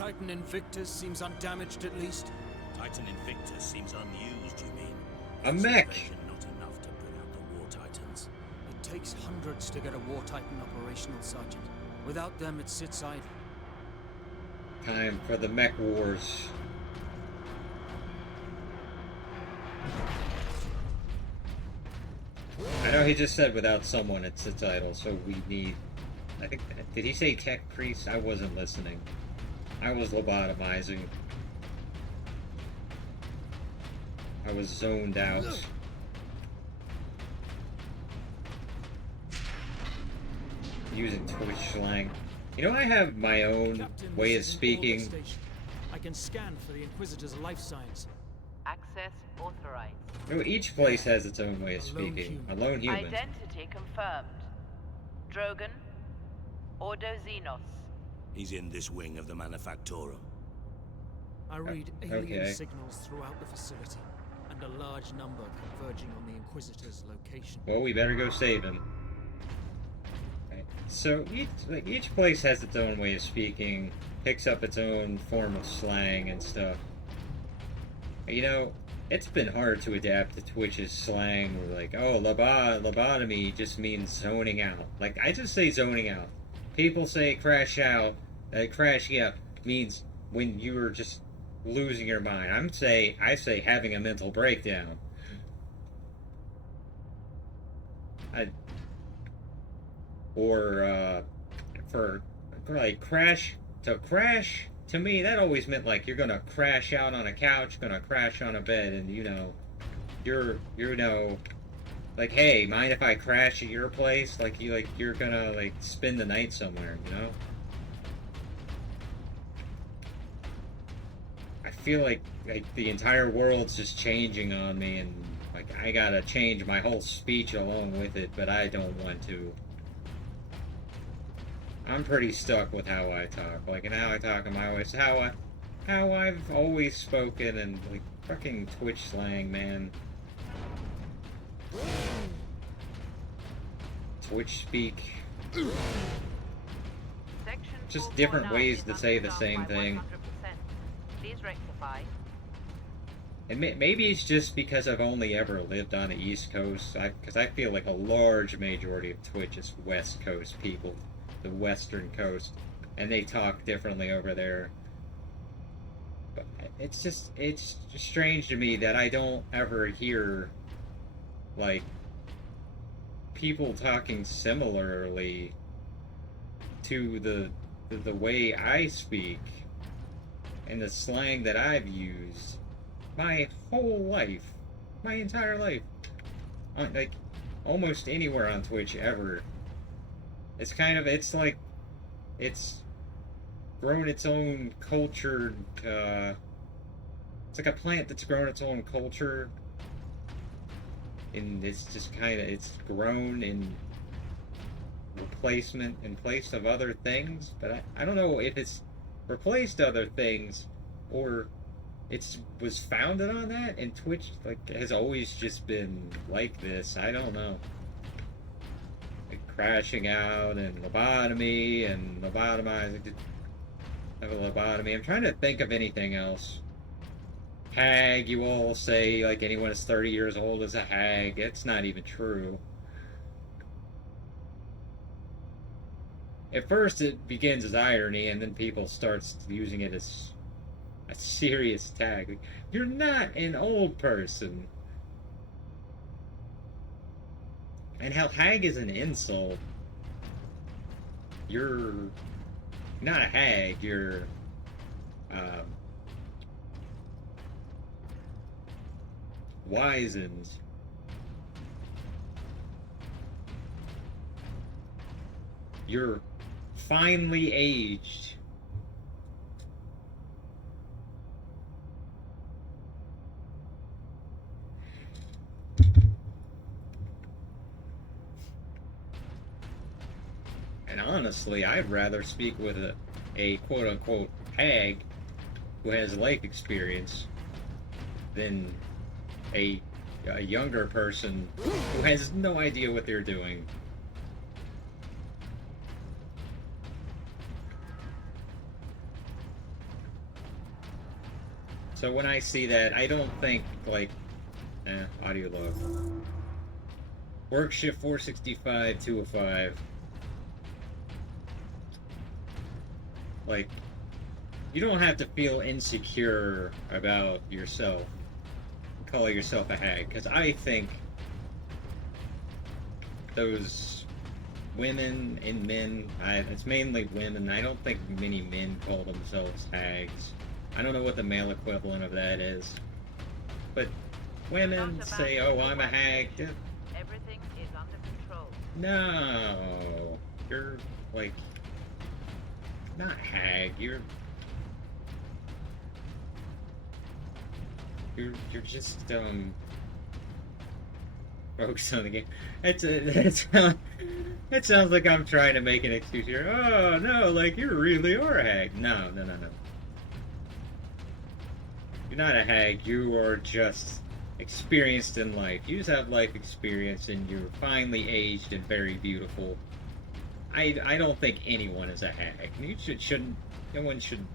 Titan Invictus seems undamaged at least. Titan Invictus seems unused, you mean? A Is mech. invasion not enough to bring out the War Titans? It takes hundreds to get a War Titan operational, Sergeant. Without them, it sits idle. Time for the mech wars. I know he just said without someone it's a title, so we need... I think... Did he say tech priest? I wasn't listening. I was lobotomizing. I was zoned out. Using Twitch slang. You know, I have my own Captain, way of this is an speaking. orbit station. I can scan for the Inquisitor's life signs. Access authorized. You know, each place has its own way of A lone speaking. A human. lone human. Identity confirmed. Drogon. Ordo Xenos. He's in this wing of the Manufactorum. I read alien okay. signals throughout the facility, and a large number converging on the Inquisitor's location. Well, we better go save him. Right. So each place has its own way of speaking, picks up its own form of slang and stuff. You know, it's been hard to adapt to Twitch's slang. Like, oh, lobotomy just means zoning out. Like, I just say zoning out. People say crash out. Crashing out means when you are just losing your mind. I say having a mental breakdown. For like crash, to me that always meant like you're gonna crash out on a couch, gonna crash on a bed, and you're like, hey, mind if I crash at your place? You're gonna like spend the night somewhere, you know? I feel like the entire world's just changing on me, and like I gotta change my whole speech along with it, but I don't want to. I'm pretty stuck with how I talk. Like, and how I talk in my way. It's how I've always spoken, and like fucking Twitch slang, man. Twitch speak. Section Just different 449 ways is to say the understaffed same by thing. 100%. Please rectify. And maybe it's just because I've only ever lived on the East Coast. Because I feel like a large majority of Twitch is West Coast people. The Western Coast. And they talk differently over there. But it's just strange to me that I don't ever hear, like, people talking similarly to the way I speak and the slang that I've used my whole life, my entire life, like almost anywhere on Twitch ever. It's like it's grown its own cultured, it's like a plant that's grown its own culture, and it's just it's grown in replacement in place of other things, but I don't know if it's replaced other things or was founded on that, and Twitch like has always just been like this. I don't know. Like crashing out and lobotomy and lobotomizing. Have a lobotomy. I'm trying to think of anything else. Hag, you all say like anyone that's 30 years old is a hag. It's not even true. At first it begins as irony, and then people start using it as a serious tag. Like, you're not an old person. And hell, hag is an insult. You're not a hag, you're wizened. You're finely aged. And honestly, I'd rather speak with a quote-unquote hag who has life experience than a younger person who has no idea what they're doing. So when I see that, I don't think, like, audio log. Work shift 465, 205. Like, you don't have to feel insecure about yourself, calling yourself a hag, because I think those women and men, it's mainly women, I don't think many men call themselves hags. I don't know what the male equivalent of that is. But women say, oh, I'm a hag. Everything is under control. No. You're, like, not hag. You're just, focused on the game. It sounds like I'm trying to make an excuse here. Oh, no, like, you really are a hag. No. You're not a hag, you are just experienced in life. You just have life experience and you're finely aged and very beautiful. I don't think anyone is a hag. No one should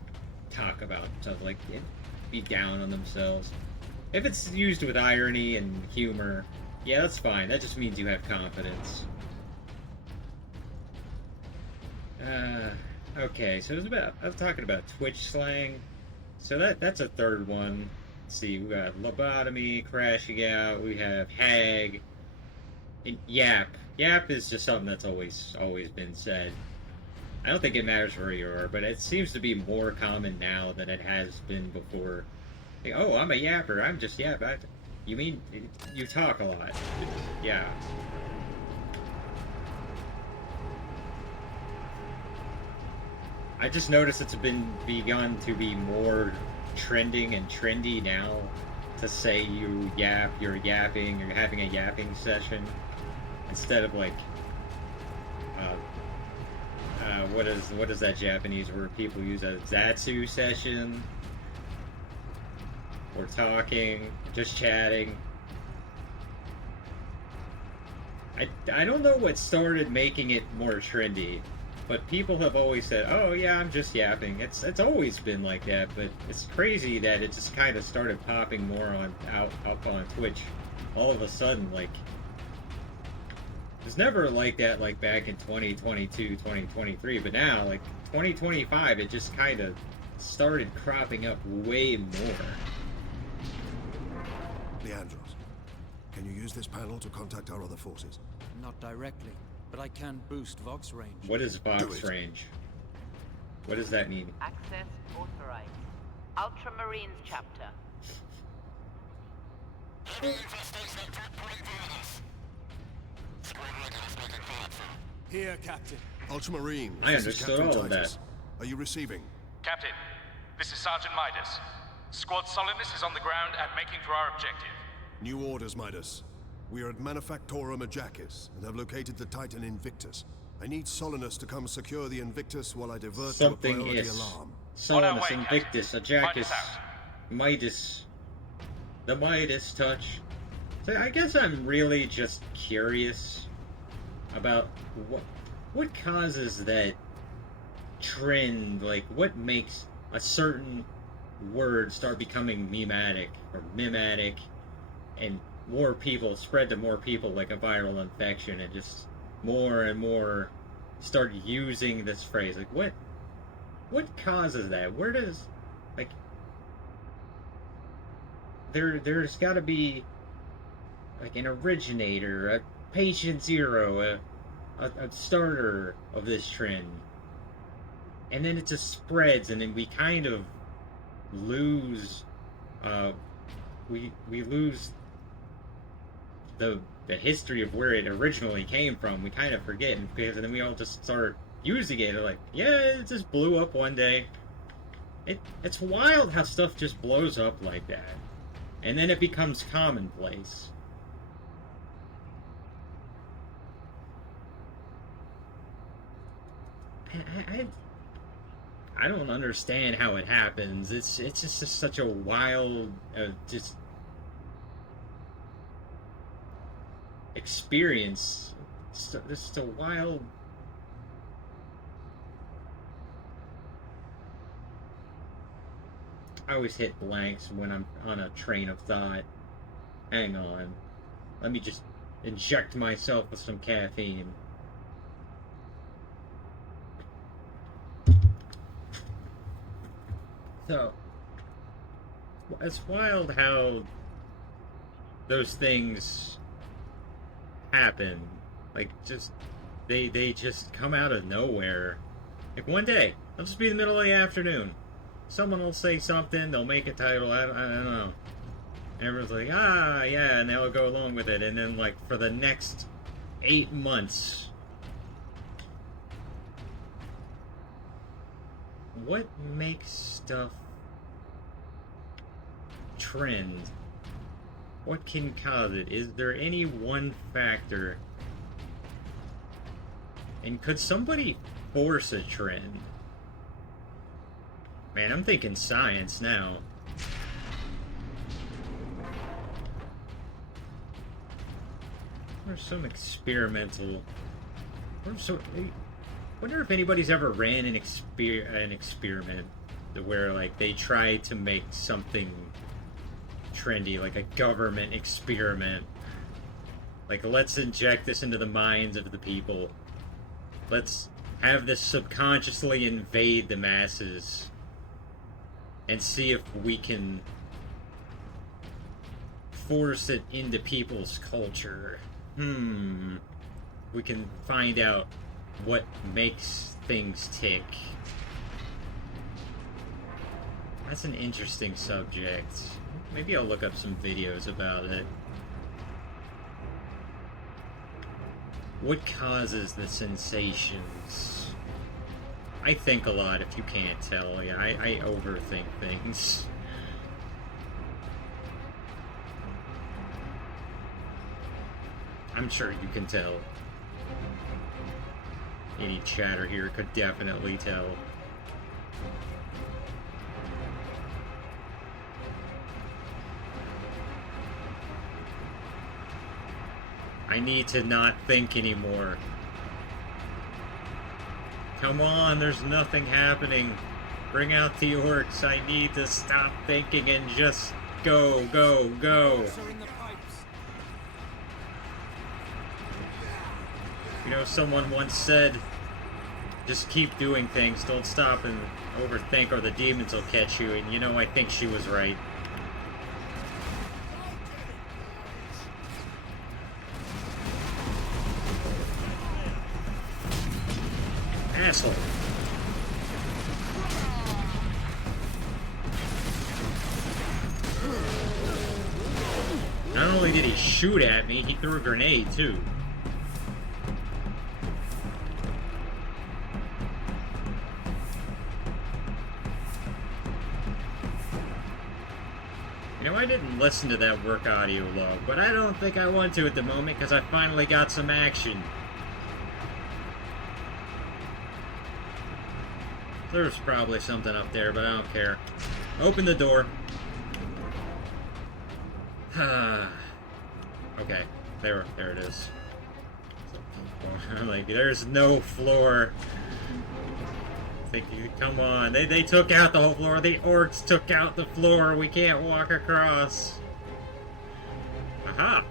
talk about stuff like be down on themselves. If it's used with irony and humor, yeah, that's fine. That just means you have confidence. Okay, so I was talking about Twitch slang. So that's a third one. Let's see, we got lobotomy, crashing out, we have hag, and yap. Yap is just something that's always been said. I don't think it matters where you are, but it seems to be more common now than it has been before. Like, oh, I'm a yapper, I'm just yap. You mean, you talk a lot. Yeah. I just noticed it's begun to be more trending and trendy now to say you yap, you're yapping, you're having a yapping session, instead of like, what is that Japanese word people use, a zatsu session, or talking, just chatting. I don't know what started making it more trendy. But people have always said, oh yeah, I'm just yapping. It's always been like that, but it's crazy that it just kind of started popping more up on Twitch. All of a sudden, like, it was never like that, like, back in 2022, 2023, but now, like, 2025, it just kind of started cropping up way more. Leandros, can you use this panel to contact our other forces? Not directly, but I can boost Vox range. What is Vox range? What does that mean? Access authorized. Ultramarines chapter. Here, Captain. Ultramarine, I this is understood Captain all of Titus. that. Are you receiving? Captain, this is Sergeant Midas. Squad Solidus is on the ground and making for our objective. New orders, Midas. We are at Manufactorum Ajakis and have located the Titan Invictus. I need Solinus to come secure the Invictus while I divert to a priority alarm. Solinus, Invictus, Ajakis, Midas. The Midas touch. So I guess I'm really just curious about what causes that trend, like what makes a certain word start becoming mematic or mimetic and more people spread to more people like a viral infection, and just more and more start using this phrase. Like what causes that? Where does, like, there's got to be like an originator, a patient zero, a starter of this trend, and then it just spreads, and then we kind of lose we lose the history of where it originally came from. We kind of forget, and because then we all just start using it like, yeah, it just blew up one day. It's wild how stuff just blows up like that, and then it becomes commonplace. I don't understand how it happens. It's just such a wild, just experience. It's just a wild. always hit blanks when I'm on a train of thought. Hang on. Let me just inject myself with some caffeine. So, it's wild how those things happen. Like, just, they just come out of nowhere. Like, one day, I'll just be in the middle of the afternoon. Someone will say something, they'll make a title, I don't know. And everyone's like, ah, yeah, and they'll go along with it. And then, like, for the next 8 months, what makes stuff trend? What can cause it? Is there any one factor? And could somebody force a trend? Man, I'm thinking science now. Or some experimental... I wonder if anybody's ever ran an experiment where, like, they try to make something trendy, like a government experiment. Like, let's inject this into the minds of the people. Let's have this subconsciously invade the masses and see if we can force it into people's culture. We can find out what makes things tick. That's an interesting subject. Maybe I'll look up some videos about it. What causes the sensations? I think a lot, if you can't tell. Yeah, I overthink things. I'm sure you can tell. Any chatter here could definitely tell. I need to not think anymore. Come on, there's nothing happening. Bring out the orcs. I need to stop thinking and just go, go, go. You know, someone once said, just keep doing things, don't stop and overthink or the demons will catch you, and you know, I think she was right. Asshole. Not only did he shoot at me, he threw a grenade too. You know, I didn't listen to that work audio log, but I don't think I want to at the moment because I finally got some action. There's probably something up there, but I don't care. Open the door. Okay, there it is. Like, there's no floor. Come on, they took out the whole floor. The orcs took out the floor. We can't walk across. Aha!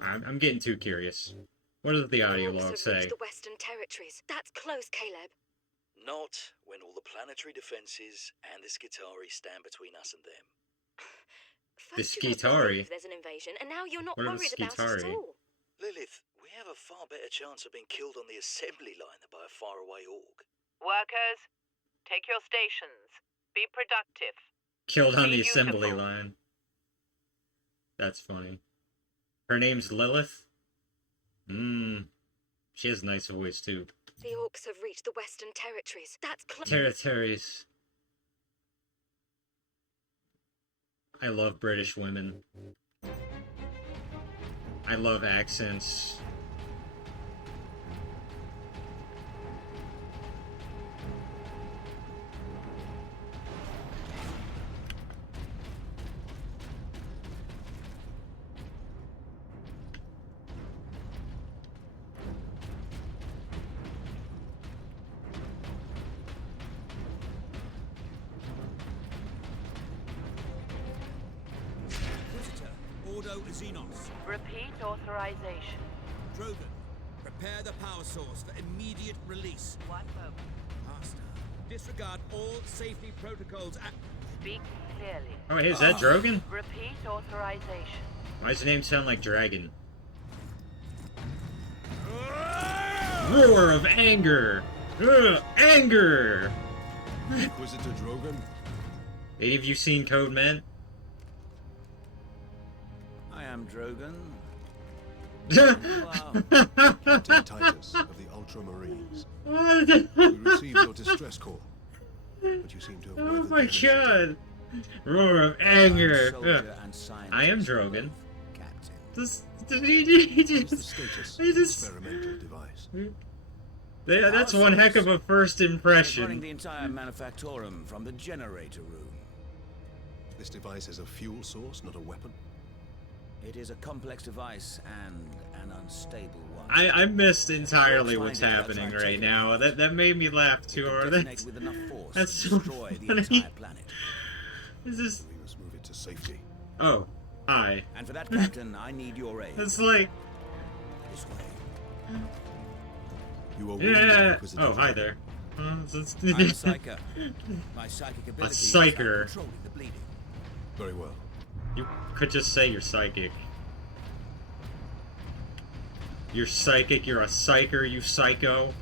I'm getting too curious. What does the audio log say? The Western Territories. That's close, Caleb. Not when all the planetary defenses and the Skitarii stand between us and them. First The you don't Skitarii? believe there's an invasion, and now you're not What are the worried about it at Skitarii? all. Lilith, we have a far better chance of being killed on the assembly line than by a faraway orc. Workers, take your stations. Be productive. Killed on Be the assembly beautiful. line. That's funny. Her name's Lilith? She has a nice voice too. The orcs have reached the Western Territories. That's close. Territories. I love British women. I love accents. Ordo Xenos. Repeat authorization. Drogon, prepare the power source for immediate release. One moment. Master, disregard all safety protocols and... Speak clearly. Oh, hey, is that Drogon? Repeat authorization. Why does the name sound like Dragon? Roar of anger! Anger! Inquisitor Drogon? Any of you seen Code Man? I am Drogon. Captain Titus of the Ultramarines. We received your distress call, but you seem to have Oh weathered my the god! Roar of anger! Soldier and scientist I am Drogon. Captain. This, What is the status of he the just- experimental device? Yeah, that's one heck of a first Running impression. the entire Manufactorum from the generator room. This device is a fuel source, not a weapon. It is a complex device and an unstable one. I missed entirely what's happening right now. That made me laugh too hard. Detonate with enough force That's to so destroy the funny. entire planet. This is... We must move it to safety. Oh, hi. And for that, Captain, I need your aid. It's like... This way. You are Yeah! Inquisitor Oh, hi Drogon. there. I'm a psyker. My psychic ability is psyker. about controlling the bleeding. Very well. You could just say you're psychic. You're psychic, you're a psyker, you psycho.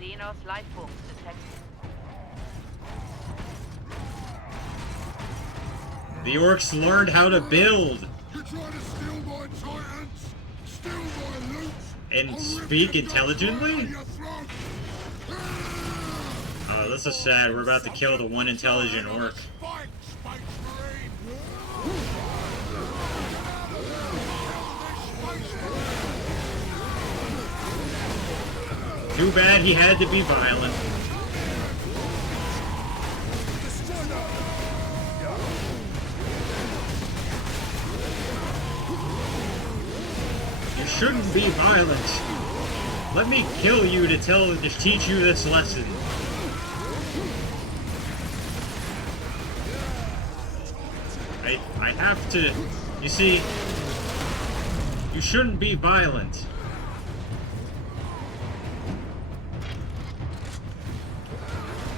Xenos life forms detected. The orcs learned how to build You're trying to steal my titans? Steal my loot? and speak intelligently? Oh, this is sad. We're about to kill the one intelligent orc. Too bad he had to be violent. You shouldn't be violent. Let me kill you to teach you this lesson. I have to, you see, you shouldn't be violent.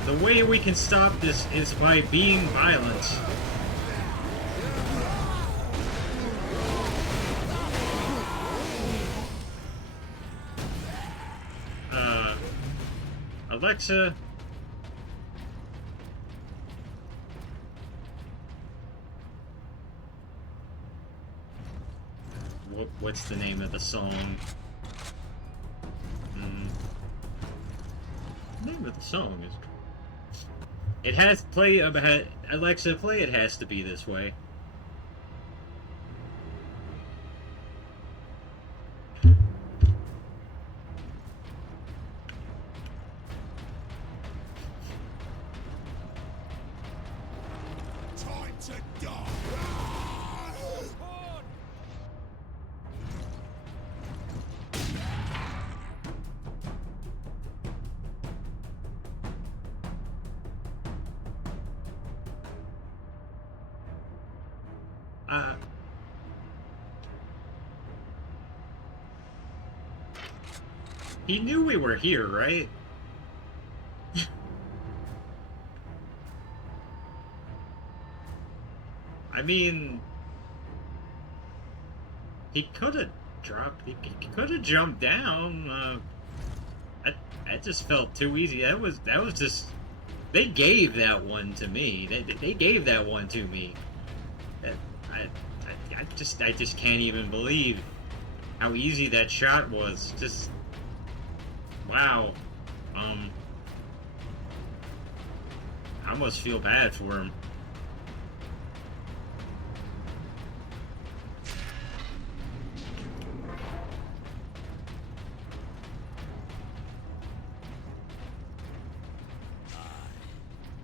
The way we can stop this is by being violent. Alexa. What's the name of the song? The name of the song is... It has play about Alexa, play It Has to Be This Way. Time to die! He knew we were here, right? I mean, he could have dropped. He could have jumped down. That just felt too easy. That was just. They gave that one to me. They gave that one to me. I just can't even believe how easy that shot was. Just wow. I almost feel bad for him.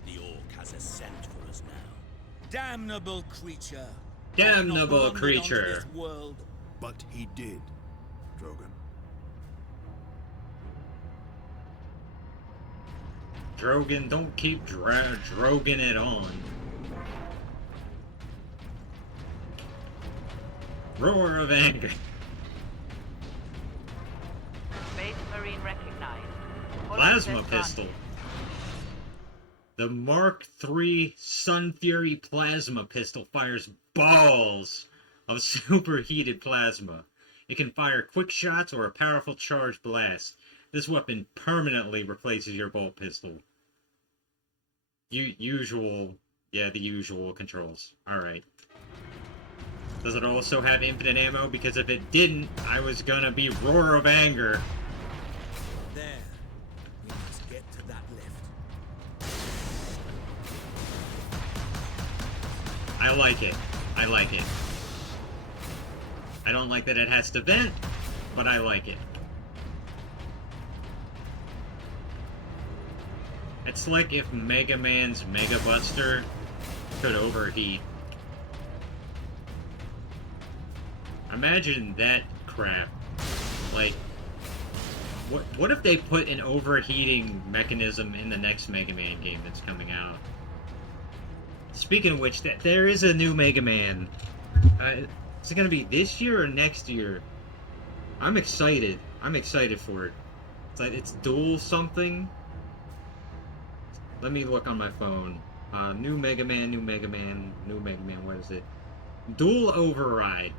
The orc has a scent for us now. Damnable creature. Damnable Have you not wandered onto creature. this world? But he did, Drogon. Drogon, don't keep drogging it on. Roar of anger. Space Marine recognized. Full Plasma access pistol. granted. The Mark III Sun Fury plasma pistol fires balls of superheated plasma. It can fire quick shots or a powerful charge blast. This weapon permanently replaces your bolt pistol. The usual controls. Alright. Does it also have infinite ammo? Because if it didn't, I was gonna be Roar of Anger. There. We must get to that lift. I like it. I like it. I don't like that it has to vent, but I like it. It's like if Mega Man's Mega Buster could overheat. Imagine that crap. Like, what if they put an overheating mechanism in the next Mega Man game that's coming out? Speaking of which, there is a new Mega Man. Is it gonna be this year or next year? I'm excited. I'm excited for it. It's like it's Dual something. Let me look on my phone. New Mega Man, what is it? Dual Override.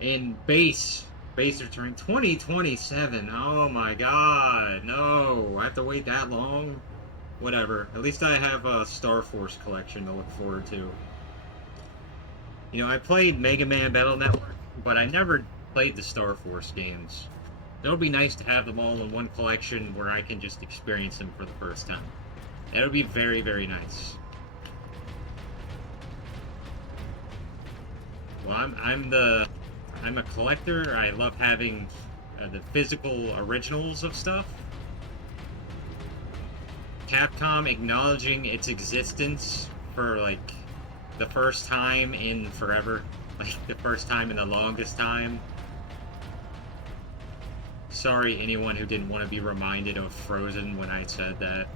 And Base returning 2027. Oh my god, no. I have to wait that long? Whatever. At least I have a Star Force collection to look forward to. You know, I played Mega Man Battle Network, but I never played the Star Force games. It would be nice to have them all in one collection where I can just experience them for the first time. That would be very, very nice. Well, I'm a collector. I love having the physical originals of stuff. Capcom acknowledging its existence for, like, the first time in forever. Like, the first time in the longest time. Sorry, anyone who didn't want to be reminded of Frozen when I said that.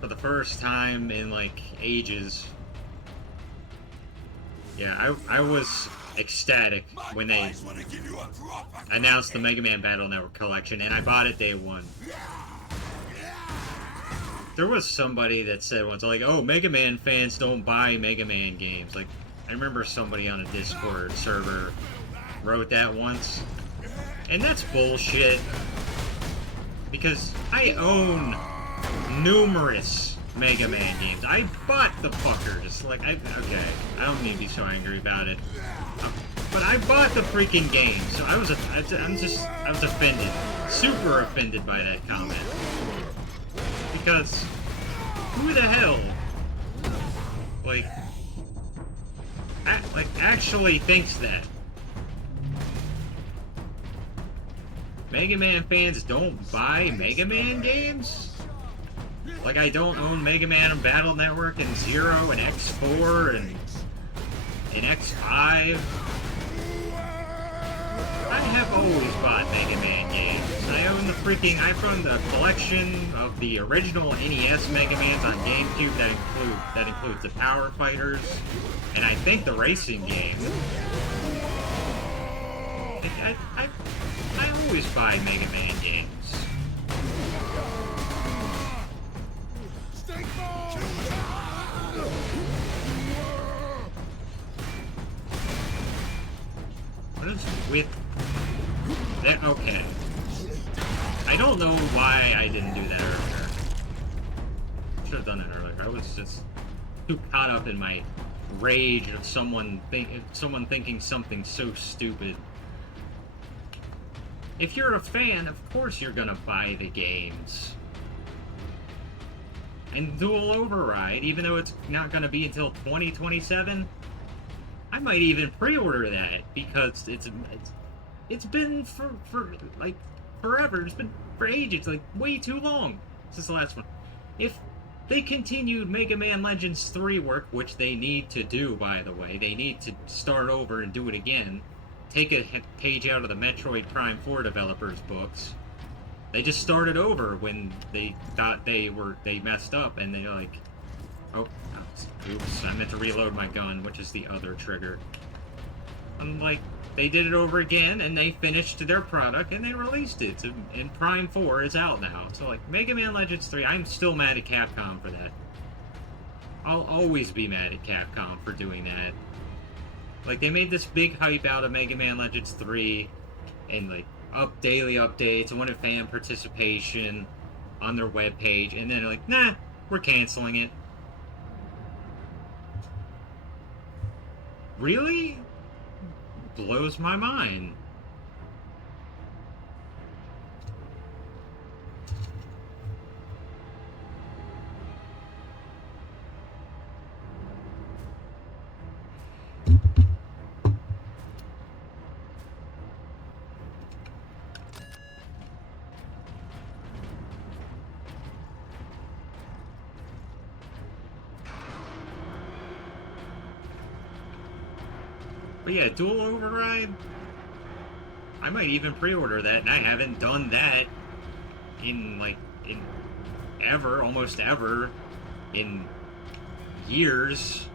For the first time in, like, ages. Yeah, I was ecstatic when they announced the Mega Man Battle Network collection, and I bought it day one. There was somebody that said once, like, oh, Mega Man fans don't buy Mega Man games. Like, I remember somebody on a Discord server wrote that once. And that's bullshit. Because I own numerous Mega Man games. I bought the fuckers. Like, okay, I don't need to be so angry about it. But I bought the freaking game, so I was offended. Super offended by that comment. Because, who the hell, actually thinks that? Mega Man fans don't buy Mega Man games? Like, I don't own Mega Man and Battle Network and Zero and X4 and X5. I have always bought Mega Man games. I've owned a collection of the original NES Mega Mans on GameCube that includes the Power Fighters, and I think the racing game. I always buy Mega Man games. What is with that? Okay. I don't know why I didn't do that earlier. Should have done that earlier. I was just too caught up in my rage of someone thinking something so stupid. If you're a fan, of course you're gonna buy the games. And Dual Override, even though it's not gonna be until 2027, I might even pre-order that because it's been for like forever. It's been for ages, like way too long since the last one. If They continued Mega Man Legends 3 work, which they need to do, by the way. They need to start over and do it again. Take a page out of the Metroid Prime 4 developers' books. They just started over when they thought they messed up, and they're like, oh, oops, I meant to reload my gun, which is the other trigger. I'm like, they did it over again, and they finished their product, and they released it. And Prime 4 is out now. So, like, Mega Man Legends 3, I'm still mad at Capcom for that. I'll always be mad at Capcom for doing that. Like, they made this big hype out of Mega Man Legends 3, and, like, daily updates, wanted fan participation on their webpage, and then they're like, nah, we're canceling it. Really? Blows my mind. But yeah, Dual Override, I might even pre-order that, and I haven't done that in almost ever, in years.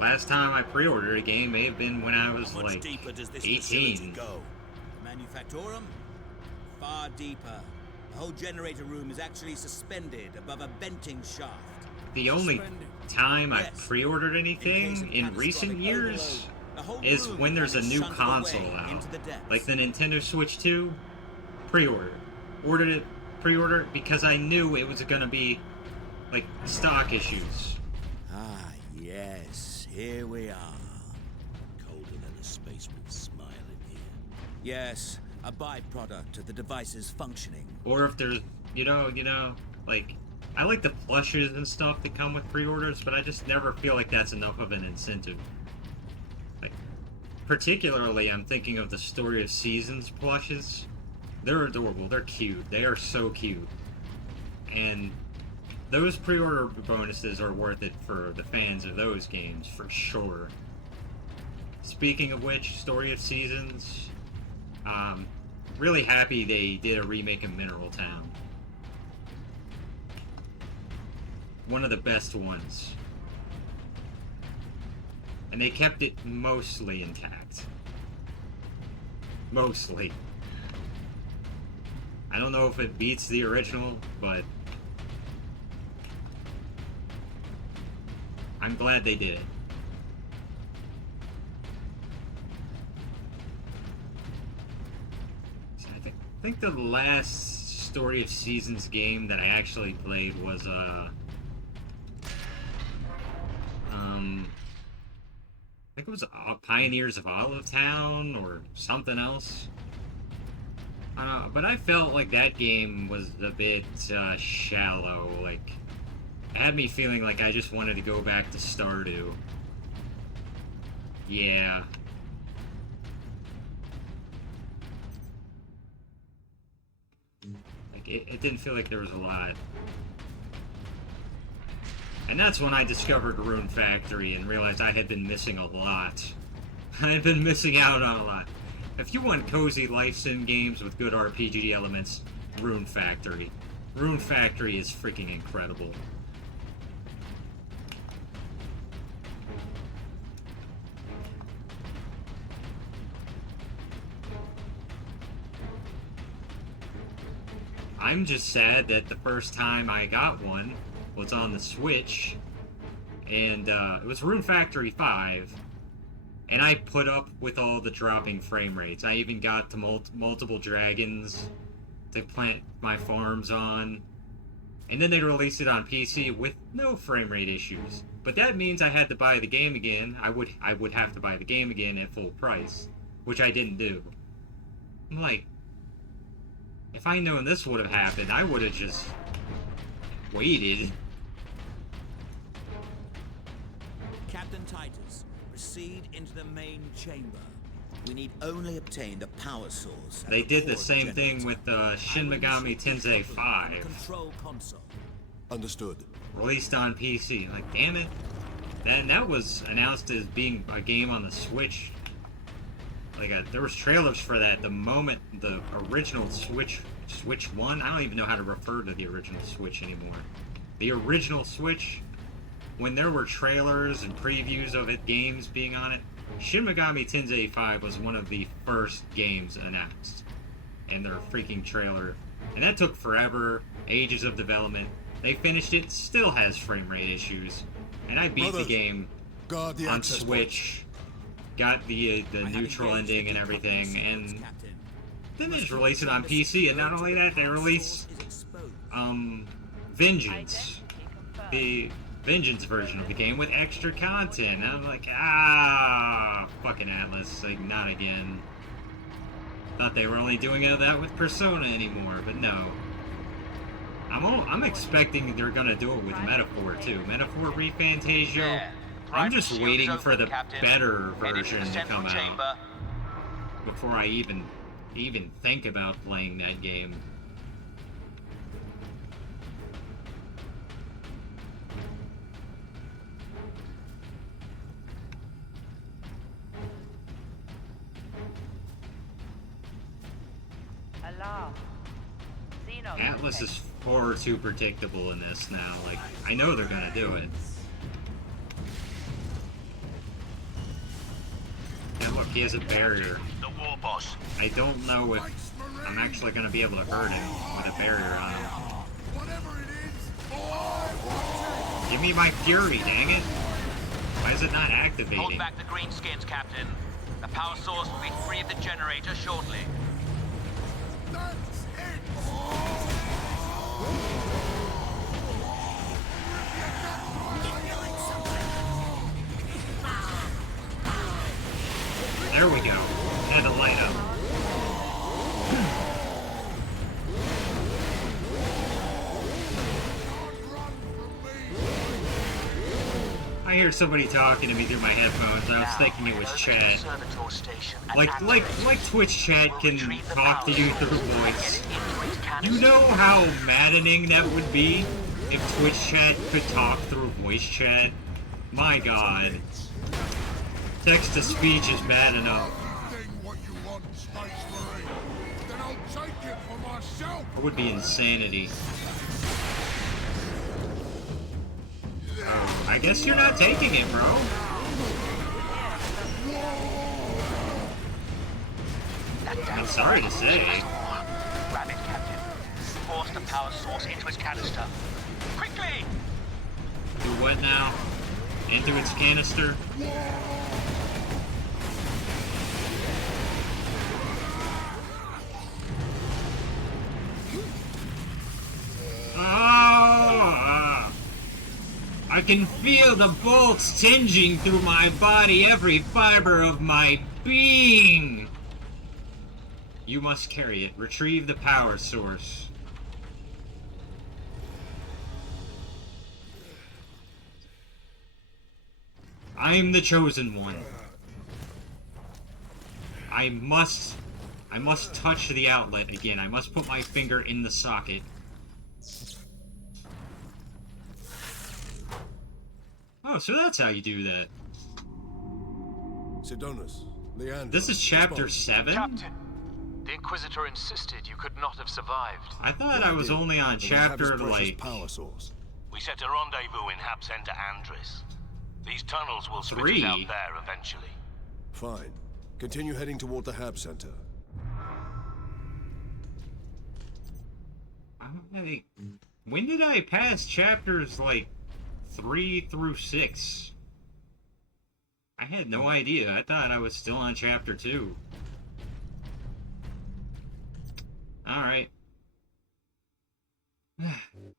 Last time I pre-ordered a game may have been when I was, like, deeper does this 18. go? The Manufactorum? Far deeper. The whole generator room is actually suspended above a venting shaft. The only time I've pre-ordered anything in recent years is when there's a new console out. Like the Nintendo Switch 2, pre-order. Ordered it, pre-order it, because I knew it was gonna be, like, stock issues. Ah, yes, here we are. Colder than a spaceman's smile in here. Yes, a byproduct of the device's functioning. Or if there's, you know, like, I like the plushes and stuff that come with pre-orders, but I just never feel like that's enough of an incentive. Like, particularly, I'm thinking of the Story of Seasons plushes. They're adorable. They're cute. They are so cute. And those pre-order bonuses are worth it for the fans of those games, for sure. Speaking of which, Story of Seasons, really happy they did a remake of Mineral Town. One of the best ones. And they kept it mostly intact. Mostly. I don't know if it beats the original, but I'm glad they did it. So I think the last Story of Seasons game that I actually played was I think it was Pioneers of Olive Town or something else. But I felt like that game was a bit shallow. Like, it had me feeling like I just wanted to go back to Stardew. Yeah. Like, it didn't feel like there was a lot. And that's when I discovered Rune Factory and realized I had been missing a lot. I had been missing out on a lot. If you want cozy life sim games with good RPG elements, Rune Factory. Rune Factory is freaking incredible. I'm just sad that the first time I got one was on the Switch, and it was Rune Factory 5, and I put up with all the dropping frame rates. I even got to multiple dragons to plant my farms on, and then they released it on PC with no frame rate issues. But that means I had to buy the game again. I would have to buy the game again at full price, which I didn't do. I'm like, if I known this would have happened, I would have just waited. Captain Titus, proceed into the main chamber. We need only obtain the power source. They did the same thing with Shin Megami Tensei 5. Control console. Understood. Released on PC. Like, damn it. That was announced as being a game on the Switch. Like, there was trailers for that the moment the original Switch 1, I don't even know how to refer to the original Switch anymore. The original Switch, when there were trailers and previews of it, games being on it, Shin Megami Tensei 5 was one of the first games announced. And their freaking trailer. And that took forever, ages of development. They finished it, still has frame rate issues. And I beat the game on Switch, got the neutral ending and everything, and then they just released it on PC, and not only that, they released Vengeance, the Vengeance version of the game with extra content. And I'm like, fucking Atlus, like, not again. Thought they were only doing that with Persona anymore, but no. I'm expecting they're gonna do it with Metaphor too. Metaphor ReFantasia. I'm just waiting for the better version to come out before I even think about playing that game. Allah. Atlus is far too predictable in this now. Like, I know they're gonna do it. Yeah, look, he has a barrier. The war boss. I don't know if I'm actually gonna be able to hurt him with a barrier on him. Give me my fury, dang it! Why is it not activating? Hold back the greenskins, Captain. The power source will be free of the generator shortly. There we go. Had to light up. I hear somebody talking to me through my headphones. I was thinking it was chat. Like Twitch chat can talk to you through voice. You know how maddening that would be if Twitch chat could talk through voice chat? My god. Text to speech is bad enough. It would be insanity. Oh, I guess you're not taking it, bro. I'm sorry to say. Grab it, Captain. Force the power source into its canister. Quickly! Do what now? Into its canister? Ah! I can feel the bolts tinging through my body, every fiber of my being! You must carry it. Retrieve the power source. I'm the chosen one. I must touch the outlet again. I must put my finger in the socket. Oh, so that's how you do that. Sidonus, Leander. This is chapter 7? Captain, the Inquisitor insisted you could not have survived. I thought I was only on chapter, like... power source. We set a rendezvous in Hab Center Andris. These tunnels will spit 3. us out there eventually. Fine. Continue heading toward the Hab Center. When did I pass chapters, like, 3 through 6? I had no idea. I thought I was still on chapter 2. Alright.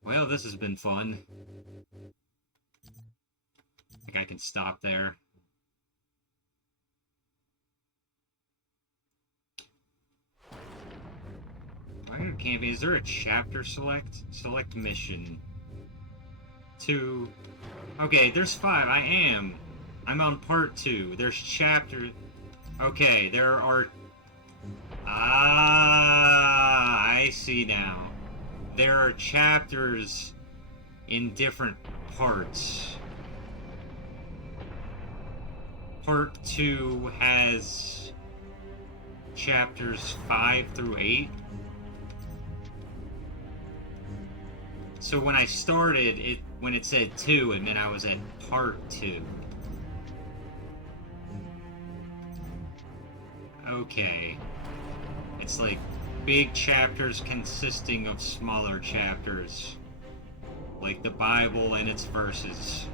Well, this has been fun. I think I can stop there. Why can't be? Is there a chapter select? Select mission. 2. Okay, there's 5. I'm on part 2. There's chapter... Okay, there are... Ah, I see now. There are chapters in different parts. Part 2 has chapters 5 through 8. So when I started, when it said 2, it meant I was at part 2. Okay. It's like big chapters consisting of smaller chapters. Like the Bible and its verses.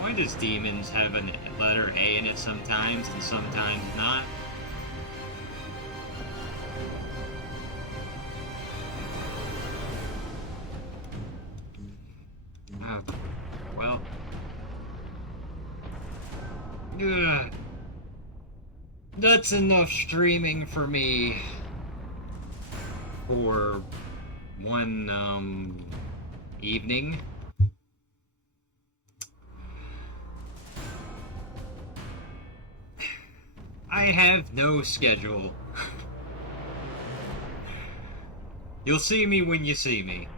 Why does Demons have a letter A in it sometimes and sometimes not? Oh, well. Ugh. That's enough streaming for me. For one, evening. I have no schedule. You'll see me when you see me.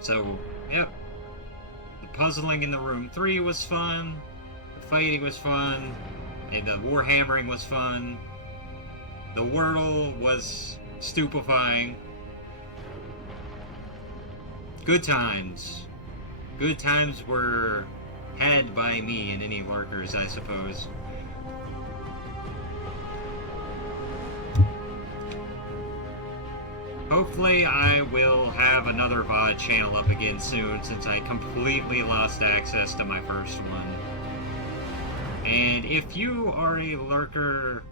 So, yep. The puzzling in the room 3 was fun. The fighting was fun. And the warhammering was fun. The Wordle was stupefying. Good times. Good times were had by me and any lurkers, I suppose. Hopefully I will have another VOD channel up again soon, since I completely lost access to my first one. And if you are a lurker...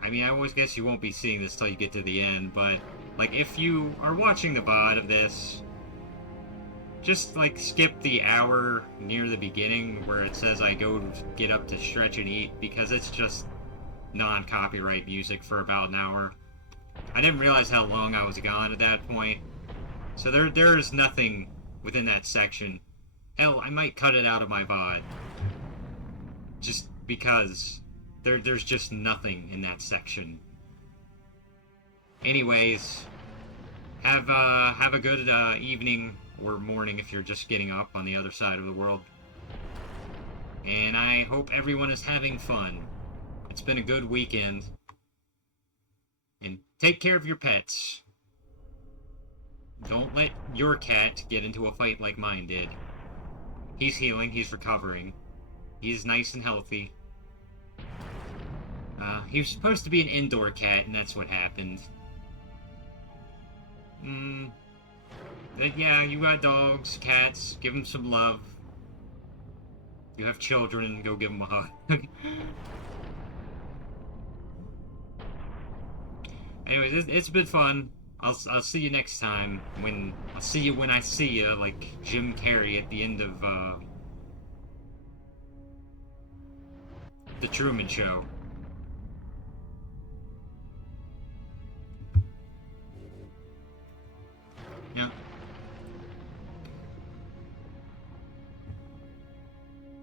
I mean, I always guess you won't be seeing this till you get to the end, but, like, if you are watching the VOD of this, just, like, skip the hour near the beginning where it says I go get up to stretch and eat, because it's just non-copyright music for about an hour. I didn't realize how long I was gone at that point. So there's nothing within that section. Hell, I might cut it out of my VOD. Just because there's just nothing in that section. Anyways, have a good evening or morning if you're just getting up on the other side of the world. And I hope everyone is having fun. It's been a good weekend. And take care of your pets. Don't let your cat get into a fight like mine did. He's healing, he's recovering. He's nice and healthy. He was supposed to be an indoor cat, and that's what happened. But yeah, you got dogs, cats, give them some love. You have children, go give them a hug. Anyways, it's been fun. I'll see you next time. I'll see you when I see you, like Jim Carrey at the end of The Truman Show. Yeah.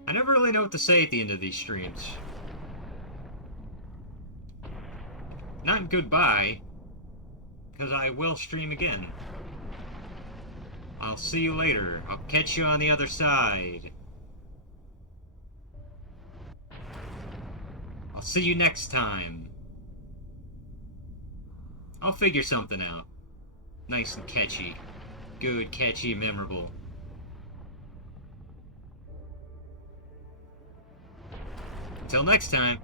I never really know what to say at the end of these streams. Not goodbye, because I will stream again. I'll see you later. I'll catch you on the other side. I'll see you next time. I'll figure something out. Nice and catchy. Good, catchy, memorable. Until next time.